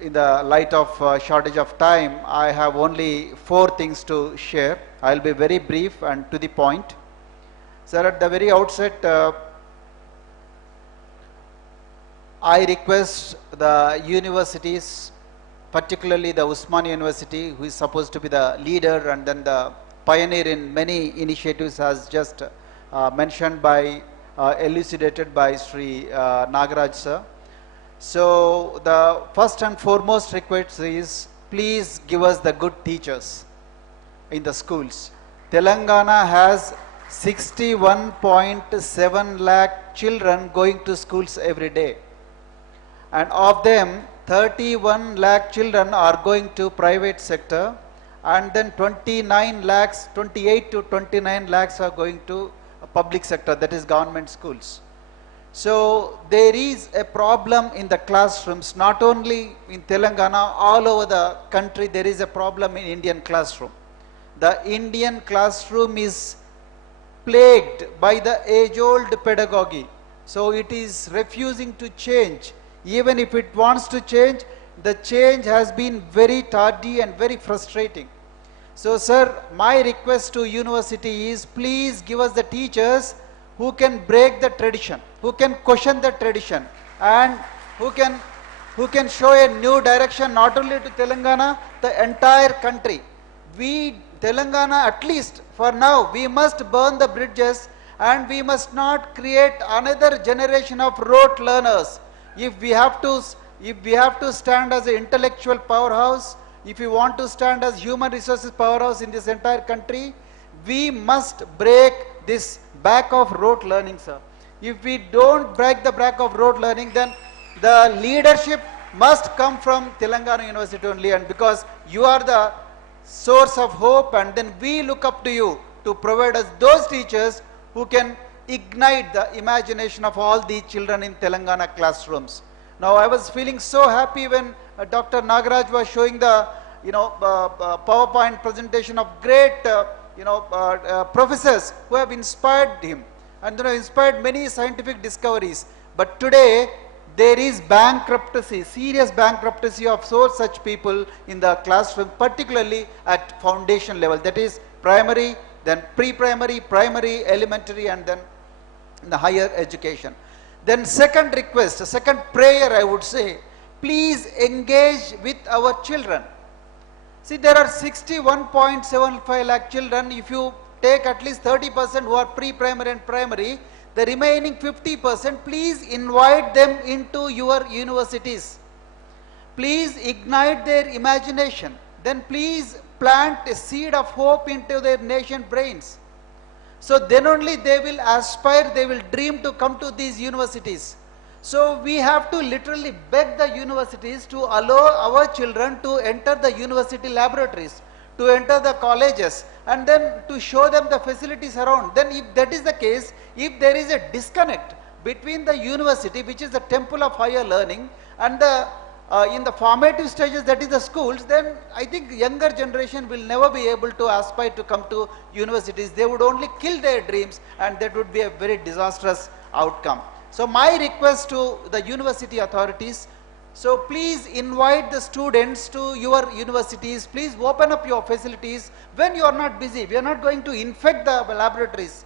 in the light of shortage of time, I have only 4 things to share. I will be very brief and to the point. Sir, at the very outset, I request the universities, particularly the Osmania University, who is supposed to be the leader and then the pioneer in many initiatives, as just mentioned by, elucidated by Shri Nagaraj sir. So the first and foremost request is, please give us the good teachers in the schools. Telangana has 61.7 lakh children going to schools every day, and of them 31 lakh children are going to private sector, and then 28 to 29 lakhs are going to public sector, that is government schools. So there is a problem in the classrooms, not only in Telangana, all over the country there is a problem in Indian classroom. The Indian classroom is plagued by the age-old pedagogy. So it is refusing to change. Even if it wants to change, the change has been very tardy and very frustrating. So sir, my request to university is, please give us the teachers who can break the tradition, who can question the tradition, and who can show a new direction not only to Telangana, the entire country. We, Telangana, at least for now, we must burn the bridges, and we must not create another generation of rote learners. If we have to stand as an intellectual powerhouse, if we want to stand as human resources powerhouse in this entire country, we must break this back of rote learning, sir. If we don't break the back of rote learning, then the leadership must come from Telangana University only, and because you are the source of hope, and then we look up to you to provide us those teachers who can ignite the imagination of all the children in Telangana classrooms. Now I was feeling so happy when Dr. Nagaraj was showing the PowerPoint presentation of great professors who have inspired him and inspired many scientific discoveries. But today there is bankruptcy, serious bankruptcy of such people in the classroom, particularly at foundation level, that is primary, then pre-primary, primary, elementary, and then in the higher education. Then second request, second prayer I would say, please engage with our children. See, there are 61.75 lakh children. If you take at least 30% who are pre-primary and primary, the remaining 50%, please invite them into your universities. Please ignite their imagination. Then please plant a seed of hope into their nation brains. So then only they will aspire, they will dream to come to these universities. So we have to literally beg the universities to allow our children to enter the university laboratories, to enter the colleges, and then to show them the facilities around. Then if that is the case, if there is a disconnect between the university, which is the temple of higher learning, and the in the formative stages, that is the schools, then I think younger generation will never be able to aspire to come to universities. They would only kill their dreams, and that would be a very disastrous outcome. So my request to the university authorities, so please invite the students to your universities, please open up your facilities when you are not busy. We are not going to infect the laboratories.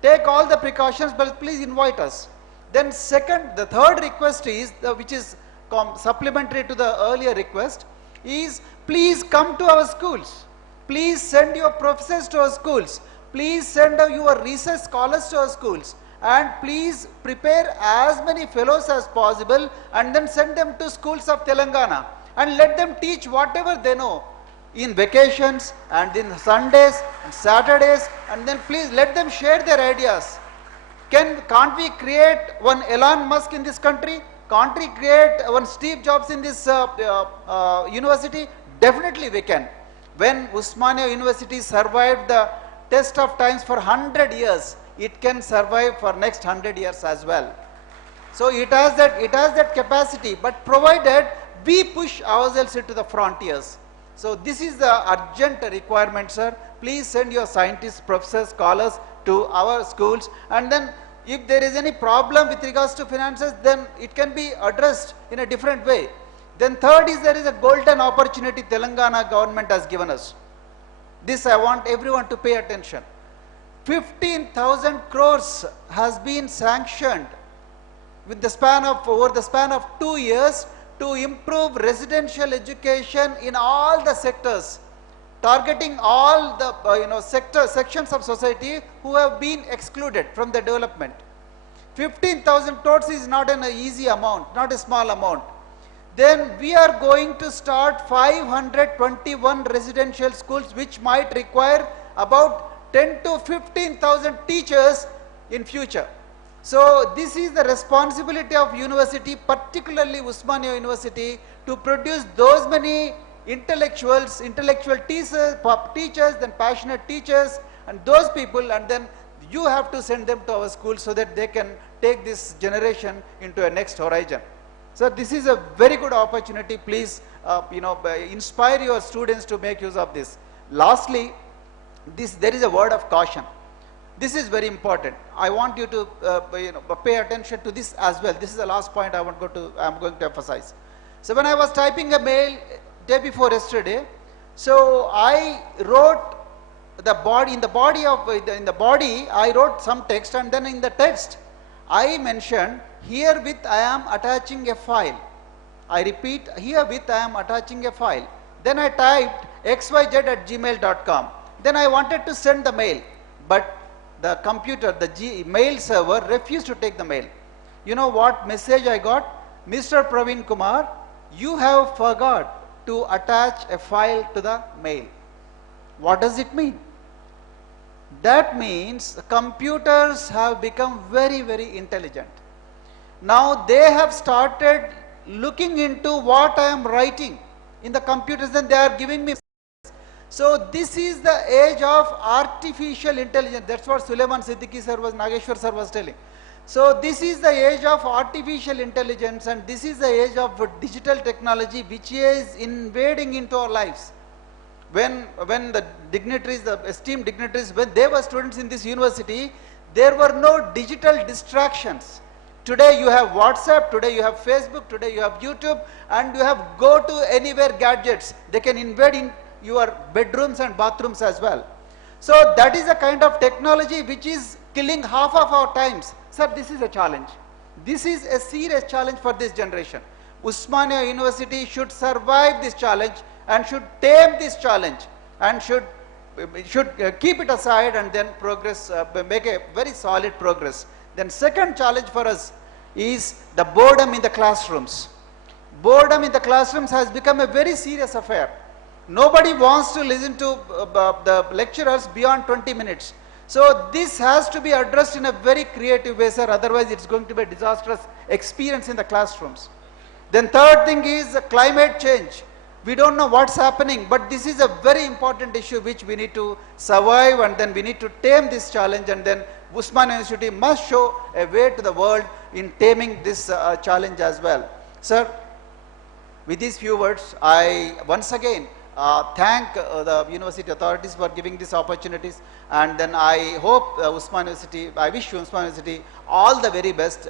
Take all the precautions, but please invite us. Then the third request is, which is supplementary to the earlier request, is please come to our schools. Please send your professors to our schools. Please send your research scholars to our schools. And please prepare as many fellows as possible and then send them to schools of Telangana and let them teach whatever they know in vacations and in Sundays and Saturdays, and then please let them share their ideas. Can't we create one Elon Musk in this country? Can't we create one Steve Jobs in this university? Definitely we can. When Usmania University survived the test of times for 100 years, it can survive for next 100 years as well. So it has that capacity, but provided we push ourselves into the frontiers. So this is the urgent requirement, sir. Please send your scientists, professors, scholars to our schools, and then if there is any problem with regards to finances, then it can be addressed in a different way. Then third is, there is a golden opportunity Telangana government has given us. This I want everyone to pay attention. 15,000 crores has been sanctioned with the span of, over the span of 2 years to improve residential education in all the sectors, targeting all the sections of society who have been excluded from the development. 15,000 crores is not an easy amount, not a small amount. Then we are going to start 521 residential schools, which might require about 10 to 15,000 teachers in future. So this is the responsibility of university, particularly Usmania University, to produce those many intellectual teachers, then passionate teachers, and those people, and then you have to send them to our schools so that they can take this generation into a next horizon. So this is a very good opportunity. Please, inspire your students to make use of this. Lastly, there is a word of caution. This is very important. I want you to pay attention to this as well. This is the last point I'm going to emphasize. So when I was typing a mail day before yesterday, so I wrote the body, in the body I wrote some text, and then in the text I mentioned, herewith I am attaching a file. I repeat, herewith I am attaching a file. Then I typed xyz@gmail.com. Then I wanted to send the mail, but the computer, the mail server refused to take the mail. You know what message I got? Mr. Praveen Kumar, you have forgot to attach a file to the mail. What does it mean? That means computers have become very, very intelligent. Now they have started looking into what I am writing in the computers, and they are giving me. So this is the age of artificial intelligence. That's what Suleiman Siddiqui sir was, Nageshwar sir was telling. So this is the age of artificial intelligence, and this is the age of digital technology which is invading into our lives. When the dignitaries, the esteemed dignitaries, when they were students in this university, there were no digital distractions. Today you have WhatsApp, today you have Facebook, today you have YouTube, and you have go to anywhere gadgets. They can invade in your bedrooms and bathrooms as well. So that is a kind of technology which is killing half of our times. Sir, this is a challenge. This is a serious challenge for this generation. Usmania University should survive this challenge and should tame this challenge and should keep it aside and then progress, make a very solid progress. Then second challenge for us is the boredom in the classrooms. Boredom in the classrooms has become a very serious affair. Nobody wants to listen to the lecturers beyond 20 minutes. So this has to be addressed in a very creative way, sir. Otherwise it's going to be a disastrous experience in the classrooms. Then third thing is climate change. We don't know what's happening, but this is a very important issue which we need to survive, and then we need to tame this challenge, and then Usmania University must show a way to the world in taming this challenge as well. Sir, with these few words, I once again thank the university authorities for giving these opportunities, and then I hope Usman University, I wish Usman University all the very best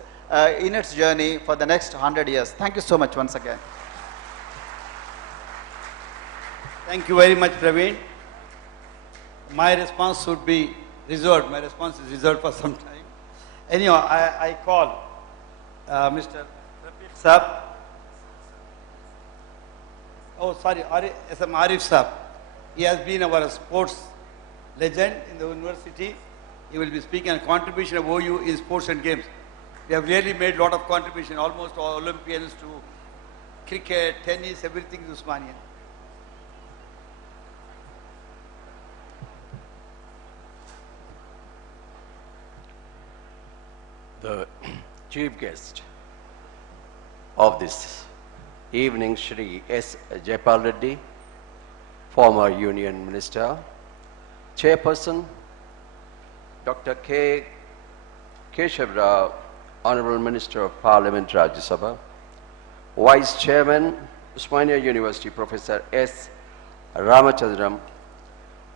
in its journey for the next 100 years. Thank you so much once again. Thank you very much, Praveen. My response should be reserved. My response is reserved for some time. Anyhow, I call Mr. Rafiq Saab. Oh, sorry, SM Arif Saab. He has been our sports legend in the university. He will be speaking on contribution of OU in sports and games. We have really made a lot of contribution, almost all Olympians to cricket, tennis, everything is Usmania. The chief guest of this evening, Shri S. Jaipal Reddy, former Union Minister, Chairperson, Dr. K. Keshava Rao, Honorable Minister of Parliament, Rajya Sabha, Vice Chairman, Usmania University, Professor S. Ramachandram,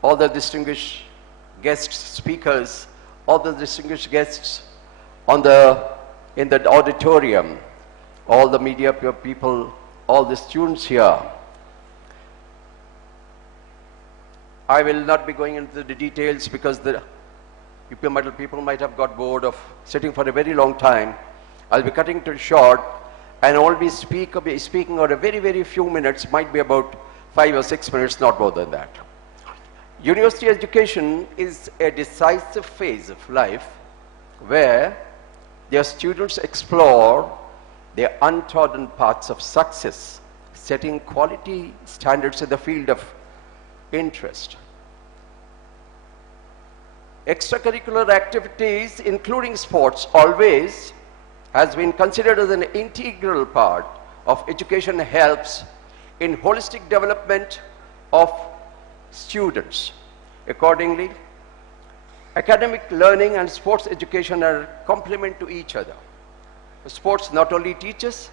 all the distinguished guest speakers, all the distinguished guests in the auditorium, all the media people, all the students here. I will not be going into the details because the people might have got bored of sitting for a very long time. I'll be cutting it short and I'll be speaking on a very, very few minutes, might be about 5 or 6 minutes, not more than that. University education is a decisive phase of life where their students explore the untrodden paths of success, setting quality standards in the field of interest. Extracurricular activities, including sports, always has been considered as an integral part of education, helps in holistic development of students. Accordingly, academic learning and sports education are complement to each other. Sports not only teaches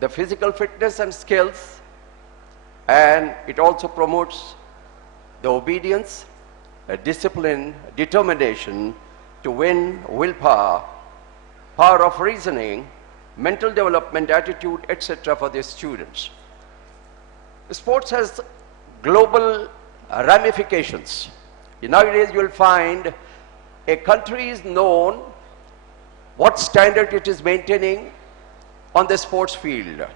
the physical fitness and skills, and it also promotes the obedience, discipline, determination to win, willpower, power of reasoning, mental development, attitude, etc. for their students. Sports has global ramifications. Nowadays you will find a country is known what standard it is maintaining on the sports field.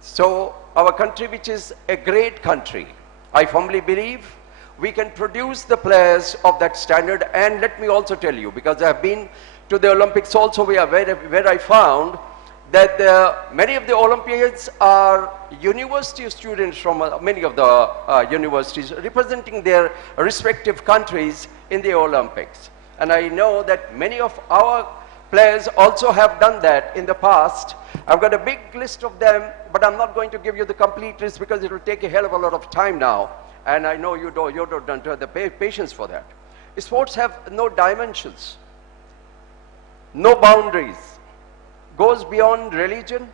So our country, which is a great country, I firmly believe we can produce the players of that standard. And let me also tell you, because I have been to the Olympics also, where I found that many of the Olympians are university students from many of the universities representing their respective countries in the Olympics. And I know that many of our players also have done that in the past. I've got a big list of them, but I'm not going to give you the complete list because it will take a hell of a lot of time now. And I know you don't have the patience for that. Sports have no dimensions, no boundaries, goes beyond religion,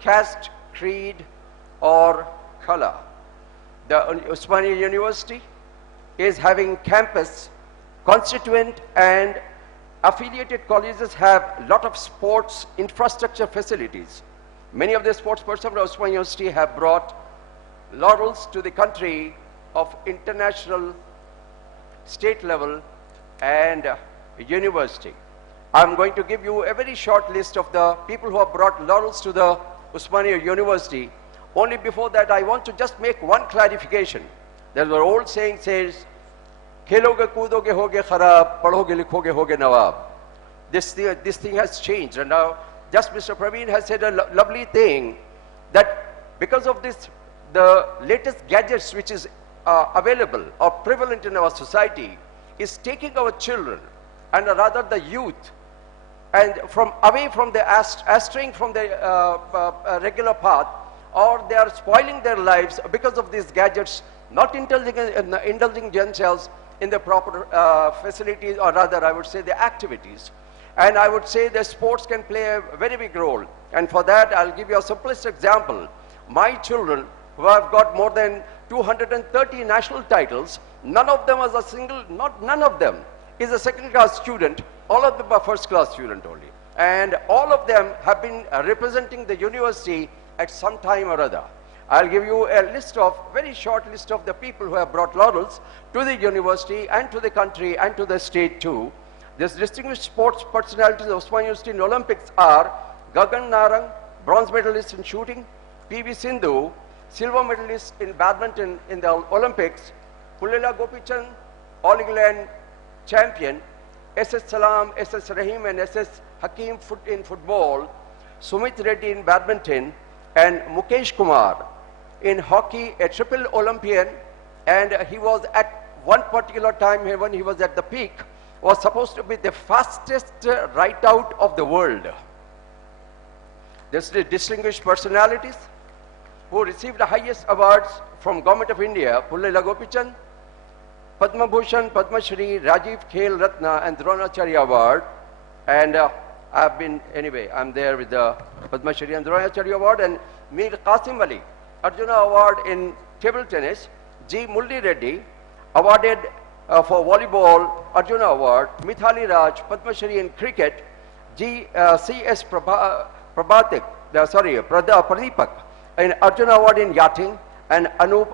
caste, creed, or color. The Usmania University is having campus, constituent and affiliated colleges have a lot of sports infrastructure facilities. Many of the sports persons from Usmania University have brought laurels to the country of international, state level and university. I'm going to give you a very short list of the people who have brought laurels to the Usmania University. Only before that, I want to just make one clarification. There's an old saying says, "Kheloge kudoge hoge kharab, padhoge likhoge hoge nawab." This thing has changed, and now just Mr. Praveen has said a lovely thing that because of this, the latest gadgets which is available or prevalent in our society is taking our children and rather the youth and away from the straying from the regular path, or they are spoiling their lives because of these gadgets, not indulging themselves in the proper facilities, or rather I would say the activities. And I would say that sports can play a very big role. And for that, I'll give you a simplest example. My children who have got more than 230 national titles. None of them is a single, none of them is a second class student. All of them are first class student only. And all of them have been representing the university at some time or other. I'll give you a list of, very short list of the people who have brought laurels to the university and to the country and to the state too. These distinguished sports personalities of Osmania University in Olympics are Gagan Narang, bronze medalist in shooting, P.V. Sindhu, silver medalist in badminton in the Olympics, Pullela Gopichand, All England champion, S.S. Salam, S.S. Rahim and S.S. Hakim in football, Sumit Reddy in badminton, and Mukesh Kumar in hockey, a triple Olympian, and he was at one particular time when he was at the peak, was supposed to be the fastest right out of the world. These are distinguished personalities who received the highest awards from Government of India, Pullela Gopichand, Padma Bhushan, Padma Shri, Rajiv Khel Ratna and Dronacharya Award. And I've been, anyway, I'm there with the Padma Shri and Dronacharya Award, and Mir Qasim Ali, Arjuna Award in table tennis, G. Mulli Reddy, awarded for volleyball, Arjuna Award, Mithali Raj, Padma Shri in cricket, C.S. Pradeepak in Arjuna Award in yachting, and Anup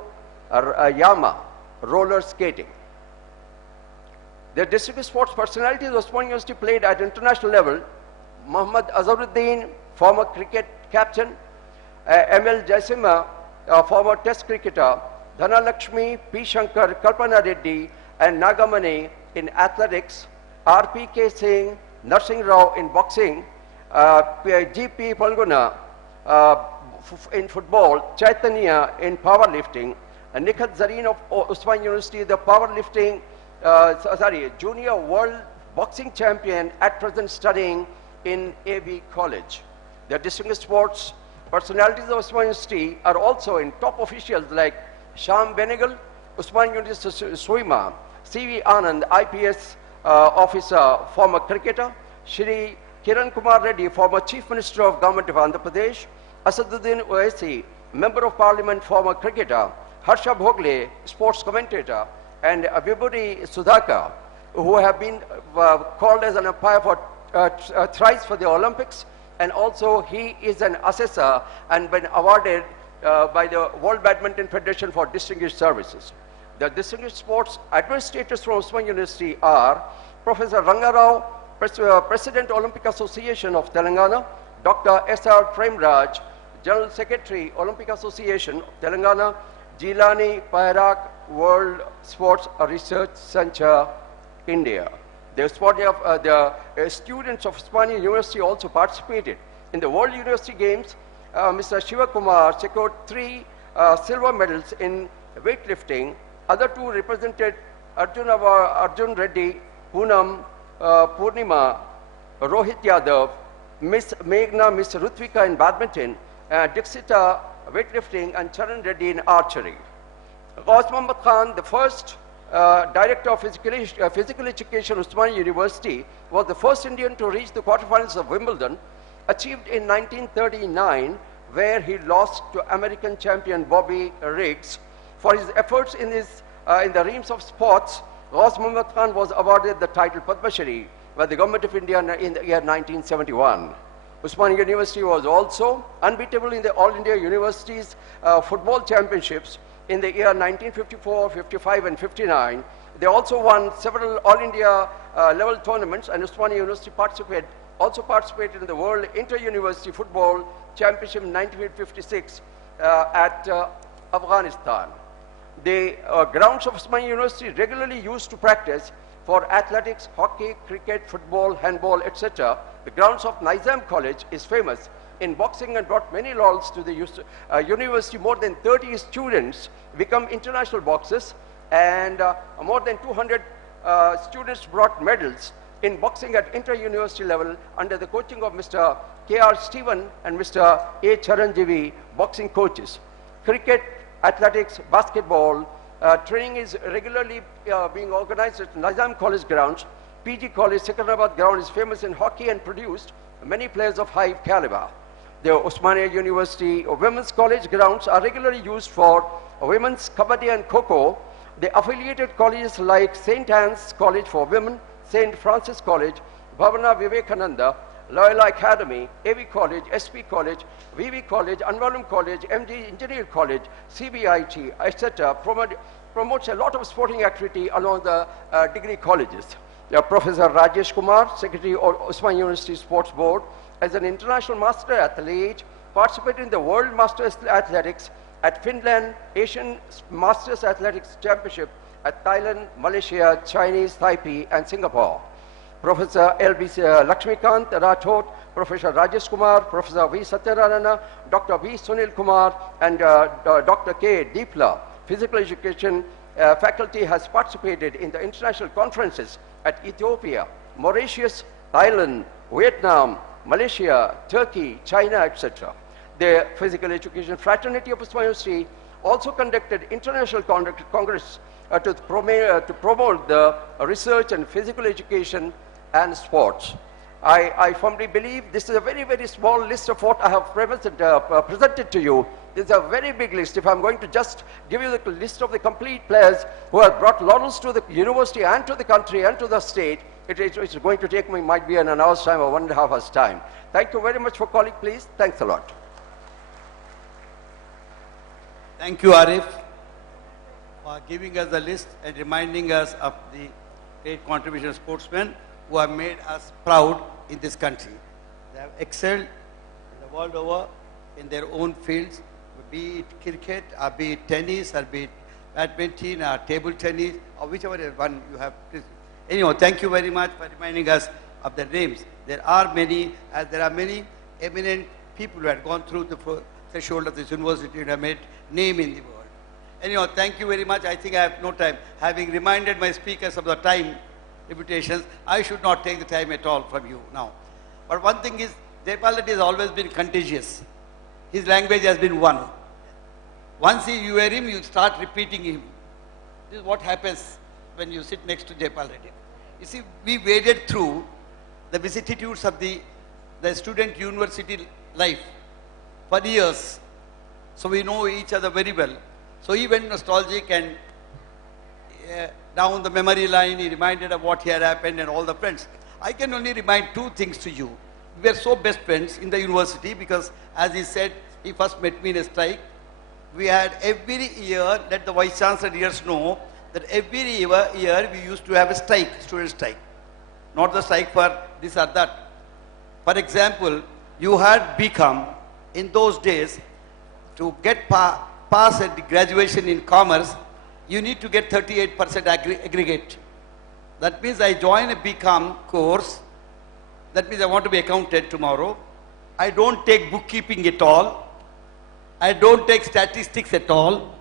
Yama, roller skating. The district sports personalities of Osmania University played at international level. Muhammad Azharuddin, former cricket captain, M.L. Jaisimha, former test cricketer, Dhanalakshmi, P. Shankar, Kalpana Reddy, and Nagamani in athletics, R.P.K. Singh, Narsingh Rao in boxing, G.P. Palguna in football, Chaitanya in powerlifting, and Nikhat Zareen of Osmania University, the powerlifting, junior world boxing champion, at present studying in AB College. The distinguished sports personalities of Osmania University are also in top officials like Sham Benegal, Osmania University swimmer, C.V. Anand, IPS officer, former cricketer, Shri Kiran Kumar Reddy, former Chief Minister of Government of Andhra Pradesh, Asaduddin Owaisi, Member of Parliament, former cricketer, Harsha Bhogle, sports commentator, and Vibhuti Sudhakar, who have been called as an umpire for thrice for the Olympics, and also he is an assessor and been awarded by the World Badminton Federation for distinguished services. The distinguished sports administrators from Osmania University are Professor Rangarao, President Olympic Association of Telangana, Dr. S.R. Premraj, General Secretary Olympic Association of Telangana, Jilani Pairak, World Sports Research Center, India. The students of Osmania University also participated in the World University Games. Mr. Shiva Kumar secured 3 silver medals in weightlifting. Other 2 represented Arjun Reddy, Poonam Purnima, Rohit Yadav, Miss Meghna, Miss Rutvika in badminton, Dixita weightlifting, and Charan Reddy in archery. Ghaus Muhammad Khan, the first Director of Physical Education at Osmania University, was the first Indian to reach the quarterfinals of Wimbledon, achieved in 1939, where he lost to American champion Bobby Riggs. For his efforts in the realms of sports, Ghaus Muhammad Khan was awarded the title Padma Shri by the Government of India in the year 1971. Osmania University was also unbeatable in the All India Universities football championships in the year 1954, 55 and 59. They also won several All India level tournaments, and Osmania University also participated in the World Inter-University Football Championship in 1956 at Afghanistan. The grounds of Osmania University regularly used to practice for athletics, hockey, cricket, football, handball, etc. The grounds of Nizam College is famous in boxing and brought many laurels to the university. More than 30 students become international boxers, and more than 200 students brought medals in boxing at inter-university level under the coaching of Mr. K.R. Stephen and Mr. A. Charanjeevi, boxing coaches. Cricket, athletics, basketball, training is regularly being organized at Nizam College grounds. PG College, Secunderabad ground is famous in hockey and produced many players of high caliber. The Osmania University Women's College grounds are regularly used for women's kabaddi and kho-kho. The affiliated colleges like St. Anne's College for Women, St. Francis College, Bhavana Vivekananda, Loyola Academy, AV College, SP College, VV College, Anvalum College, MG Engineer College, CBIT, etc. promotes a lot of sporting activity along the degree colleges. Professor Rajesh Kumar, Secretary of Osmania University Sports Board, as an international master athlete, participated in the World Masters Athletics at Finland Asian Masters Athletics Championship at Thailand, Malaysia, Chinese, Taipei, and Singapore. Professor L.B. Lakshmikant Rathod, Professor Rajesh Kumar, Professor V. Satyanarayana, Dr. V. Sunil Kumar, and Dr. K. Deepla, physical education faculty, has participated in the international conferences at Ethiopia, Mauritius, Thailand, Vietnam, Malaysia, Turkey, China, etc. The physical education fraternity of Osmania University also conducted international congress to promote the research and physical education and sports. I firmly believe this is a very, very small list of what I have presented to you. This is a very big list. If I'm going to just give you the list of the complete players who have brought laurels to the university and to the country and to the state, it's going to take me, might be an hour's time or 1.5 hours time. Thank you very much for calling, please. Thanks a lot. Thank you, Arif, for giving us the list and reminding us of the great contribution of sportsmen who have made us proud in this country. They have excelled the world over in their own fields, be it cricket, or be it tennis, or be it badminton, or table tennis, or whichever one you have. Anyhow, thank you very much for reminding us of the names. There are many eminent people who had gone through the threshold of this university and have made name in the world. Anyhow, thank you very much. I think I have no time. Having reminded my speakers of the time limitations, I should not take the time at all from you now. But one thing is, Jaipal has always been contagious. His language has been one. Once you hear him, you start repeating him. This is what happens when you sit next to Jaipal Reddy. You see, we waded through the vicissitudes of the student university life for years. So we know each other very well. So he went nostalgic and down the memory line, he reminded of what had happened and all the friends. I can only remind two things to you. We were so best friends in the university because, as he said, he first met me in a strike. We had every year, let the Vice Chancellor years know, that every year we used to have a strike, student strike. Not the strike for this or that. For example, you had become, in those days, to get pass at the graduation in commerce, you need to get 38% aggregate. That means I join a BCom course. That means I want to be accountant tomorrow. I don't take bookkeeping at all. I don't take statistics at all.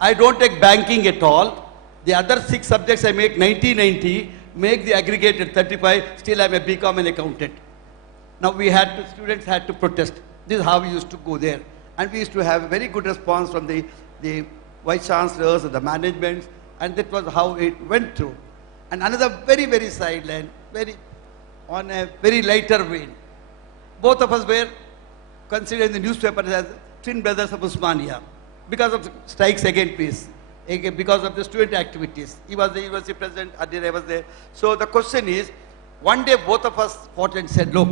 I don't take banking at all. The other 6 subjects I make 90, make the aggregate at 35, still I'm a BCom and accountant. Now students had to protest. This is how we used to go there. And we used to have a very good response from the Vice Chancellors and the management, and that was how it went through. And another very, very sideline, on a very lighter vein. Both of us were considered in the newspapers as twin brothers of Osmania because of the strikes against peace, because of the student activities. He was the university president, Adira was there. So the question is, one day both of us fought and said, look,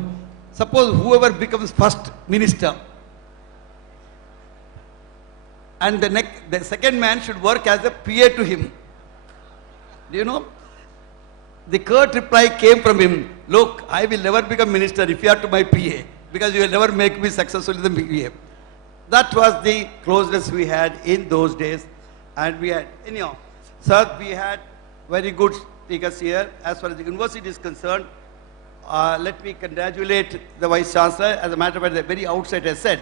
suppose whoever becomes first minister, and the second man should work as a PA to him. Do you know? The curt reply came from him, look, I will never become minister if you are to my PA, because you will never make me successful in the PA. That was the closeness we had in those days. And we had, anyhow, sir, we had very good speakers here. As far as the university is concerned, let me congratulate the Vice Chancellor. As a matter of fact, at the very outset I said,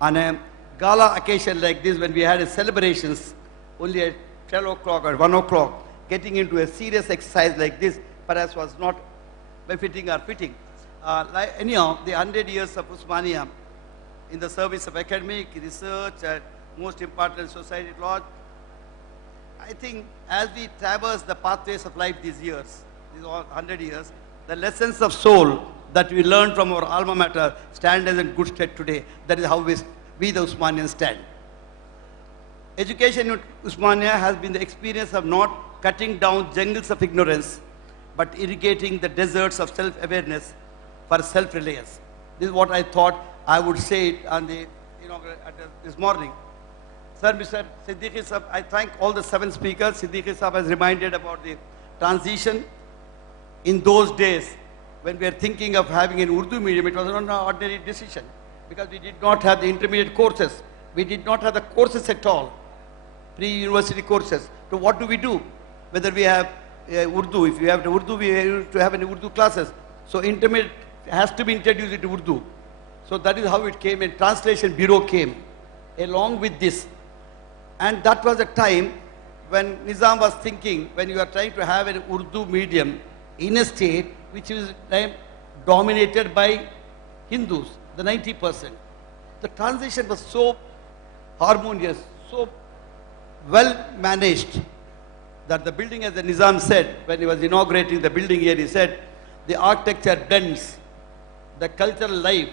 on a gala occasion like this, when we had celebrations only at 12 o'clock or 1 o'clock, getting into a serious exercise like this perhaps was not befitting or fitting. Anyhow, the 100 years of Osmania in the service of academic, research, and most important society at large, I think as we traverse the pathways of life these years, these 100 years, the lessons of soul that we learned from our alma mater stand as in good stead today. That is how we the Usmanians stand. Education in Usmania has been the experience of not cutting down jungles of ignorance, but irrigating the deserts of self-awareness for self-reliance. This is what I thought I would say it on the, this morning. Sir, Mr. Siddiqui Sahab, I thank all the 7 speakers. Siddiqui Sahab has reminded about the transition. In those days, when we were thinking of having an Urdu medium, it was not an ordinary decision because we did not have the intermediate courses. We did not have the courses at all, pre-university courses. So what do we do? Whether we have Urdu, if you have the Urdu, we have to have an Urdu classes. So intermediate has to be introduced into Urdu. So that is how it came, and Translation Bureau came along with this. And that was a time when Nizam was thinking, when you are trying to have an Urdu medium in a state which is dominated by Hindus, the 90%. The transition was so harmonious, so well managed, that the building, as the Nizam said, when he was inaugurating the building here, he said, the architecture blends the cultural life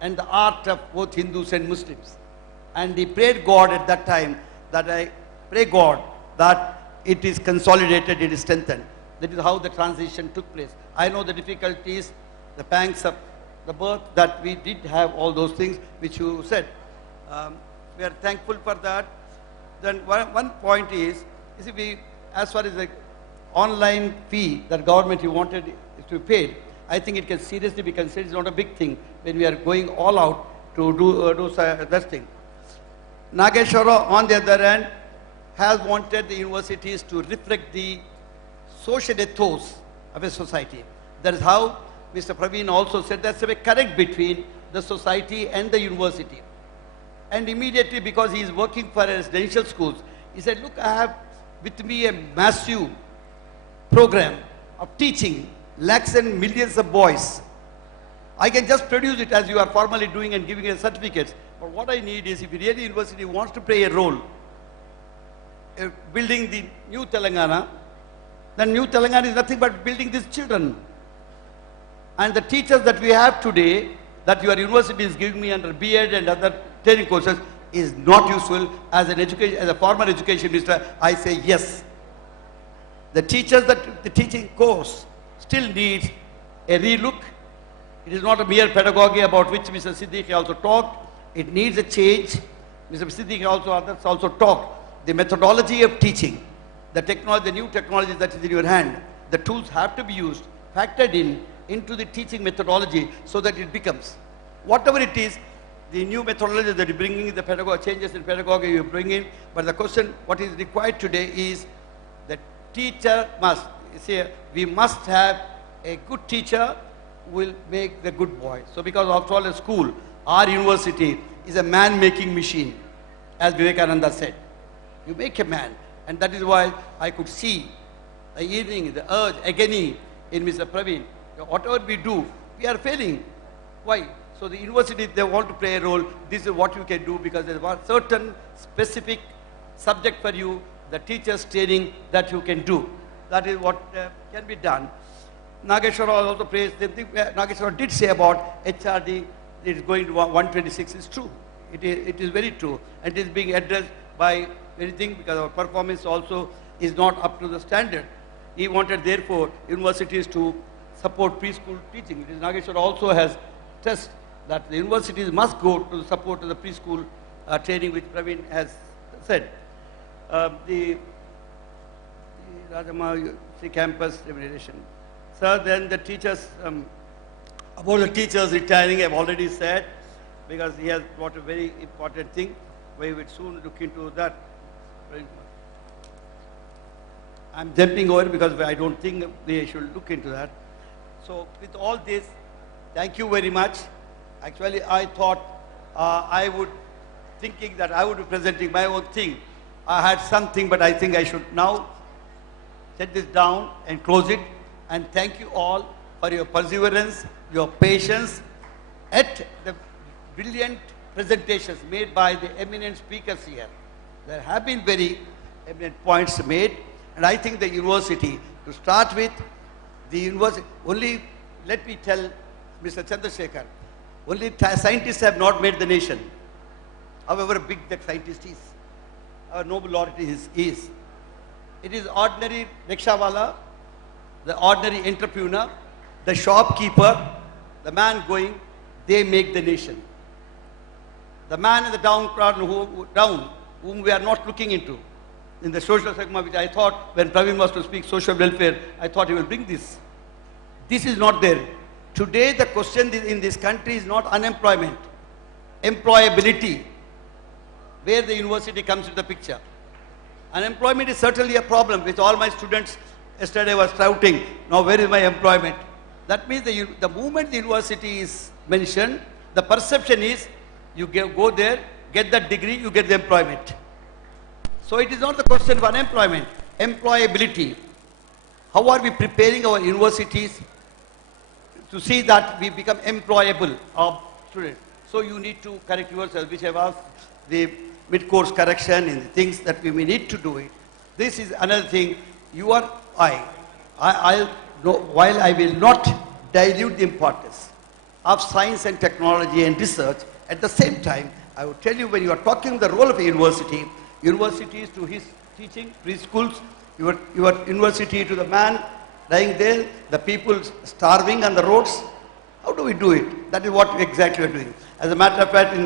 and the art of both Hindus and Muslims. And he prayed God at that time, that I pray God that it is consolidated, it is strengthened. That is how the transition took place. I know the difficulties, the pangs of the birth, that we did have all those things which you said. We are thankful for that. Then one point is, you see, we, as far as the online fee that government you wanted to be paid, I think it can seriously be considered. It's not a big thing when we are going all out to do that thing. Keshava Rao, on the other hand, has wanted the universities to reflect the social ethos of a society. That is how Mr. Praveen also said that's a correct between the society and the university. And immediately, because he is working for residential schools, he said, look, I have with me a massive program of teaching lakhs and millions of boys. I can just produce it as you are formally doing and giving us certificates. But what I need is, if really university wants to play a role building the new Telangana, then new Telangana is nothing but building these children. And the teachers that we have today, that your university is giving me under B.Ed and other training courses, is not useful. As an education, as a former education minister, I say yes. The teachers, that the teaching course still needs a relook. It is not a mere pedagogy about which Mr. Siddiqui also talked. It needs a change. Mr. Siddiqui also, others also talked. The methodology of teaching, the technology, the new technology that is in your hand, the tools have to be used, factored into the teaching methodology, so that it becomes, whatever it is, the new methodology that you bring in, the pedagogy, changes in pedagogy you bring in. But the question, what is required today is the teacher must, we must have a good teacher who will make the good boy. So because after all, a school, our university is a man-making machine, as Vivekananda said. You make a man, and that is why I could see the evening, the urge, agony in Mr. Praveen. Whatever we do, we are failing. Why? So the university, if they want to play a role, this is what you can do, because there is one certain specific subject for you, the teacher's training that you can do. That is what can be done. Keshava Rao also praised, the thing Keshava Rao did say about HRD, it is going to 126, is true. It is very true. And it is being addressed by anything, because our performance also is not up to the standard. He wanted, therefore, universities to support preschool teaching. Keshava Rao also has stressed that the universities must go to the support of the preschool training, which Praveen has said. The Rajya campus remuneration. Sir, then the teachers, about the teachers retiring, I've already said, because he has brought a very important thing. We will soon look into that. I'm jumping over because I don't think we should look into that. So with all this, thank you very much. Actually, I thought thinking that I would be presenting my own thing. I had something, but I think I should now set this down and close it. And thank you all for your perseverance, your patience at the brilliant presentations made by the eminent speakers here. There have been very eminent points made, and I think the university, to start with, the university, only let me tell Mr. Chandrasekhar, only scientists have not made the nation. However big that scientist is, our noble laureate is. It is ordinary rickshawala, the ordinary entrepreneur, the shopkeeper, the man going, they make the nation. The man in the downtrodden whom we are not looking into. In the social segment, which I thought when Praveen was to speak social welfare, I thought he will bring this. This is not there. Today the question in this country is not unemployment, employability, where the university comes into the picture. Unemployment is certainly a problem, which all my students yesterday was shouting, now where is my employment? That means the moment the university is mentioned, the perception is you go there, get that degree, you get the employment. So it is not the question of unemployment, employability. How are we preparing our universities to see that we become employable of students? So you need to correct yourself, which I have asked the mid-course correction and the things that we may need to do it. This is another thing. You are I'll know, while I will not dilute the importance of science and technology and research, at the same time, I would tell you when you are talking the role of a university, universities to his teaching, preschools, your university to the man lying there, the people starving on the roads. How do we do it? That is what exactly we are doing. As a matter of fact,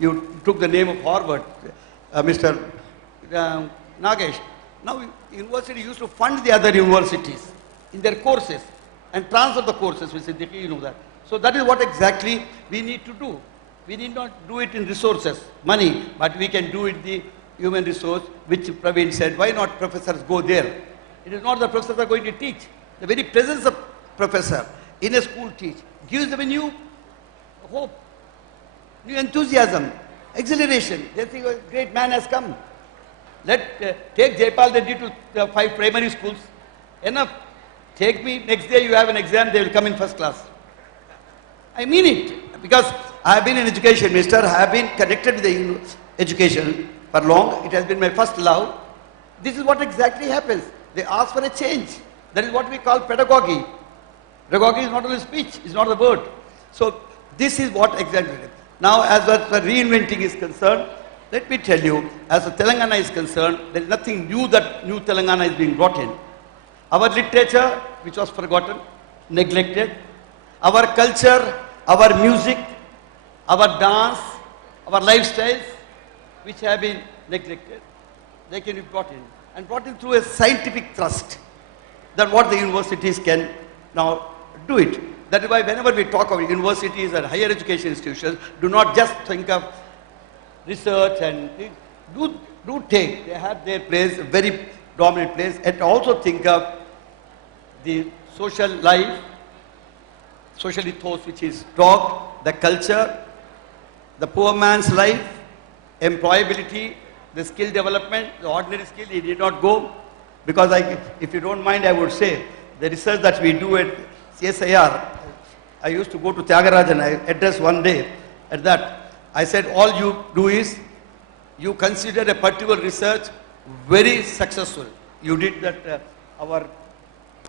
you took the name of Harvard, Mr. Nagesh. Now, university used to fund the other universities in their courses and transfer the courses. We said, you know that. So that is what exactly we need to do. We need not do it in resources, money, but we can do it the human resource, which Praveen said, why not professors go there? It is not the professors are going to teach. The very presence of professor in a school teach gives them a new hope, new enthusiasm, exhilaration. They think a great man has come. Take Jaipal, they did to the 5 primary schools. Enough. Take me, next day you have an exam, they will come in first class. I mean it, because I have been in education, mister, I have been connected with the education for long. It has been my first love. This is what exactly happens. They ask for a change. That is what we call pedagogy. Pedagogy is not only speech, it's not the word. So this is what exactly it is. Now, as far as reinventing is concerned, let me tell you, as the Telangana is concerned, there is nothing new that new Telangana is being brought in. Our literature, which was forgotten, neglected, our culture, our music, our dance, our lifestyles, which have been neglected, they can be brought in. And brought in through a scientific thrust. That what the universities can now do it. That is why whenever we talk about universities and higher education institutions, do not just think of research and they have their place, a very dominant place, and also think of the social life, social ethos which is taught, the culture, the poor man's life, employability, the skill development, the ordinary skill, he did not go. Because if you don't mind, I would say, the research that we do at CSIR, I used to go to Tagore and I addressed one day at that. I said, all you do is, you consider a particular research very successful. You did that, our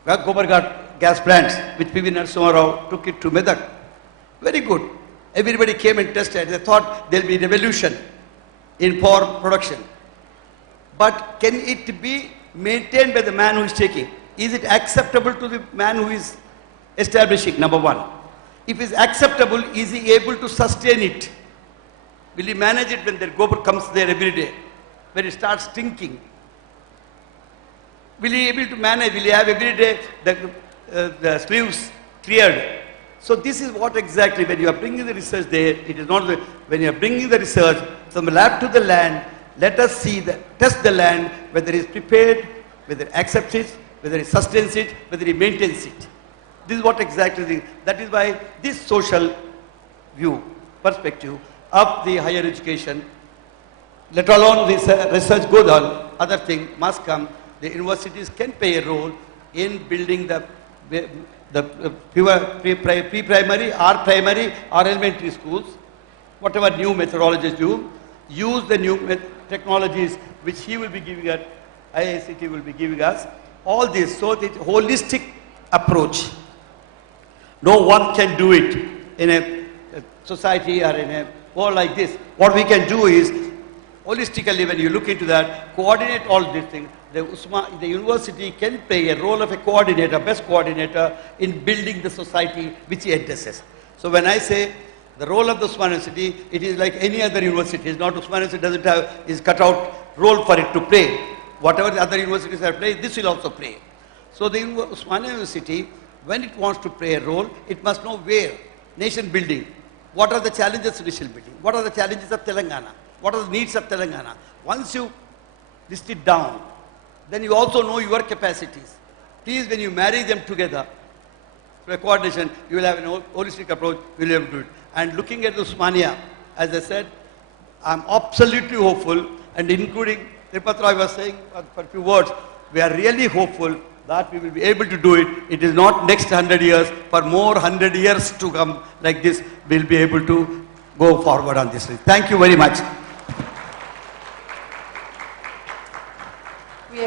Govt gas plants, which P.V. Narasimha Rao took it to Medak. Very good. Everybody came and tested. They thought there will be revolution in power production. But can it be maintained by the man who is taking? Is it acceptable to the man who is establishing, number one? If it is acceptable, is he able to sustain it? Will he manage it when the gobar comes there every day? When it starts stinking? Will he be able to manage? Will he have every day the sleeves cleared? So this is what exactly, when you are bringing the research there, it is not when you are bringing the research from the lab to the land, let us see, test the land, whether it is prepared, whether it accepts it, whether it sustains it, whether it maintains it. This is what exactly, that is why this social view, perspective of the higher education, let alone this research goes on, other thing must come. The universities can play a role in building the pre-primary or primary or elementary schools, whatever new methodologies do, use the new technologies which he will be giving us, IICT will be giving us, all this, so the holistic approach No one can do it in a society or in a world like this. What we can do is, holistically, when you look into that, coordinate all these things. The university can play a role of a coordinator, best coordinator, in building the society which it addresses. So when I say the role of the Usmania University, it is like any other university. It's not Usmania University doesn't have is cut out role for it to play. Whatever the other universities have played, this will also play. So the Usmania University, when it wants to play a role, it must know where. Nation building. What are the challenges of nation building? What are the challenges of Telangana? What are the needs of Telangana? Once you list it down, then you also know your capacities. Please, when you marry them together, for a coordination, you will have a holistic approach, you will be able to do it. And looking at the Usmania, as I said, I'm absolutely hopeful, and including Tripatra, I was saying for a few words, we are really hopeful that we will be able to do it. It is not next 100 years, for more 100 years to come like this, we'll be able to go forward on this. Thank you very much. We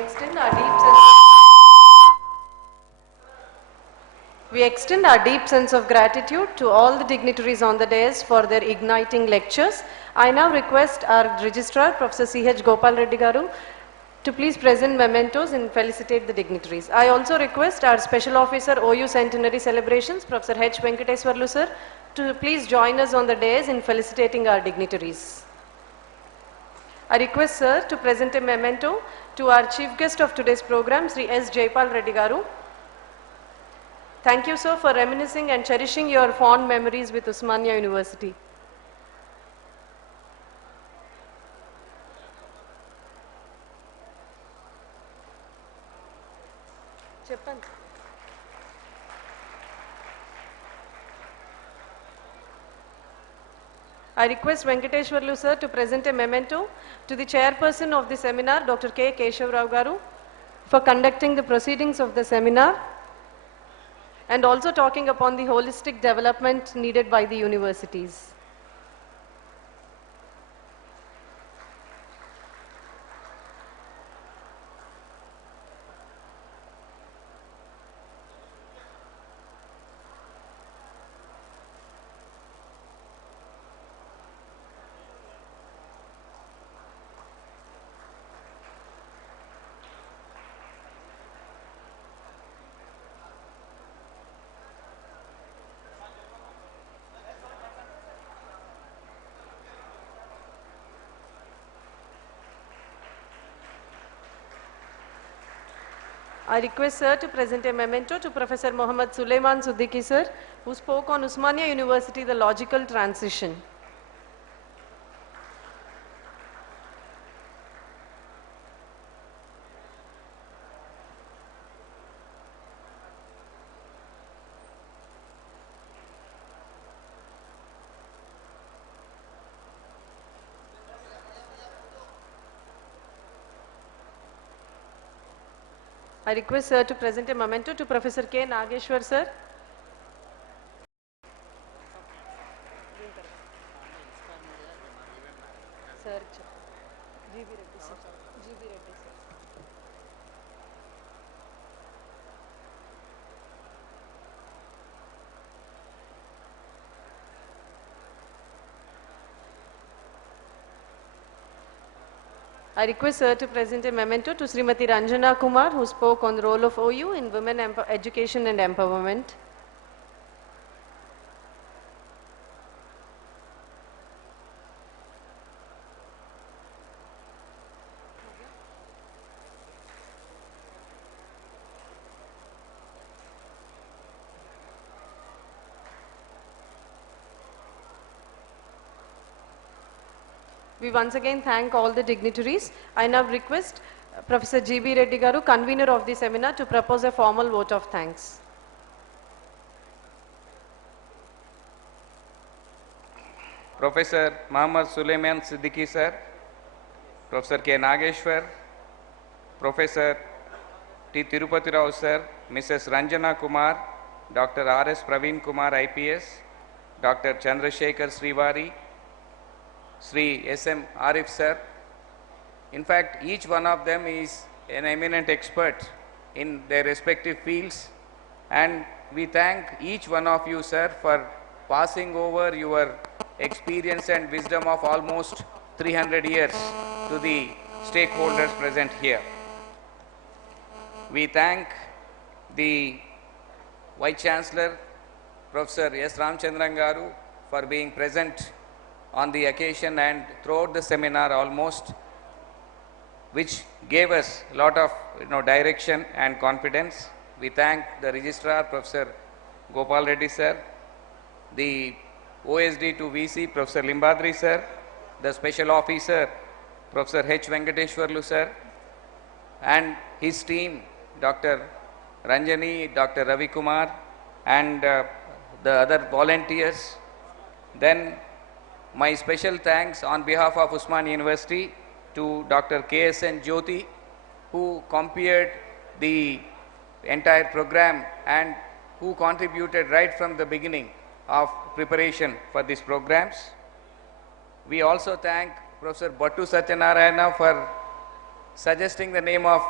extend our deep sense of gratitude to all the dignitaries on the dais for their igniting lectures. I now request our Registrar, Professor C.H. Gopal Reddy Garu, to please present mementos and felicitate the dignitaries. I also request our Special Officer OU Centenary Celebrations, Professor H. Venkateswarlu sir, to please join us on the dais in felicitating our dignitaries. I request sir to present a memento to our chief guest of today's program, Shri S. Jaipal Reddy Garu. Thank you sir for reminiscing and cherishing your fond memories with Usmania University. Jaipal. I request Venkateswarlu sir to present a memento to the chairperson of the seminar, Dr. K. Keshava Rao Garu, for conducting the proceedings of the seminar and also talking upon the holistic development needed by the universities. I request sir to present a memento to Professor Mohammad Sulaiman Siddiqui sir, who spoke on Usmania University, the logical transition. I request sir to present a memento to Professor K. Nageshwar sir. Sir, GB Reddy sir. GB Reddy sir. I request sir to present a memento to Srimati Ranjana Kumar, who spoke on the role of OU in women education and empowerment. We once again thank all the dignitaries. I now request Professor G.B. Reddy Garu, convener of the seminar, to propose a formal vote of thanks. Professor Mohammad Sulaiman Siddiqui sir, Professor K. Nageshwar, Professor T. Tirupati Rao sir, Mrs. Ranjana Kumar, Dr. R.S. Praveen Kumar IPS, Dr. Chandrasekhar Srivari, Shri S.M. Arif sir. In fact, each one of them is an eminent expert in their respective fields, and we thank each one of you, sir, for passing over your experience and wisdom of almost 300 years to the stakeholders present here. We thank the Vice Chancellor, Professor S. Ramchandran Garu, for being present on the occasion and throughout the seminar almost, which gave us a lot of direction and confidence. We thank the Registrar, Professor Gopal Reddy sir, the OSD to VC, Professor Limbadri sir, the Special Officer, Professor H. Venkateshwarlu sir, and his team, Dr. Ranjani, Dr. Ravi Kumar, and the other volunteers. Then my special thanks on behalf of Usmania University to Dr. K.S.N. Jyoti, who compared the entire program and who contributed right from the beginning of preparation for these programs. We also thank Professor Bhattu Satyanarayana for suggesting the name of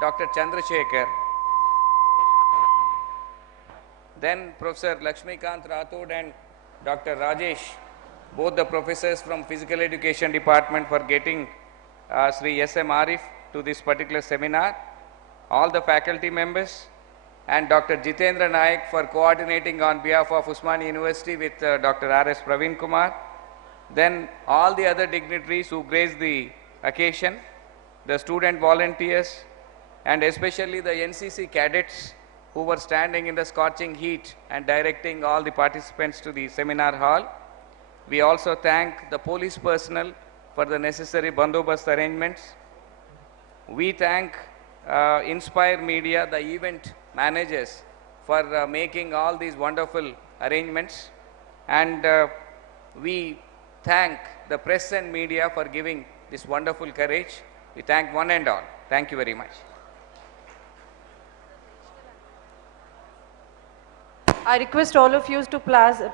Dr. Chandrasekhar. Then Professor Lakshmikant Rathod and Dr. Rajesh, both the professors from Physical Education Department, for getting Shri S.M. Arif to this particular seminar, all the faculty members, and Dr. Jitendra Naik for coordinating on behalf of Usmania University with Dr. R.S. Praveen Kumar. Then all the other dignitaries who graced the occasion, the student volunteers, and especially the NCC cadets who were standing in the scorching heat and directing all the participants to the seminar hall. We also thank the police personnel for the necessary bandobast arrangements. We thank Inspire Media, the event managers, for making all these wonderful arrangements. And we thank the press and media for giving this wonderful courage. We thank one and all. Thank you very much. I request all of you to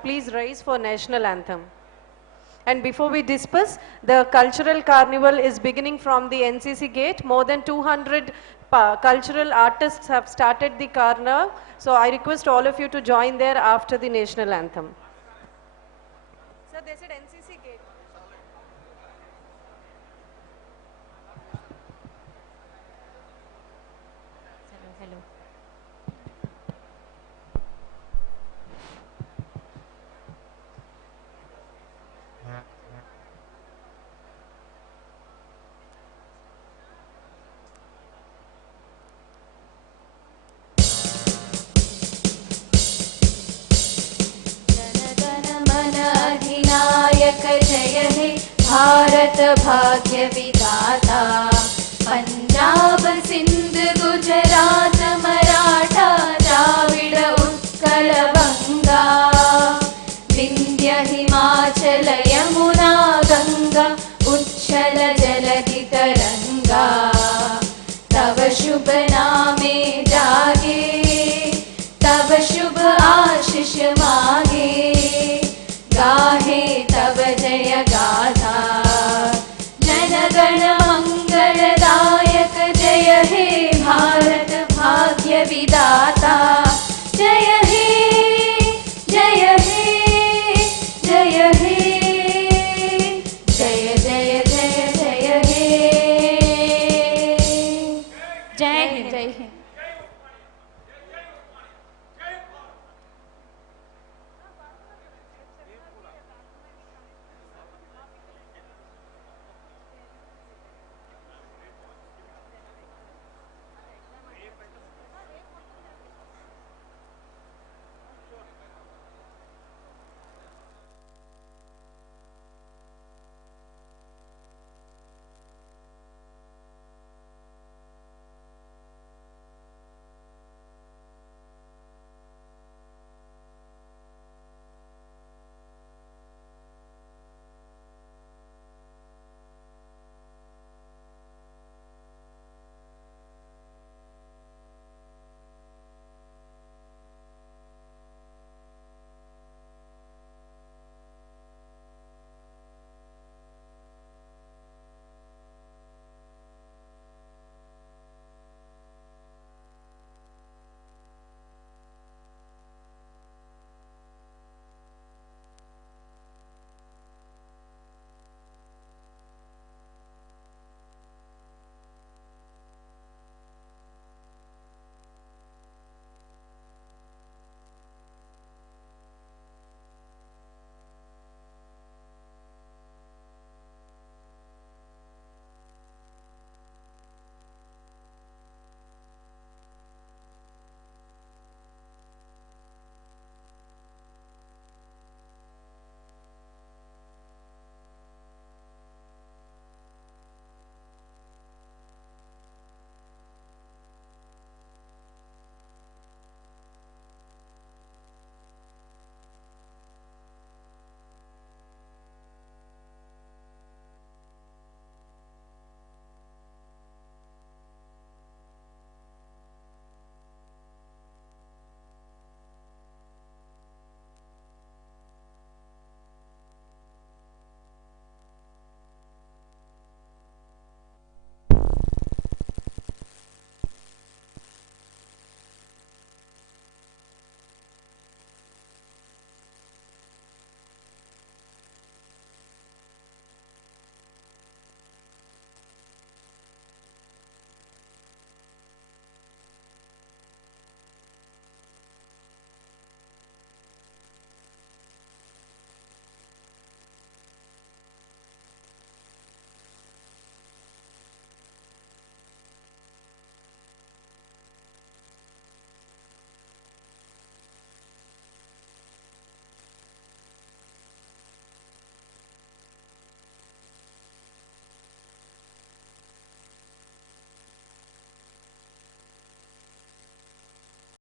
please rise for national anthem. And before we disperse, the cultural carnival is beginning from the NCC gate. More than 200 cultural artists have started the carnival. So I request all of you to join there after the national anthem. Sir, they said NCC gate. Hello. जय हे भारत भाग्य विधाता पंजाब सिंध गुजरात मराठा द्राविड उत्कल बंगा विंध्य हिमाचल यमुना गंगा उच्छल जलधि तरंगा तव शुभ नाम